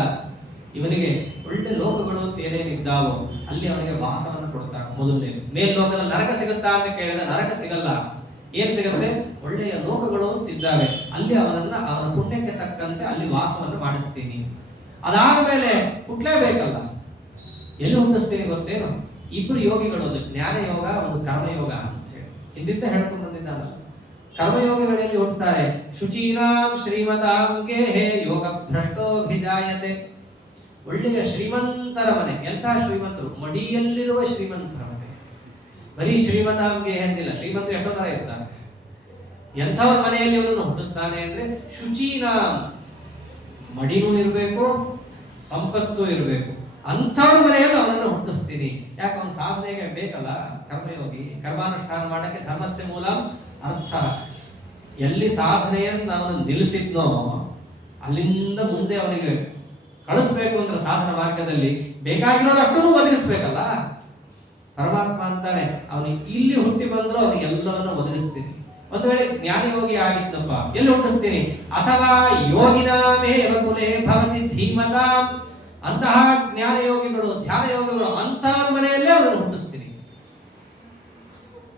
ಇವನಿಗೆ ಒಳ್ಳೆ ಲೋಕಗಳು ಅಂತ ಏನೇನಿದ್ದಾವೋ ಅಲ್ಲಿ ಅವನಿಗೆ ವಾಸವನ್ನು ಕೊಡ್ತಾನೆ. ಮೊದಲನೇ ಮೇಲ್ಲೋಕದಲ್ಲಿ ನರಕ ಸಿಗುತ್ತಾ ಅಂತ ಕೇಳಿದ್ರೆ ನರಕ ಸಿಗಲ್ಲ. ಏನ್ ಸಿಗುತ್ತೆ? ಒಳ್ಳೆಯ ಲೋಕಗಳು ಅಂತ ಇದ್ದಾವೆ, ಅಲ್ಲಿ ಅವನನ್ನ ಅವನ ಪುಣ್ಯಕ್ಕೆ ತಕ್ಕಂತೆ ಅಲ್ಲಿ ವಾಸವನ್ನು ಮಾಡಿಸ್ತೀನಿ. ಅದಾದ ಮೇಲೆ ಹುಟ್ಟಲೇಬೇಕಲ್ಲ. ಎಲ್ಲಿ ಹುಟ್ಟಿಸ್ತೀನಿ ಗೊತ್ತೇನು? ಇಬ್ರು ಯೋಗಿಗಳು, ಒಂದು ಜ್ಞಾನ ಯೋಗ, ಒಂದು ಕರ್ಮಯೋಗ ಅಂತ ಹೇಳಿ ಹಿಂದಿಂದ ಹೇಳ್ಕೊಂಡು ಬಂದಿದ್ದಾನಲ್ಲ. ಕರ್ಮಯೋಗಿಗಳಲ್ಲಿ ಹುಟ್ಟುತ್ತಾರೆ. ಶುಚೀನಾಂ ಶ್ರೀಮತಾಂ ಗೇಹೇ ಯೋಗ ಭ್ರಷ್ಟೋಭಿಜಾಯತೆ. ಒಳ್ಳೆಯ ಶ್ರೀಮಂತರ ಮನೆ. ಎಂಥ ಶ್ರೀಮಂತರು? ಮಡಿಯಲ್ಲಿರುವ ಶ್ರೀಮಂತರ ಮನೆ. ಬರೀ ಶ್ರೀಮತಾಂ ಗೇಹೆ ಅಂತಿಲ್ಲ, ಶ್ರೀಮಂತರು ಎಷ್ಟೋ ತರ ಇರ್ತಾರೆ. ಎಂಥವ್ರ ಮನೆಯಲ್ಲಿ ಇವನನ್ನು ಹುಟ್ಟಿಸ್ತಾನೆ ಅಂದ್ರೆ ಶುಚೀನಾಂ, ಮಡಿನೂ ಇರಬೇಕು, ಸಂಪತ್ತು ಇರಬೇಕು, ಅಂಥವ್ರ ಮನೆಯಲ್ಲಿ ಅವನನ್ನು ಹುಟ್ಟಿಸ್ತೀನಿ. ಯಾಕೆ? ಅವನ ಸಾಧನೆಗೆ ಬೇಕಲ್ಲ ಕರ್ಮಯೋಗಿ. ಕರ್ಮಾನುಷ್ಠಾನ ಮಾಡಕ್ಕೆ ಧರ್ಮಸ್ಯ ಮೂಲ ಅರ್ಥ. ಎಲ್ಲಿ ಸಾಧನೆಯನ್ನು ಅವನು ನಿಲ್ಲಿಸಿದ್ನೋ ಅಲ್ಲಿಂದ ಮುಂದೆ ಅವನಿಗೆ ಕಳಿಸ್ಬೇಕು ಅಂದ್ರೆ ಸಾಧನ ಮಾರ್ಗದಲ್ಲಿ ಬೇಕಾಗಿರೋದು ಅಷ್ಟನ್ನು ಒದಗಿಸ್ಬೇಕಲ್ಲ. ಪರಮಾತ್ಮ ಅಂತಾನೆ ಅವನಿಗೆ ಇಲ್ಲಿ ಹುಟ್ಟಿ ಬಂದ್ರು ಅವನಿಗೆ ಎಲ್ಲವನ್ನ ಒದಗಿಸ್ತೀನಿ. ಒಂದು ವೇಳೆ ಜ್ಞಾನಯೋಗಿ ಆಗಿದ್ದಪ್ಪ, ಎಲ್ಲಿ ಹುಟ್ಟಿಸ್ತೀನಿ? ಅಥವಾ ಯೋಗಿನಾಮೇವ ಕುಲೇ ಭವತಿ ಧೀಮತಾಂ. ಅಂತಹ ಜ್ಞಾನಯೋಗಿಗಳು, ಧ್ಯಾನ ಯೋಗಿಗಳು, ಅಂತಹ ಮನೆಯಲ್ಲೇ ಅವನನ್ನು ಹುಟ್ಟಿಸ್ತೀನಿ.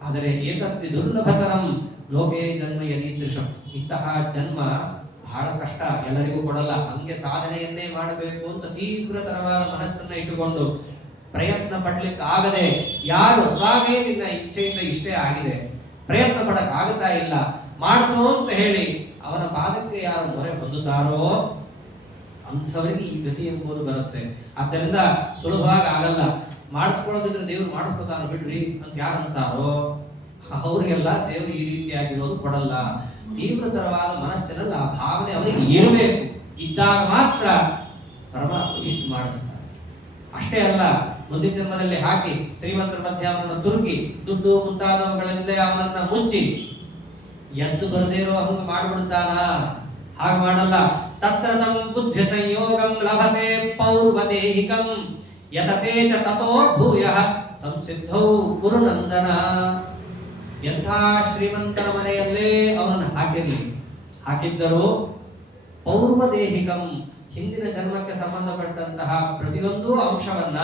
ಆದರೆ ಏತತ್ತಿ ದುರ್ಲಭತರಂ ಲೋಕೇ ಜನ್ಮ ಯದೀದೃಶಂ. ಇಂತಹ ಜನ್ಮ ಬಹಳ ಕಷ್ಟ, ಎಲ್ಲರಿಗೂ ಕೊಡಲ್ಲ. ಹಂಗೆ ಸಾಧನೆಯನ್ನೇ ಮಾಡಬೇಕು ಅಂತ ತೀವ್ರತರವಾದ ಮನಸ್ಸನ್ನ ಇಟ್ಟುಕೊಂಡು ಪ್ರಯತ್ನ ಪಡ್ಲಿಕ್ಕಾಗದೆ, ಯಾರು ಸ್ವಾಮಿ ನಿನ್ನ ಇಚ್ಛೆಯಿಂದ ಇಷ್ಟೇ ಆಗಿದೆ, ಪ್ರಯತ್ನ ಪಡಕ್ ಆಗ್ತಾ ಇಲ್ಲ, ಮಾಡಿಸೋ ಅಂತ ಹೇಳಿ ಅವನ ಪಾದಕ್ಕೆ ಯಾರು ಮೊರೆ ಹೊಂದುತ್ತಾರೋ ಅಂಥವರಿಗೆ ಈ ಗತಿ ಎಂಬುದು ಬರುತ್ತೆ. ಆದ್ದರಿಂದ ಸುಲಭವಾಗಿ ಆಗಲ್ಲ. ಮಾಡಿಸ್ಕೊಳ್ಳೋದಿದ್ರೆ ದೇವ್ರು ಮಾಡಿಸ್ಕೊತಾನೆ ಬಿಡ್ರಿ ಅಂತ ಯಾರು ಅಂತಾರೋ ಅವರಿಗೆಲ್ಲ ದೇವರು ಈ ರೀತಿಯಾಗಿರೋದು ಕೊಡಲ್ಲ. ತೀವ್ರತರವಾದ ಮನಸ್ಸಿನಲ್ಲಿ ಆ ಭಾವನೆ ಅವನಿಗೆ ಇರಬೇಕು. ಇದ್ದಾಗ ಮಾತ್ರ ಪರಮಾತ್ಮ ಇಷ್ಟು ಮಾಡಿಸ್ತಾರೆ. ಅಷ್ಟೇ ಅಲ್ಲ, ಮುಂದಿನ ಜನ್ಮದಲ್ಲಿ ಹಾಕಿ ಶ್ರೀಮಂತರ ಮಧ್ಯೆ ಅವನನ್ನು ತುರುಕಿ ದುಡ್ಡು ಮುಂತಾದವುಗಳಿಂದ ಅವನನ್ನ ಮುಚ್ಚಿ ಎದ್ದು ಬರದೇ ಇರೋ ಹಂಗ ಮಾಡಿಬಿಡ್ತಾನ. ಹಾಗೆ ಮಾಡಲ್ಲ. ತತ್ರ ತಂ ಬುದ್ಧಿ ಸಂಯೋಗಂ ಲಭತೆ ಪೌರ್ವದೇಹಿಕಂ ಯತತೆ ಚ ತತೋ ಭೂಯಃ ಸಂಸಿದ್ಧೌ ಗುರುನಂದನ. ಎಂಥ ಶ್ರೀಮಂತರ ಮನೆಯಲ್ಲೇ ಅವನನ್ನು ಹಾಕಿದ್ದರು ಪೌರ್ವದೇಹಿಕಂ, ಹಿಂದಿನ ಜನ್ಮಕ್ಕೆ ಸಂಬಂಧಪಟ್ಟಂತಹ ಪ್ರತಿಯೊಂದು ಅಂಶವನ್ನ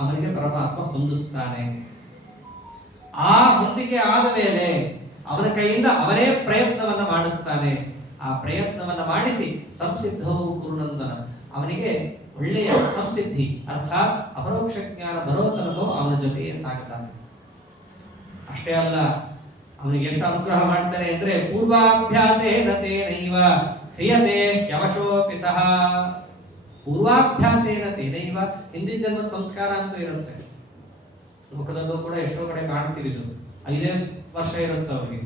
ಅವನಿಗೆ ಪರಮಾತ್ಮ ಹೊಂದಿಸ್ತಾನೆ. ಆ ಹೊಂದಿಕೆ ಆದ ಮೇಲೆ ಅವನ ಕೈಯಿಂದ ಅವನೇ ಪ್ರಯತ್ನವನ್ನ ಮಾಡಿಸ್ತಾನೆ. ಆ ಪ್ರಯತ್ನವನ್ನ ಮಾಡಿಸಿ ಸಂಸಿದ್ಧವು ಗುರುನಂದನ, ಅವನಿಗೆ ಒಳ್ಳೆಯ ಸಂಸಿದ್ಧಿ ಅರ್ಥಾತ್ ಅಪರೋಕ್ಷ ಜ್ಞಾನ ಬರೋ ತನಕೋ ಅವನ ಜೊತೆಯೇ ಸಾಗುತ್ತಾನೆ. ಅಷ್ಟೇ ಅಲ್ಲ, ಅವನಿಗೆ ಎಷ್ಟು ಅನುಗ್ರಹ ಮಾಡ್ತಾರೆ ಅಂದ್ರೆ ಪೂರ್ವಾಭ್ಯಾಸೇನ ತೇನೈವ ಕ್ರಿಯತೆ ಯವಶೋಪಿ ಸಹ. ಪೂರ್ವಾಭ್ಯಾಸೇನ ತೇನೈವ, ಹಿಂದಿನ ಜನ್ಮದ ಸಂಸ್ಕಾರ ಅಂತೂ ಇರುತ್ತೆ. ಲೋಕದಲ್ಲೂ ಕೂಡ ಎಷ್ಟೋ ಕಡೆ ಕಾಣ್ತೀವಿ. 5 ವರ್ಷ ಇರುತ್ತೆ ಅವ್ರಿಗೆ,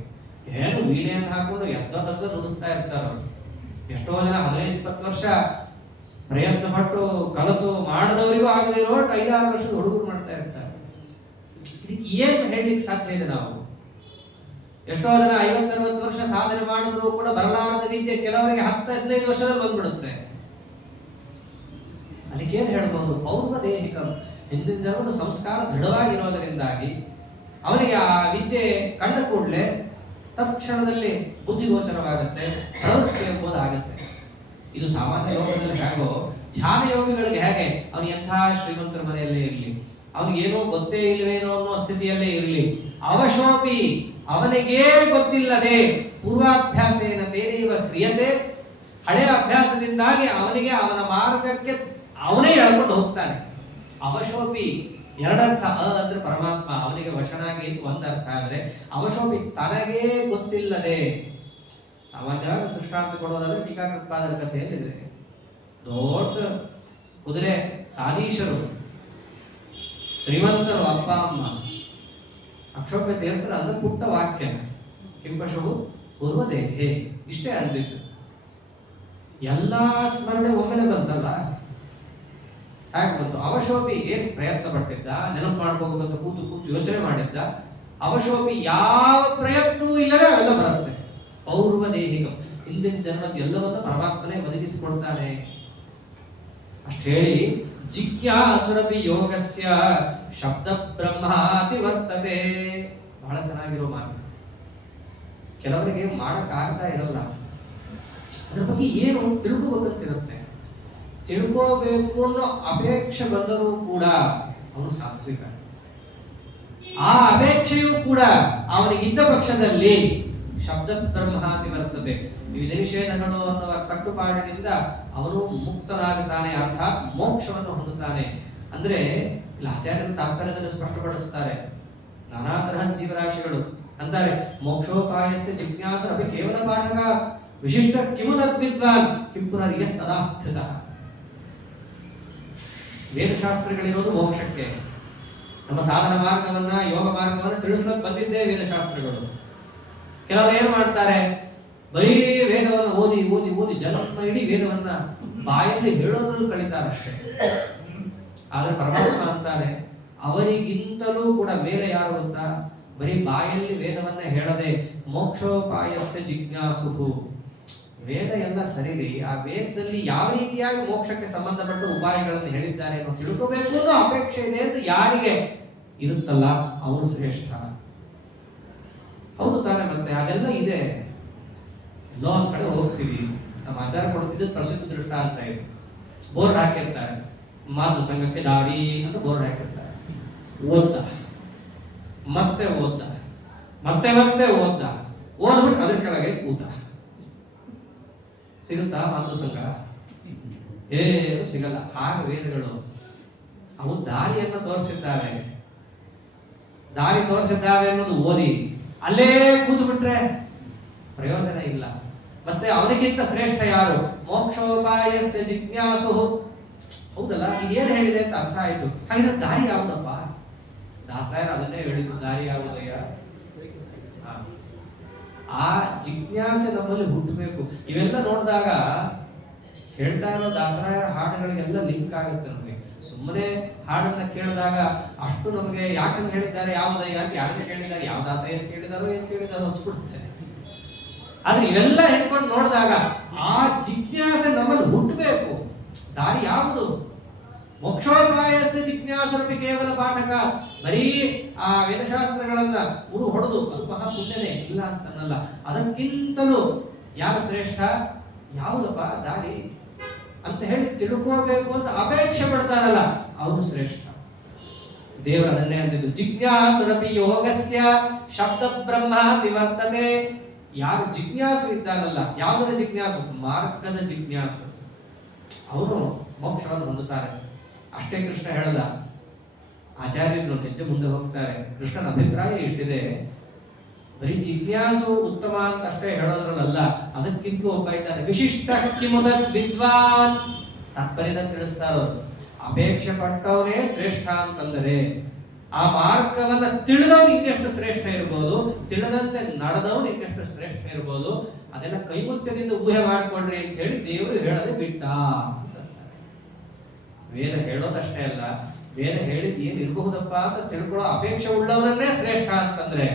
ಏನು ವೀಣೆಯನ್ನು ಹಾಕೊಂಡು ಎದ್ದದ್ದು ನುಡಿಸ್ತಾ ಇರ್ತಾರೆ ಅವ್ರು. ಎಷ್ಟೋ ಜನ 15-20 ವರ್ಷ ಪ್ರಯತ್ನ ಪಟ್ಟು ಕಲಿತು ಮಾಡಿದವರಿಗೂ ಆಗದೇ ಇರೋ 5-6 ವರ್ಷದ ಹುಡುಗರು ಮಾಡ್ತಾ ಇರ್ತಾರೆ. ಇದಕ್ಕೆ ಏನು ಹೇಳಲಿಕ್ಕೆ ಸಾಧ್ಯ ಇದೆ ನಾವು? ಎಷ್ಟೋ ಜನ 50-60 ವರ್ಷ ಸಾಧನೆ ಮಾಡಿದ್ರು ಕೂಡ ಬರಲಾರದ ವಿದ್ಯೆ ಕೆಲವರಿಗೆ 10-15 ವರ್ಷದಲ್ಲಿ ಬಂದ್ಬಿಡುತ್ತೆ. ಅದಕ್ಕೇನು ಹೇಳ್ಬೋದು? ಪೌರ್ವದೇಹಿಕಂ, ಹಿಂದಿನ ಜನ್ಮದ ಸಂಸ್ಕಾರ ದೃಢವಾಗಿರೋದರಿಂದಾಗಿ ಅವನಿಗೆ ಆ ವಿದ್ಯೆ ಕಂಡ ಕೂಡಲೇ ತತ್ಕ್ಷಣದಲ್ಲಿ ಬುದ್ಧಿಗೋಚರವಾಗುತ್ತೆ, ಪ್ರವೃತ್ತಿ ಎಂಬುದಾಗುತ್ತೆ. ಇದು ಸಾಮಾನ್ಯ ಯೋಗದಲ್ಲಿ ಹೇಗೋ, ಧ್ಯಾನ ಯೋಗಿಗಳಿಗೆ ಹೇಗೆ ಅವನು ಎಂಥ ಶ್ರೀಮಂತರ ಮನೆಯಲ್ಲೇ ಇರಲಿ, ಅವನಿಗೇನೋ ಗೊತ್ತೇ ಇಲ್ಲವೇನೋ ಅನ್ನೋ ಸ್ಥಿತಿಯಲ್ಲೇ ಇರಲಿ, ಅವಶೋಪಿ ಅವನಿಗೇ ಗೊತ್ತಿಲ್ಲದೆ ಪೂರ್ವಾಭ್ಯಾಸೇನ ತೇನೈವ ಕ್ರಿಯತೆ, ಹಳೆಯ ಅಭ್ಯಾಸದಿಂದಾಗಿ ಅವನಿಗೆ ಅವನ ಮಾರ್ಗಕ್ಕೆ ಅವನೇ ಎಳ್ಕೊಂಡು ಹೋಗ್ತಾನೆ. ಅವಶೋಪಿ ಎರಡರ್ಥ. ಅಂದ್ರೆ ಪರಮಾತ್ಮ ಅವನಿಗೆ ವಶನಾಗಿ ಒಂದರ್ಥ. ಆದ್ರೆ ಅವಶೋಪಿ ತನಗೇ ಗೊತ್ತಿಲ್ಲದೆ. ಸಾಮಾನ್ಯವಾಗಿ ದೃಷ್ಟಾಂತ ಕೊಡೋದಾದ್ರೆ ಟೀಕಾಕೃತ್ಪಾದರ ಕಥೆಯಲ್ಲಿದೆ. ದೊಡ್ಡ ಕುದುರೆ ಸಾಧೀಶರು, ಶ್ರೀಮಂತರು, ಅಪ್ಪ ಅಮ್ಮ, ಅಕ್ಷೋಭ್ಯ ದೇವತರ ಅಂದ್ರೆ ಪುಟ್ಟ ವಾಕ್ಯ ಕಿಂಪಶವು ಪೂರ್ವದೇಹೆ ಇಷ್ಟೇ ಅಂದಿತ್ತು. ಎಲ್ಲಾ ಸ್ಮರಣೆ ಒಮ್ಮೆಲೆ ಬಂತಲ್ಲ, ಹಾಗೆ ಬಂತು. ಅವಶೋಪಿ ಏನ್ ಪ್ರಯತ್ನ ಪಟ್ಟಿದ್ದ, ನೆನಪು ಮಾಡ್ಕೋಬೇಕಂತ ಕೂತು ಯೋಚನೆ ಮಾಡಿದ್ದ. ಅವಶೋಪಿ ಯಾವ ಪ್ರಯತ್ನವೂ ಇಲ್ಲದೆ ಅವೆಲ್ಲ ಬರುತ್ತೆ. ಪೌರ್ವದೇಹಿಕಂ, ಹಿಂದಿನ ಜನ್ಮದ ಎಲ್ಲವನ್ನ ಪರಮಾತ್ಮನೇ ಒದಗಿಸಿಕೊಡ್ತಾನೆ. ಅಷ್ಟು ಹೇಳಿ ಜಿಜ್ಞಾಸುರಪಿ ಯೋಗಸ್ಯ ಶಬ್ದ ಬ್ರಹ್ಮಾತಿ ವರ್ತತೆ. ಬಹಳ ಚೆನ್ನಾಗಿರೋ ಮಾತು. ಕೆಲವರಿಗೆ ಮಾಡಕ್ ಆಗ್ತಾ ಇರಲ್ಲ, ಅದ್ರ ಬಗ್ಗೆ ಏನು ತಿಳ್ಕೋಬೇಕಂತಿರುತ್ತೆ. ತಿಳ್ಕೋಬೇಕು ಅನ್ನೋ ಅಪೇಕ್ಷೆ ಬಂದರೂ ಕೂಡ ಅವನು ಸಾತ್ವಿಕ. ಆ ಅಪೇಕ್ಷೆಯೂ ಕೂಡ ಅವನಿಗಿದ್ದ ಪಕ್ಷದಲ್ಲಿ ಶಬ್ದ ಬ್ರಹ್ಮಾತಿ ವರ್ತತೆ, ವಿವಿಧ ನಿಷೇಧಗಳು ಅನ್ನುವ ಕಟ್ಟುಪಾಡಿನಿಂದ ಅವನು ಮುಕ್ತನಾಗುತ್ತಾನೆ, ಅರ್ಥಾತ್ ಮೋಕ್ಷವನ್ನು ಹೊಂದುತ್ತಾನೆ. ಅಂದ್ರೆ ಇಲ್ಲಿ ಆಚಾರ್ಯರು ತಾತ್ಪರ್ಯದಲ್ಲಿ ಸ್ಪಷ್ಟಪಡಿಸುತ್ತಾರೆ. ನಾನಾ ತರಹದ ಜೀವರಾಶಿಗಳು ಅಂತಾರೆ, ಮೋಕ್ಷೋಪಾಯಸ್ಯ ಜಿಜ್ಞಾಸ ಅಪಿ ಕೇವಲ ಪಾಠಕ ವಿಶಿಷ್ಟ ಕಿಮು ತದ್ವಿದ್ವಾನ್ ಕಿಂ ಪುನರ್ಯಸ್ ತದಾಸ್ಥಿತ. ವೇದಶಾಸ್ತ್ರಗಳಿರೋದು ಮೋಕ್ಷಕ್ಕೆ. ನಮ್ಮ ಸಾಧನ ಮಾರ್ಗವನ್ನ, ಯೋಗ ಮಾರ್ಗವನ್ನ ತಿಳಿಸ್ಲಕ್ಕೆ ಬಂದಿದ್ದೇ ವೇದಶಾಸ್ತ್ರಗಳು. ಕೆಲವರು ಏನು ಮಾಡ್ತಾರೆ, ಬರೀ ವೇದವನ್ನು ಓದಿ ಓದಿ ಓದಿ ಜನ್ಮ ಇಡೀ ವೇದವನ್ನ ಬಾಯಲ್ಲಿ ಹೇಳೋದ್ರಲ್ಲೂ ಕಳೀತಾರಷ್ಟೇ. ಆದ್ರೆ ಪರಮಾತ್ಮ ಅಂತಾನೆ, ಅವರಿಗಿಂತಲೂ ಕೂಡ ಮೇಲೆ ಯಾರು ಗೊತ್ತಾ? ಬರೀ ಬಾಯಲ್ಲಿ ವೇದವನ್ನ ಹೇಳದೆ ಮೋಕ್ಷೋಪಾಯಸ್ಯ ಜಿಜ್ಞಾಸುಹು. ವೇದ ಎಲ್ಲ ಸರಿರಿ, ಆ ವೇದದಲ್ಲಿ ಯಾವ ರೀತಿಯಾಗಿ ಮೋಕ್ಷಕ್ಕೆ ಸಂಬಂಧಪಟ್ಟ ಉಪಾಯಗಳನ್ನು ಹೇಳಿದ್ದಾರೆ ಅನ್ನೋ ತಿಳ್ಕೋಬೇಕು ಅನ್ನೋ ಅಪೇಕ್ಷೆ ಇದೆ ಅಂತ ಯಾರಿಗೆ ಇರುತ್ತಲ್ಲ ಅವನು ಶ್ರೇಷ್ಠ. ಹೌದು ತಾನೆ? ಮತ್ತೆ ಅದೆಲ್ಲ ಇದೆ. ಎಲ್ಲೋ ಒಂದ್ ಕಡೆ ಹೋಗ್ತೀವಿ, ನಮ್ಮ ಆಚಾರ ಕೊಡ್ತಿದ್ದು ಪ್ರಸಿದ್ಧ ದೃಷ್ಟ ಅಂತ ಇದೆ. ಬೋರ್ಡ್ ಹಾಕಿರ್ತಾರೆ, ಮಾತು ಸಂಘಕ್ಕೆ ದಾರಿ ಅಂತ ಬೋರ್ಡ್ ಹಾಕಿರ್ತಾರೆ. ಓದ್ದ ಮತ್ತೆ ಓದ್ದ, ಮತ್ತೆ ಮತ್ತೆ ಓದ್ಬಿಟ್ಟು ಅದ್ರ ಕೆಳಗೆ ಕೂತ. ಸಿಗುತ್ತಾ ಮಾತು ಸಂಘ? ಏನು ಸಿಗಲ್ಲ. ಹಾಗೆ ವೇದಗಳು ಅವು ದಾರಿಯನ್ನು ತೋರಿಸಿದ್ದಾವೆ. ದಾರಿ ತೋರಿಸಿದ್ದಾವೆ ಅನ್ನೋದು ಓದಿ ಅಲ್ಲೇ ಕೂತು ಬಿಟ್ರೆ ಪ್ರಯೋಜನ ಇಲ್ಲ. ಮತ್ತೆ ಅವನಿಗಿಂತ ಶ್ರೇಷ್ಠ ಯಾರು? ಮೋಕ್ಷೋಪಾಯಸ್ಯ ಜಿಜ್ಞಾಸು. ಹೌದಲ್ಲ, ಇದೇನು ಹೇಳಿದೆ ಅಂತ ಅರ್ಥ ಆಯ್ತು. ಹಾಗಿದ್ರೆ ದಾರಿ ಯಾವುದಪ್ಪ? ದಾಸರಾಯರು ಅದನ್ನೇ ಹೇಳಿದ್ದು, ದಾರಿ ಯಾವುದಯ್ಯ? ಆ ಜಿಜ್ಞಾಸೆ ನಮ್ಮಲ್ಲಿ ಹುಟ್ಟಬೇಕು. ಇವೆಲ್ಲ ನೋಡಿದಾಗ ಹೇಳ್ತಾ ಇರೋ ದಾಸರಾಯರ ಹಾಡುಗಳಿಗೆಲ್ಲ ಲಿಂಕ್ ಆಗುತ್ತೆ ನಮಗೆ. ಸುಮ್ಮನೆ ಹಾಡನ್ನ ಕೇಳಿದಾಗ ಅಷ್ಟು ನಮಗೆ ಯಾಕಂತ ಹೇಳಿದ್ದಾರೆ, ಯಾವುದಯ್ಯ ಅಂತ ಯಾರನ್ನ ಕೇಳಿದ್ದಾರೆ, ಯಾವ ದಾಸ ಏನು ಕೇಳಿದಾರೋ ಅನ್ಸ್ಬಿಡುತ್ತೆ. ಆದ್ರೆ ಇವೆಲ್ಲ ಹಿಡ್ಕೊಂಡು ನೋಡಿದಾಗ ಆ ಜಿಜ್ಞಾಸೆ ನಮ್ಮಲ್ಲಿ ಹುಟ್ಟಬೇಕು. ದಾರಿ ಯಾವುದು? ಮೋಕ್ಷೋಪಾಯಸ್ಯ ಜಿಜ್ಞಾಸುರಪಿ ಕೇವಲ ಪಾಠಕ. ಬರೀ ಆ ವೇದಶಾಸ್ತ್ರಗಳನ್ನ ಹೊಡೆದು ಅದು ಮಹಾ ಪುಣ್ಯನೇ, ಇಲ್ಲ ಅಂತನಲ್ಲ. ಅದಕ್ಕಿಂತಲೂ ಯಾರು ಶ್ರೇಷ್ಠ, ಯಾವುದಪ್ಪ ದಾರಿ ಅಂತ ಹೇಳಿ ತಿಳ್ಕೋಬೇಕು ಅಂತ ಅಪೇಕ್ಷೆ ಪಡ್ತಾರಲ್ಲ ಅವನು ಶ್ರೇಷ್ಠ. ದೇವರು ಅದನ್ನೇ ಅಂದಿದ್ದು, ಜಿಜ್ಞಾಸುರಪಿ ಯೋಗಸ್ಯ ಶಬ್ದ ಬ್ರಹ್ಮಾತಿ ವರ್ತತೆ. ಯಾರು ಜಿಜ್ಞಾಸು ಇದ್ದಾನಲ್ಲ, ಯಾವುದರ ಜಿಜ್ಞಾಸು? ಮಾರ್ಗದ ಜಿಜ್ಞಾಸು, ಅವರು ಮೋಕ್ಷವನ್ನು ಹೊಂದುತ್ತಾರೆ. ಅಷ್ಟೇ ಕೃಷ್ಣ ಹೇಳದ. ಆಚಾರ್ಯರು ಹೆಜ್ಜೆ ಮುಂದೆ ಹೋಗ್ತಾರೆ. ಕೃಷ್ಣನ ಅಭಿಪ್ರಾಯ ಇಷ್ಟಿದೆ, ಬರೀ ಜಿಜ್ಞಾಸು ಉತ್ತಮ ಅಂತ ಅಷ್ಟೇ ಹೇಳೋದ್ರಲ್ಲ, ಅದಕ್ಕಿಂತಲೂ ಒಬ್ಬ ಇದ್ದಾನೆ, ವಿಶಿಷ್ಟ ಕಿಮುದ ವಿದ್ವಾನ್. ತಾತ್ಪರ್ಯದ ತಿಳಿಸ್ತಾರೋ, ಅಪೇಕ್ಷೆ ಪಟ್ಟವನೇ ಶ್ರೇಷ್ಠ ಅಂತಂದರೆ ಆ ಮಾರ್ಗವನ್ನ ತಿಳಿದವನು ಇನ್ನೆಷ್ಟು ಶ್ರೇಷ್ಠ ಇರ್ಬೋದು, ತಿಳಿದಂತೆ ನಡೆದವನು ಇನ್ನೆಷ್ಟು ಶ್ರೇಷ್ಠ ಇರ್ಬೋದು. ಅದೆಲ್ಲ ಕೈಮುತ್ಯದಿಂದ ಊಹೆ ಮಾಡಿಕೊಂಡ್ರಿ ಅಂತ ಹೇಳಿ ದೇವರು ಹೇಳದೆ ಬಿಟ್ಟ ಅಂತ. ವೇದ ಹೇಳೋದಷ್ಟೇ ಅಲ್ಲ, ವೇದ ಹೇಳಿದ್ ಏನ್ ಇರಬಹುದಪ್ಪ ಅಂತ ತಿಳ್ಕೊಳ್ಳೋ ಅಪೇಕ್ಷೆ ಉಳ್ಳವರನ್ನೇ ಶ್ರೇಷ್ಠ ಅಂತಂದ್ರೆ,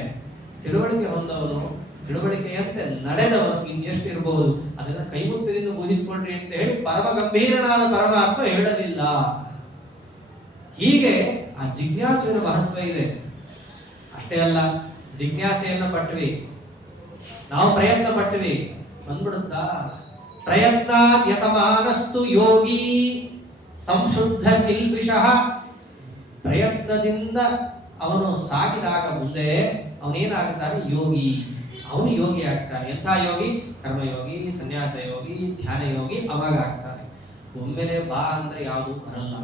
ತಿಳುವಳಿಕೆ ಹೊಂದವನು, ತಿಳುವಳಿಕೆಯಂತೆ ನಡೆದವನು ಇನ್ನೆಷ್ಟು ಇರಬಹುದು. ಅದನ್ನ ಕೈಮುತ್ತದಿಂದ ಊಹಿಸ್ಕೊಂಡ್ರಿ ಅಂತ ಹೇಳಿ ಪರಮ ಗಂಭೀರನಾದ ಪರಮಾತ್ಮ ಹೇಳಲಿಲ್ಲ. ಹೀಗೆ ಆ ಜಿಜ್ಞಾಸುವಿನ ಮಹತ್ವ ಇದೆ. ಅಷ್ಟೇ ಅಲ್ಲ, ಜಿಜ್ಞಾಸೆಯನ್ನ ಪಟ್ವಿ, ನಾವು ಪ್ರಯತ್ನ ಪಟ್ವಿ, ಬಂದ್ಬಿಡುತ್ತಾ? ಪ್ರಯತ್ನ ಯತಮಾನಸ್ತು ಯೋಗಿ ಸಂಶುದ್ಧ ಕಿಲ್ಬಿಷಃ. ಪ್ರಯತ್ನದಿಂದ ಅವನು ಸಾಗಿದಾಗ ಮುಂದೆ ಅವನೇನಾಗುತ್ತಾನೆ? ಯೋಗಿ. ಅವನು ಯೋಗಿ ಆಗ್ತಾನೆ. ಎಂಥ ಯೋಗಿ? ಕರ್ಮಯೋಗಿ, ಸನ್ಯಾಸ ಯೋಗಿ, ಧ್ಯಾನ ಯೋಗಿ. ಅವಾಗ ಆಗ್ತಾನೆ. ಒಮ್ಮೆಲೆ ಬಾ ಅಂದ್ರೆ ಯಾವುದು ಬರಲ್ಲ,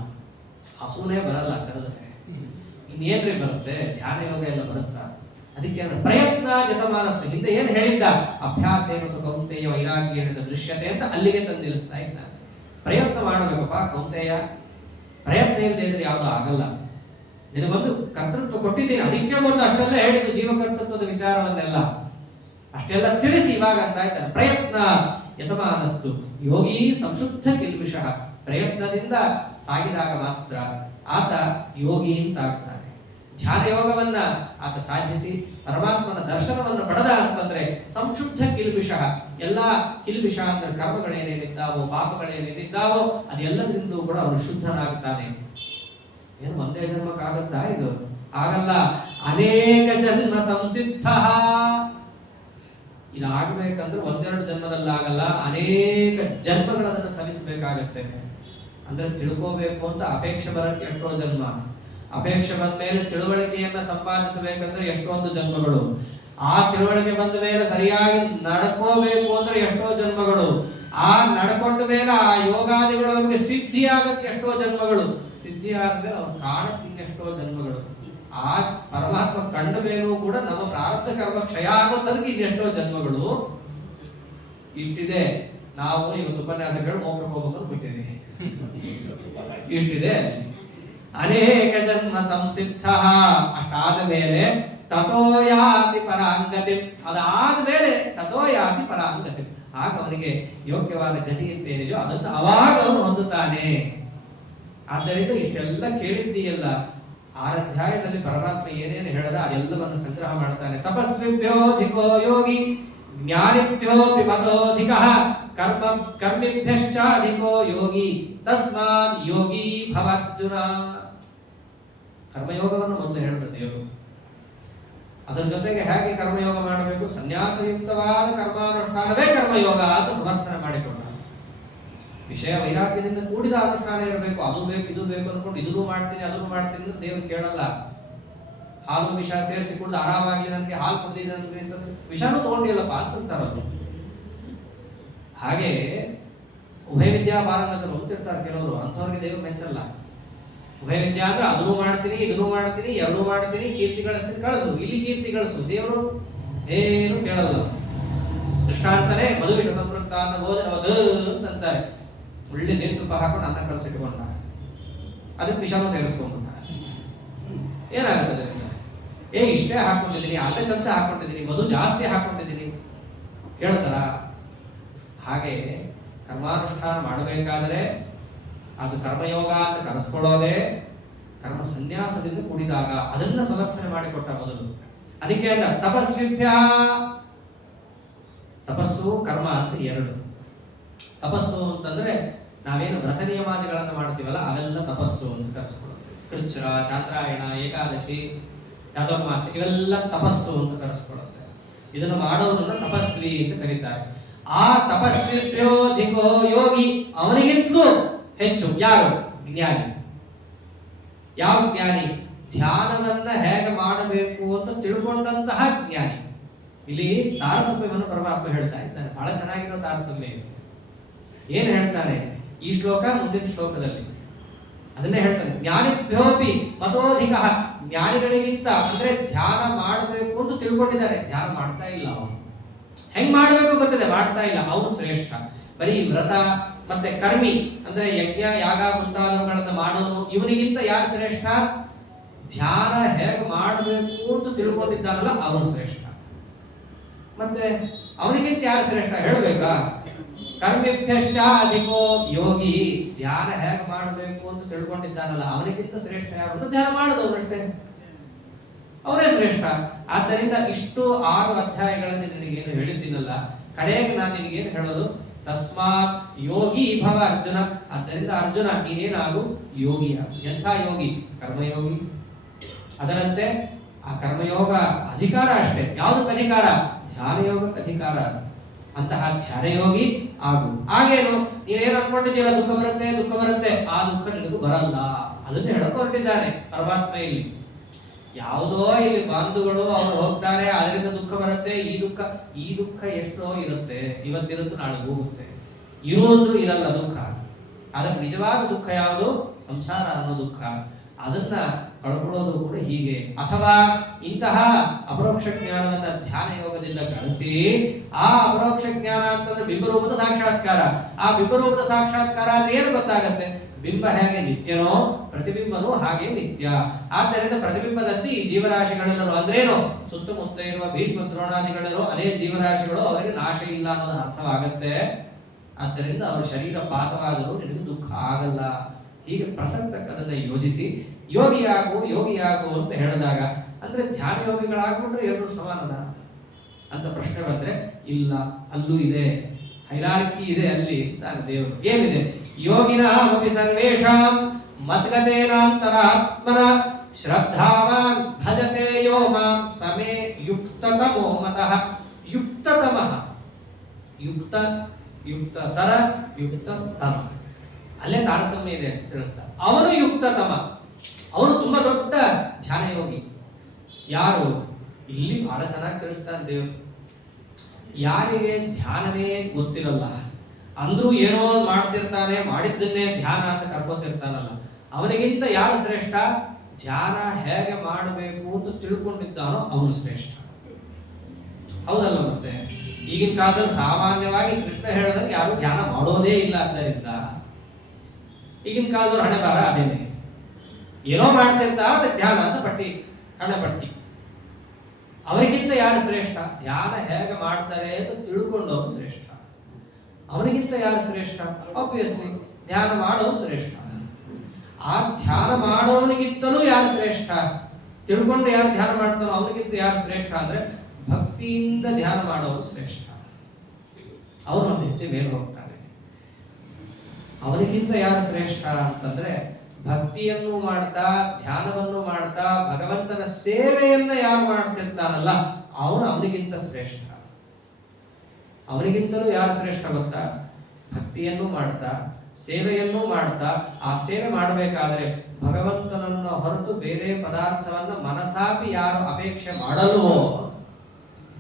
ಹಸುನೇ ಬರಲ್ಲ ಕರೆದ್ರೆ, ಇನ್ನೇನ್ರಿ ಬರುತ್ತೆ? ಧ್ಯಾನ ಯೋಗ ಎಲ್ಲ ಬರುತ್ತಾ? ಅದಕ್ಕೆ ಪ್ರಯತ್ನ ಜತಮಾನಸ್ತು. ಹಿಂದೆ ಏನ್ ಹೇಳಿದ್ದ? ಅಭ್ಯಾಸ ಮತ್ತು ಕೌಂತೆಯ ವೈರಾಗ್ಯ ದೃಶ್ಯತೆ ಅಂತ ಅಲ್ಲಿಗೆ ತಂದು ನಿಲ್ಲಿಸ್ತಾ ಇದ್ದ. ಪ್ರಯತ್ನ ಮಾಡಬೇಕಪ್ಪ ಕೌಂತೆಯ. ಪ್ರಯತ್ನ ಇಲ್ಲದೆ ಇದ್ರೆ ಯಾವುದು ಆಗಲ್ಲ. ನಿನಗೊಂದು ಕರ್ತೃತ್ವ ಕೊಟ್ಟಿದ್ದೀನಿ, ಅದಕ್ಕೆ ಮೊದಲು ಅಷ್ಟೆಲ್ಲ ಹೇಳಿದ್ದು ಜೀವಕರ್ತೃತ್ವದ ವಿಚಾರವನ್ನೆಲ್ಲ ಅಷ್ಟೆಲ್ಲ ತಿಳಿಸಿ ಇವಾಗ ಅಂತ ಆಯ್ತಾನೆ. ಪ್ರಯತ್ನ ಯತಮಾನಸ್ತು ಯೋಗಿ ಸಂಶುದ್ಧ ಕಿಲ್ಬಿಷಃ. ಪ್ರಯತ್ನದಿಂದ ಸಾಗಿದಾಗ ಮಾತ್ರ ಆತ ಯೋಗಿ ಅಂತ ಆಗ್ತಾನೆ. ಧ್ಯಾನ ಯೋಗವನ್ನ ಆತ ಸಾಧಿಸಿ ಪರಮಾತ್ಮನ ದರ್ಶನವನ್ನು ಪಡೆದ ಅಂತಂದ್ರೆ ಸಂಶುದ್ಧ ಕಿಲ್ಬಿಷಃ. ಎಲ್ಲ ಕಿಲ್ಬಿಷ ಅಂದ್ರೆ ಕರ್ಮಗಳೇನೇನಿದ್ದಾವೋ, ಪಾಪಗಳೇನೇನಿದ್ದಾವೋ ಅದೆಲ್ಲದರಿಂದ ಕೂಡ ಅವನು ಶುದ್ಧನಾಗ್ತಾನೆ. ಏನು ಒಂದೇ ಜನ್ಮಕ್ಕಾಗತ್ತಾ ಇದು? ಆಗಲ್ಲ. ಅನೇಕ ಜನ್ಮ ಸಂಸಿದ್ಧ. ಇದಾಗಬೇಕಂದ್ರೆ ಒಂದೆರಡು ಜನ್ಮದಲ್ಲಾಗಲ್ಲ, ಅನೇಕ ಜನ್ಮಗಳನ್ನು ಸವಿಸಬೇಕಾಗತ್ತೆ. ಅಂದ್ರೆ ತಿಳ್ಕೋಬೇಕು ಅಂತ ಅಪೇಕ್ಷೆ ಬರಕ್ಕೆ ಎಷ್ಟೋ ಜನ್ಮ, ಅಪೇಕ್ಷೆ ಬಂದ ಮೇಲೆ ತಿಳುವಳಿಕೆಯನ್ನ ಸಂಪಾದಿಸಬೇಕಂದ್ರೆ ಎಷ್ಟೊಂದು ಜನ್ಮಗಳು, ಆ ತಿಳುವಳಿಕೆ ಬಂದ ಮೇಲೆ ಸರಿಯಾಗಿ ನಡ್ಕೋಬೇಕು ಅಂದ್ರೆ ಎಷ್ಟೋ ಜನ್ಮಗಳು, ಆ ನಡ್ಕೊಂಡ ಮೇಲೆ ಆ ಯೋಗಾದಿಗಳು ನಮಗೆ ಸಿದ್ಧಿ ಆಗಕ್ಕೆ ಎಷ್ಟೋ ಜನ್ಮಗಳು, ಸಿದ್ಧಿ ಆದ್ಮೇಲೆ ಅವ್ರು ಕಾಣಕ್ಕೆ ಇನ್ನೆಷ್ಟೋ ಜನ್ಮಗಳು, ಆ ಪರಮಾತ್ಮ ಕಂಡ ಮೇಲೂ ಕೂಡ ನಮ್ಮ ಪ್ರಾರಬ್ಧ ಕರ್ಮ ಕ್ಷಯ ಆಗೋ ತನಕ ಇನ್ನೆಷ್ಟೋ ಜನ್ಮಗಳು ಇಷ್ಟಿದೆ. ನಾವು ಇವತ್ತು ಉಪನ್ಯಾಸಗಳು ಮೋಕ್ಷಕ್ಕೆ ಹೋಗ್ಬೇಕು ಬಿಟ್ಟಿದ್ದೀವಿ. ಇಷ್ಟಿದೆ. ಅನೇಕ ಜನ್ಮ ಸಂಸಿದ್ಧ. ಅಷ್ಟಾದ ಮೇಲೆ ತಥೋಯಾತಿ ಪರಾಂಗತಿ. ಅದಾದ ಮೇಲೆ ತಥೋಯಾತಿ ಪರಾಂಗತಿ. ಆಗ ಅವನಿಗೆ ಯೋಗ್ಯವಾದ ಗತಿ ಅಂತ ಏನಿದೆಯೋ ಅದನ್ನು ಅವಾಗ ಅವನು ಹೊಂದುತ್ತಾನೆ. ಆದ್ದರಿಂದ ಇಷ್ಟೆಲ್ಲ ಕೇಳಿದ್ದೀಯಲ್ಲ, 6 ಅಧ್ಯಾಯದಲ್ಲಿ ಪರಮಾತ್ಮ ಏನೇನು ಹೇಳದ ಅದೆಲ್ಲವನ್ನು ಸಂಗ್ರಹ ಮಾಡ್ತಾನೆ. ತಪಸ್ವಿಭ್ಯೋಧಿಕೋ ಯೋಗಿ ಜ್ಞಾನಿಭ್ಯೋಪಿ ಮತೋಧಿಕಃ ಕರ್ಮಿಭ್ಯಶ್ಚಾಧಿಕೋ ಯೋಗಿ ತಸ್ಮಾತ್ ಯೋಗಿ ಭವಾರ್ಜುನ. ಕರ್ಮಯೋಗವನ್ನು ಮೊದಲು ಹೇಳ್ತದೆ ದೇವರು. ಅದರ ಜೊತೆಗೆ ಹೇಗೆ ಕರ್ಮಯೋಗ ಮಾಡಬೇಕು, ಸನ್ಯಾಸಯುಕ್ತವಾದ ಕರ್ಮಾನುಷ್ಠಾನವೇ ಕರ್ಮಯೋಗ ಅಂತ ಸಮರ್ಥನೆ ಮಾಡಿಕೊಂಡ. ವಿಷಯ ವೈರಾಗ್ಯದಿಂದ ಕೂಡಿದ ಅನುಷ್ಠಾನ ಇರಬೇಕು. ಅದು ಬೇಕು ಇದು ಬೇಕು ಅನ್ಕೊಂಡು ಇದನ್ನು ಮಾಡ್ತೀನಿ ಅದನ್ನು ಮಾಡ್ತೀನಿ ಅಂತ ದೇವರು ಕೇಳಲ್ಲ. ಹಾಲು ವಿಷ ಸೇರಿಸಿ ಕುಡಿದು ಆರಾಮಾಗಿ ನನಗೆ ಹಾಲು ಕುಡಿದಿದೆ ನನಗೆ ಅಂತಂದ್ರೆ ವಿಷಾನು ತಗೊಂಡಿಲ್ಲಪ್ಪ ಅಂತಂತಾರ ಅದು. ಹಾಗೆ ಉಭಯ ವಿದ್ಯಾ ಪಾರಂಗತರು ಅಂತಿರ್ತಾರೆ ಕೆಲವರು, ಅಂಥವ್ರಿಗೆ ದೇವರು ಮೆಚ್ಚಲ್ಲ. ಉಭಯ ವಿದ್ಯಾ ಅಂದ್ರೆ ಅದನ್ನು ಮಾಡ್ತೀನಿ ಇದನ್ನು ಮಾಡ್ತೀನಿ ಎರಡೂ ಮಾಡ್ತೀನಿ, ಕೀರ್ತಿ ಗಳಿಸ್ತೀನಿ, ಕಳಿಸು ಇಲ್ಲಿ ಕೀರ್ತಿ ಗಳಿಸು, ದೇವರು ಏನು ಕೇಳಲ್ಲ. ದೃಷ್ಟಾಂತನೇ ಮಧುವಿಷ ಸಂಪೃಕ್ತ ಅನ್ನ ಭೋಜನ ಅಂತಾರೆ, ಒಳ್ಳೆ ಜೇನುತುಪ್ಪ ಹಾಕೊಂಡು ಅನ್ನ ಕಳಿಸಿಟ್ಕೊಂಡ, ಅದಕ್ಕೆ ವಿಷಾನು ಸೇರಿಸ್ಕೊಂಡ, ಏನಾಗುತ್ತದೆ? ಇಷ್ಟೇ ಹಾಕೊಂಡಿದ್ದೀನಿ, ಅರ್ಧ ಚಮಚ ಹಾಕೊಂಡಿದ್ದೀನಿ, ಮಧು ಜಾಸ್ತಿ ಹಾಕೊಂಡಿದ್ದೀನಿ ಹೇಳ್ತಾರ? ಹಾಗೆ ಕರ್ಮಾನುಷ್ಠಾನ ಮಾಡಬೇಕಾದರೆ ಅದು ಕರ್ಮಯೋಗ ಅಂತ ಕರೆಸ್ಕೊಳ್ಳೋದೇ ಕರ್ಮ ಸನ್ಯಾಸದಿಂದ ಕೂಡಿದಾಗ ಅದನ್ನ ಸಮರ್ಥನೆ ಮಾಡಿಕೊಟ್ಟ ಮೊದಲು. ಅದಕ್ಕೆ ಅಲ್ಲ ತಪಸ್ವಿಭ್ಯ, ತಪಸ್ಸು ಕರ್ಮ ಅಂತ ಎರಡು. ತಪಸ್ಸು ಅಂತಂದ್ರೆ ನಾವೇನು ವ್ರತ ನಿಯಮಾದಿಗಳನ್ನು ಮಾಡ್ತೀವಲ್ಲ ಅವೆಲ್ಲ ತಪಸ್ಸು ಅಂತ ಕರೆಸ್ಕೊಳ್ಳುತ್ತೆ. ಕೃಚ್ಛ್ರ, ಚಾಂದ್ರಾಯಣ, ಏಕಾದಶಿ, ಚಾತುರ್ಮಾಸ ಇವೆಲ್ಲ ತಪಸ್ಸು ಅಂತ ಕರೆಸ್ಕೊಳ್ಳುತ್ತೆ. ಇದನ್ನು ಮಾಡೋದನ್ನ ತಪಸ್ವಿ ಅಂತ ಕರೀತಾರೆ. ಆ ತಪಸ್ವಿಭ್ಯೋಧಿಕೋ ಯೋಗಿ, ಅವನಿಗಿಂತಲೂ ಹೆಚ್ಚು ಯಾರು? ಜ್ಞಾನಿ. ಯಾವ ಜ್ಞಾನಿ? ಧ್ಯಾನವನ್ನ ಹೇಗೆ ಮಾಡಬೇಕು ಅಂತ ತಿಳ್ಕೊಂಡಂತಹ ಜ್ಞಾನಿ. ಇಲ್ಲಿ ತಾರತಮ್ಯವನ್ನು ಪರಮಾತ್ಮ ಹೇಳ್ತಾ ಇದ್ದಾನೆ, ಬಹಳ ಚೆನ್ನಾಗಿರೋ ತಾರತಮ್ಯ. ಏನ್ ಹೇಳ್ತಾನೆ ಈ ಶ್ಲೋಕ ಮುಂದಿನ ಶ್ಲೋಕದಲ್ಲಿ ಅದನ್ನೇ ಹೇಳ್ತಾನೆ. ಜ್ಞಾನಿಭ್ಯೋಪಿ ಮತೋಧಿಕ, ಜ್ಞಾನಿಗಳಿಗಿಂತ ಅಂದ್ರೆ ಧ್ಯಾನ ಮಾಡಬೇಕು ಅಂತ ತಿಳ್ಕೊಂಡಿದ್ದಾರೆ, ಧ್ಯಾನ ಮಾಡ್ತಾ ಇಲ್ಲ ಅವನು. ಹೆಂಗ್ ಮಾಡಬೇಕು ಗೊತ್ತಿದೆ, ಮಾಡ್ತಾ ಇಲ್ಲ, ಅವನು ಶ್ರೇಷ್ಠ. ಬರೀ ವ್ರತ ಮತ್ತೆ ಕರ್ಮಿ ಅಂದ್ರೆ ಯಜ್ಞ ಯಾಗ ಮುಂತಾದವುಗಳನ್ನ ಮಾಡೋನು, ಇವನಿಗಿಂತ ಯಾರು ಶ್ರೇಷ್ಠ? ಧ್ಯಾನ ಹೇಗೆ ಮಾಡಬೇಕು ಅಂತ ತಿಳ್ಕೊಂಡಿದ್ದಾನಲ್ಲ ಅವನು ಶ್ರೇಷ್ಠ. ಮತ್ತೆ ಅವನಿಗಿಂತ ಯಾರು ಶ್ರೇಷ್ಠ ಹೇಳ್ಬೇಕಾ? ಕರ್ಮಿಭ್ಯಶ್ಚ ಅಧಿಕೋ ಯೋಗಿ, ಧ್ಯಾನ ಹೇಗೆ ಮಾಡಬೇಕು ಅಂತ ತಿಳ್ಕೊಂಡಿದ್ದಾನಲ್ಲ ಅವನಿಗಿಂತ ಶ್ರೇಷ್ಠ ಯಾರು? ಧ್ಯಾನ ಮಾಡಿದವನಷ್ಟೇ, ಅವನೇ ಶ್ರೇಷ್ಠ. ಆದ್ದರಿಂದ ಇಷ್ಟು 6 ಅಧ್ಯಾಯಗಳಲ್ಲಿ ನಿನಗೇನು ಹೇಳಿದ್ದೀನಲ್ಲ, ಕಡೆಗೆ ನಾನು ನಿನಗೇನು ಹೇಳೋದು? ತಸ್ಮಾತ್ ಯೋಗಿ ಭವ ಅರ್ಜುನ. ಆದ್ದರಿಂದ ಅರ್ಜುನ ನೀನೇನಾಗು ಯೋಗಿಯ. ಎಂಥ ಯೋಗಿ? ಕರ್ಮಯೋಗಿ. ಅದರಂತೆ ಆ ಕರ್ಮಯೋಗ ಅಧಿಕಾರ ಅಷ್ಟೇ. ಯಾವುದಕ್ಕೆ ಅಧಿಕಾರ? ಧ್ಯಾನ ಯೋಗಕ್ಕೆ ಅಧಿಕಾರ. ಅಂತಹ ಧ್ಯಾನಯೋಗಿ ಆಗು. ಆಗೇನು ನೀನೇನು ಅನ್ಕೊಂಡಿದ್ದೀರ, ದುಃಖ ಬರುತ್ತೆ ದುಃಖ ಬರುತ್ತೆ, ಆ ದುಃಖ ನಿನಗೂ ಬರಲ್ಲ. ಅದನ್ನು ಹೇಳಕ್ ಹೊರಟಿದ್ದಾನೆ ಪರಮಾತ್ಮ ಇಲ್ಲಿ. ಯಾವುದೋ ಇಲ್ಲಿ ಬಾಂಧುಗಳು ಅವರು ಹೋಗ್ತಾರೆ, ಅದರಿಂದ ದುಃಖ ಬರುತ್ತೆ, ಈ ದುಃಖ ಎಷ್ಟೋ ಇರುತ್ತೆ, ಇವತ್ತಿರುತ್ತೆ ನಾಳೆ ಹೋಗುತ್ತೆ, ಇರೋದು ಇರಲ್ಲ ದುಃಖ. ಅದಕ್ಕೆ ನಿಜವಾದ ದುಃಖ ಯಾವುದು? ಸಂಸಾರ ಅನ್ನೋ ದುಃಖ. ಅದನ್ನ ಕಳ್ಕೊಳ್ಳೋದು ಕೂಡ ಹೀಗೆ. ಅಥವಾ ಇಂತಹ ಅಪರೋಕ್ಷ ಜ್ಞಾನವನ್ನ ಧ್ಯಾನ ಯೋಗದಿಂದ ಗಳಿಸಿ, ಆ ಅಪರೋಕ್ಷ ಜ್ಞಾನ ಅಂತಂದ್ರೆ ಬಿಂಬರೂಪದ ಸಾಕ್ಷಾತ್ಕಾರ. ಆ ಬಿಂಬರೂಪದ ಸಾಕ್ಷಾತ್ಕಾರ ಅಂದ್ರೆ ಏನು ಗೊತ್ತಾಗತ್ತೆ? ಬಿಂಬ ಹೇಗೆ ನಿತ್ಯನೋ ಪ್ರತಿಬಿಂಬನೂ ಹಾಗೆ ನಿತ್ಯ. ಆದ್ದರಿಂದ ಪ್ರತಿಬಿಂಬದಂತೆ ಈ ಜೀವರಾಶಿಗಳೆಲ್ಲರೂ ಅಂದ್ರೇನು? ಸುತ್ತಮುತ್ತ ಇರುವ ಭೀಷ್ಮ ದ್ರೋಣಾದಿಗಳೆಲ್ಲರೂ ಅದೇ ಜೀವರಾಶಿಗಳು, ಅವರಿಗೆ ನಾಶ ಇಲ್ಲ ಅನ್ನೋದು ಅರ್ಥವಾಗತ್ತೆ. ಆದ್ದರಿಂದ ಅವರ ಶರೀರ ಪಾತವಾದರೂ ನಿನಗೆ ದುಃಖ ಆಗಲ್ಲ. ಹೀಗೆ ಪ್ರಸಕ್ತಕ್ಕದನ್ನ ಯೋಜಿಸಿ ಯೋಗಿಯಾಗು ಅಂತ ಹೇಳಿದಾಗ, ಅಂದ್ರೆ ಧ್ಯಾನ ಯೋಗಿಗಳಾಗ್ಬಿಟ್ರೆ ಎಲ್ಲರೂ ಸಮಾನನ ಅಂತ ಪ್ರಶ್ನೆ ಬಂದ್ರೆ ಇಲ್ಲ, ಅಲ್ಲೂ ಇದೆ, ಹೈರಾರ್ಕಿ ಇದೆ ಅಲ್ಲಿ ತಾನು ದೇವರು. ಏನಿದೆ? ಯೋಗಿನಾಮಪಿ ಸರ್ವೇಷಾಂ ಮದ್ಗತೇನಾಂತರಾತ್ಮನ ಶ್ರದ್ಧಾವಾನ್ ಭಜತೆ ಯೋ ಮಾಂ ಸಮೇ ಯುಕ್ತತಮೋ ಮತಃ. ಯುಕ್ತತಮಃ, ಯುಕ್ತತರ ಯುಕ್ತತಮ, ಅಲ್ಲೇ ತಾರತಮ್ಯ ಇದೆ ಅಂತ ತಿಳಿಸ್ತಾ. ಅವನು ಯುಕ್ತತಮ, ಅವನು ತುಂಬಾ ದೊಡ್ಡ ಧ್ಯಾನ ಯೋಗಿ. ಯಾರು? ಇಲ್ಲಿ ಬಹಳ ಚೆನ್ನಾಗಿ ತಿಳಿಸ್ತಾನೆ ದೇವರು. ಯಾರಿಗೆ ಧ್ಯಾನವೇ ಗೊತ್ತಿರಲ್ಲ, ಅಂದ್ರೂ ಏನೋ ಮಾಡ್ತಿರ್ತಾನೆ, ಮಾಡಿದ್ದನ್ನೇ ಧ್ಯಾನ ಅಂತ ಕರ್ಕೊತಿರ್ತಾನಲ್ಲ, ಅವನಿಗಿಂತ ಯಾರು ಶ್ರೇಷ್ಠ? ಧ್ಯಾನ ಹೇಗೆ ಮಾಡಬೇಕು ಅಂತ ತಿಳ್ಕೊಂಡಿದ್ದಾನೋ ಅವನು ಶ್ರೇಷ್ಠ. ಹೌದಲ್ಲ? ಮತ್ತೆ ಈಗಿನ ಕಾಲದಲ್ಲಿ ಸಾಮಾನ್ಯವಾಗಿ ಕೃಷ್ಣ ಹೇಳಿದಂಗೆ ಯಾರು ಧ್ಯಾನ ಮಾಡೋದೇ ಇಲ್ಲ. ಆದ್ದರಿಂದ ಈಗಿನ ಕಾಲದವ್ರು ಹಣೆ ಬಾರ ಅದೇನೆ, ಏನೋ ಮಾಡ್ತಿರ್ತಾರ ಅದಕ್ಕೆ ಧ್ಯಾನ ಅಂತ ಹಣೆ ಪಟ್ಟಿ. ಅವರಿಗಿಂತ ಯಾರು ಶ್ರೇಷ್ಠ? ಧ್ಯಾನ ಹೇಗೆ ಮಾಡ್ತಾರೆ ಅಂತ ತಿಳ್ಕೊಂಡವನು ಶ್ರೇಷ್ಠ. ಅವನಿಗಿಂತ ಯಾರು ಶ್ರೇಷ್ಠ? ಆಬ್ವಿಯಸ್ಲಿ ಧ್ಯಾನ ಮಾಡೋನು ಶ್ರೇಷ್ಠ. ಆ ಧ್ಯಾನ ಮಾಡೋನಿಗಿಂತಲೂ ಯಾರು ಶ್ರೇಷ್ಠ? ತಿಳ್ಕೊಂಡು ಯಾರು ಧ್ಯಾನ ಮಾಡ್ತಾನೋ ಅವನಿಗಿಂತ ಯಾರು ಶ್ರೇಷ್ಠ ಅಂದ್ರೆ ಭಕ್ತಿಯಿಂದ ಧ್ಯಾನ ಮಾಡೋನು ಶ್ರೇಷ್ಠ. ಅವನು ಒಂದು ಹೆಜ್ಜೆ ಮೇಲೆ ಹೋಗ್ತಾನೆ. ಅವನಿಗಿಂತ ಯಾರು ಶ್ರೇಷ್ಠ ಅಂತಂದ್ರೆ ಭಕ್ತಿಯನ್ನು ಮಾಡ್ತಾ, ಧ್ಯಾನವನ್ನು ಮಾಡ್ತಾ, ಭಗವಂತನ ಸೇವೆಯನ್ನ ಯಾರು ಮಾಡ್ತಿರ್ತಾನಲ್ಲ ಅವನಿಗಿಂತ ಶ್ರೇಷ್ಠ. ಅವನಿಗಿಂತಲೂ ಯಾರು ಶ್ರೇಷ್ಠ ಗೊತ್ತಾ? ಭಕ್ತಿಯನ್ನು ಮಾಡ್ತಾ, ಸೇವೆಯನ್ನು ಮಾಡ್ತಾ, ಆ ಸೇವೆ ಮಾಡಬೇಕಾದ್ರೆ ಭಗವಂತನನ್ನು ಹೊರತು ಬೇರೆ ಪದಾರ್ಥವನ್ನ ಮನಸಾಪಿ ಯಾರು ಅಪೇಕ್ಷೆ ಮಾಡಲ್ವೋ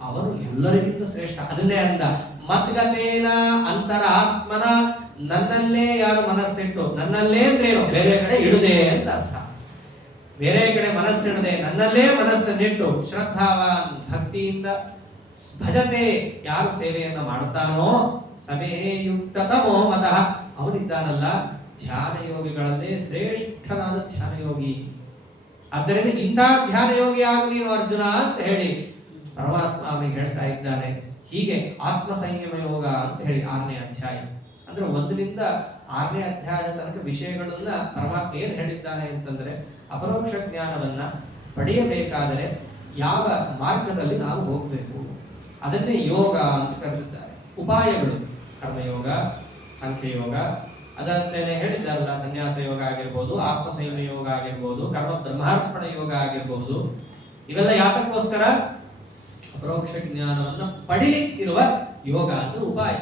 ಅವನು ಎಲ್ಲರಿಗಿಂತ ಶ್ರೇಷ್ಠ. ಅದನ್ನೇ ಅಂದ, ಮದ್ಗತೇನ ಅಂತರಾತ್ಮನ, ನನ್ನಲ್ಲೇ ಯಾರು ಮನಸ್ಸಿಟ್ಟು, ನನ್ನಲ್ಲೇ ಅಂದ್ರೇನು, ಬೇರೆ ಕಡೆ ಇಡದೆ ಅಂತ ಅರ್ಥ. ಬೇರೆ ಕಡೆ ಮನಸ್ಸಿಡದೆ ನನ್ನಲ್ಲೇ ಮನಸ್ಸನ್ನಿಟ್ಟು ಶ್ರದ್ಧಾವಾನ್, ಭಕ್ತಿಯಿಂದ ಭಜತೆ, ಯಾರು ಸೇವೆಯನ್ನ ಮಾಡ್ತಾನೋ ಸಮೇ ಯುಕ್ತತಮೋ ಮತಃ, ಅವನಿದ್ದಾನಲ್ಲ ಧ್ಯಾನ ಯೋಗಿಗಳಲ್ಲೇ ಶ್ರೇಷ್ಠನಾದ ಧ್ಯಾನ ಯೋಗಿ. ಆದ್ದರಿಂದ ಇಂಥ ಧ್ಯಾನ ಯೋಗಿ ಆಗು ನೀನು ಅರ್ಜುನ ಅಂತ ಹೇಳಿ ಪರಮಾತ್ಮ ಅವನಿಗೆ ಹೇಳ್ತಾ ಇದ್ದಾನೆ. ಹೀಗೆ ಆತ್ಮ ಸಂಯಮ ಯೋಗ ಅಂತ ಹೇಳಿ 6ನೇ ಅಧ್ಯಾಯ, ಅಂದ್ರೆ 1ರಿಂದ 6ನೇ ಅಧ್ಯಾಯದ ತನಕ ವಿಷಯಗಳನ್ನ ಪರಮಾತ್ಮ ಏನ್ ಹೇಳಿದ್ದಾನೆ ಅಂತಂದ್ರೆ, ಅಪರೋಕ್ಷ ಜ್ಞಾನವನ್ನ ಪಡೆಯಬೇಕಾದರೆ ಯಾವ ಮಾರ್ಗದಲ್ಲಿ ನಾವು ಹೋಗಬೇಕು ಅದನ್ನೇ ಯೋಗ ಅಂತ ಕರೆದಿದ್ದಾರೆ. ಉಪಾಯಗಳು ಕರ್ಮಯೋಗ, ಸಾಂಖ್ಯಯೋಗ, ಅದಂತೇನೆ ಹೇಳಿದ್ದಾರಲ್ಲ, ಸನ್ಯಾಸ ಯೋಗ ಆಗಿರ್ಬೋದು, ಆತ್ಮ ಸಂಯಮ ಯೋಗ ಆಗಿರ್ಬೋದು, ಕರ್ಮ ಬ್ರಹ್ಮಾರ್ಪಣ ಯೋಗ ಆಗಿರ್ಬೋದು. ಇವೆಲ್ಲ ಯಾತಕ್ಕೋಸ್ಕರ? ಅಪರೋಕ್ಷ ಜ್ಞಾನವನ್ನ ಪಡಿಲಿಕ್ಕಿರುವ ಯೋಗ ಅಂದ್ರೆ ಉಪಾಯ.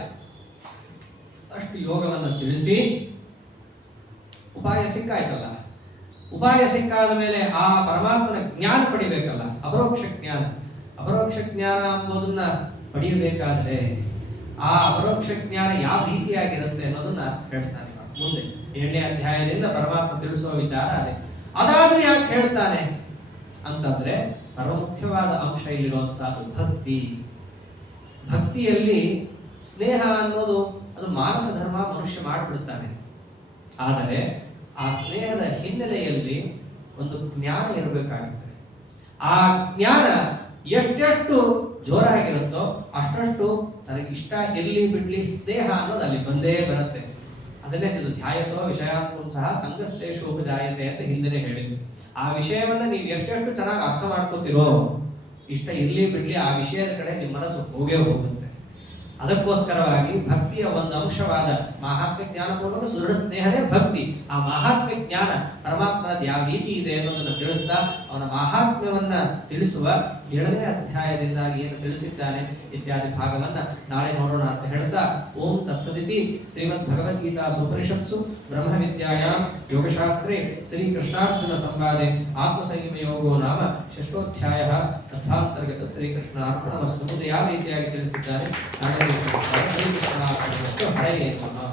ಅಷ್ಟು ಯೋಗವನ್ನು ತಿಳಿಸಿ ಉಪಾಯ ಸಿಕ್ಕಾಯ್ತಲ್ಲ, ಉಪಾಯ ಸಿಕ್ಕಾದ ಮೇಲೆ ಆ ಪರಮಾತ್ಮನ ಜ್ಞಾನ ಪಡಿಬೇಕಲ್ಲ, ಅಪರೋಕ್ಷ ಜ್ಞಾನ. ಅಪರೋಕ್ಷ ಜ್ಞಾನ ಎಂಬುದನ್ನ ಪಡೆಯಬೇಕಾದ್ರೆ ಆ ಅಪರೋಕ್ಷ ಜ್ಞಾನ ಯಾವ ರೀತಿಯಾಗಿರುತ್ತೆ ಅನ್ನೋದನ್ನ ಹೇಳ್ತಾನೆ ಮುಂದೆ 7ನೇ ಅಧ್ಯಾಯದಿಂದ ಪರಮಾತ್ಮ ತಿಳಿಸುವ ವಿಚಾರ ಅದೇ. ಅದಾದ್ರೂ ಯಾಕೆ ಹೇಳ್ತಾನೆ ಅಂತಂದ್ರೆ, ಪರಮ ಮುಖ್ಯವಾದ ಅಂಶ ಇಲ್ಲಿರುವಂತಹದ್ದು ಭಕ್ತಿ. ಭಕ್ತಿಯಲ್ಲಿ ಸ್ನೇಹ ಅನ್ನೋದು ಅದು ಮಾನಸ ಧರ್ಮ, ಮನುಷ್ಯ ಮಾಡಿಬಿಡ್ತಾನೆ. ಆದರೆ ಆ ಸ್ನೇಹದ ಹಿನ್ನೆಲೆಯಲ್ಲಿ ಒಂದು ಜ್ಞಾನ ಇರಬೇಕಾಗುತ್ತೆ. ಆ ಜ್ಞಾನ ಎಷ್ಟೆಷ್ಟು ಜೋರಾಗಿರುತ್ತೋ ಅಷ್ಟಷ್ಟು ತನಗಿಷ್ಟ ಇರ್ಲಿ ಬಿಡ್ಲಿ ಸ್ನೇಹ ಅನ್ನೋದು ಅಲ್ಲಿ ಬಂದೇ ಬರುತ್ತೆ. ಅದನ್ನೇ ಇದು ಧ್ಯಾಯತೋ ವಿಷಯಾತ್ಮಂ ಸಹ ಸಂಗಸ್ತೇಷು ಉಪಜಾಯತೆ ಅಂತ ಹಿಂದೆನೇ ಹೇಳಿದ್ವಿ. ಆ ವಿಷಯವನ್ನ ನೀವು ಎಷ್ಟೆಷ್ಟು ಚೆನ್ನಾಗಿ ಅರ್ಥ ಮಾಡ್ಕೋತಿರೋ, ಇಷ್ಟ ಇರ್ಲಿ ಬಿಡ್ಲಿ ಆ ವಿಷಯದ ಕಡೆ ನಿಮ್ಮ ಮನಸ್ಸು ಹೋಗೇ ಹೋಗುತ್ತೆ. ಅದಕ್ಕೋಸ್ಕರವಾಗಿ ಭಕ್ತಿಯ ಒಂದು ಅಂಶವಾದ ಮಹಾತ್ಮ ಜ್ಞಾನಪೂರ್ವಕ ಸುದೃಢ ಸ್ನೇಹನೇ ಭಕ್ತಿ. ಆ ಮಹಾತ್ಮ ಜ್ಞಾನ ಪರಮಾತ್ಮನ ಯಾವ ರೀತಿ ಇದೆ ಅನ್ನೋದನ್ನು ತಿಳಿಸ್ತಾ ಅವನ ಮಹಾತ್ಮ್ಯವನ್ನ ತಿಳಿಸುವ 7ನೇ ಅಧ್ಯಾಯದಿಂದ ಏನು ತಿಳಿಸಿದ್ದಾನೆ ಇತ್ಯಾದಿ ಭಾಗವನ್ನ ನಾಳೆ ನೋಡೋಣ ಅಂತ ಹೇಳ್ತಾ, ಓಂ ತತ್ಸದಿತಿ ಶ್ರೀಮದ್ ಭಗವದ್ಗೀತಾ ಉಪನಿಷತ್ಸು ಬ್ರಹ್ಮವಿದ್ಯಾಯಾಂ ಯೋಗಶಾಸ್ತ್ರೇ ಶ್ರೀ ಕೃಷ್ಣಾರ್ಜುನ ಸಂವಾದೆ ಆತ್ಮಸಂಯಮ ಯೋಗೋ ನಾಮ 6ೋಧ್ಯಾಯ ತಥಾಂತರ್ಗತ ಶ್ರೀಕೃಷ್ಣ ಅರ್ಪಣಮಸ್ತು. ಯಾವ ರೀತಿಯಾಗಿ ತಿಳಿಸಿದ್ದಾನೆ ನಾಳೆ ಶ್ರೀಕೃಷ್ಣ ಅರ್ಪಣಮಸ್ತು. ಹರೇ ನಮಃ.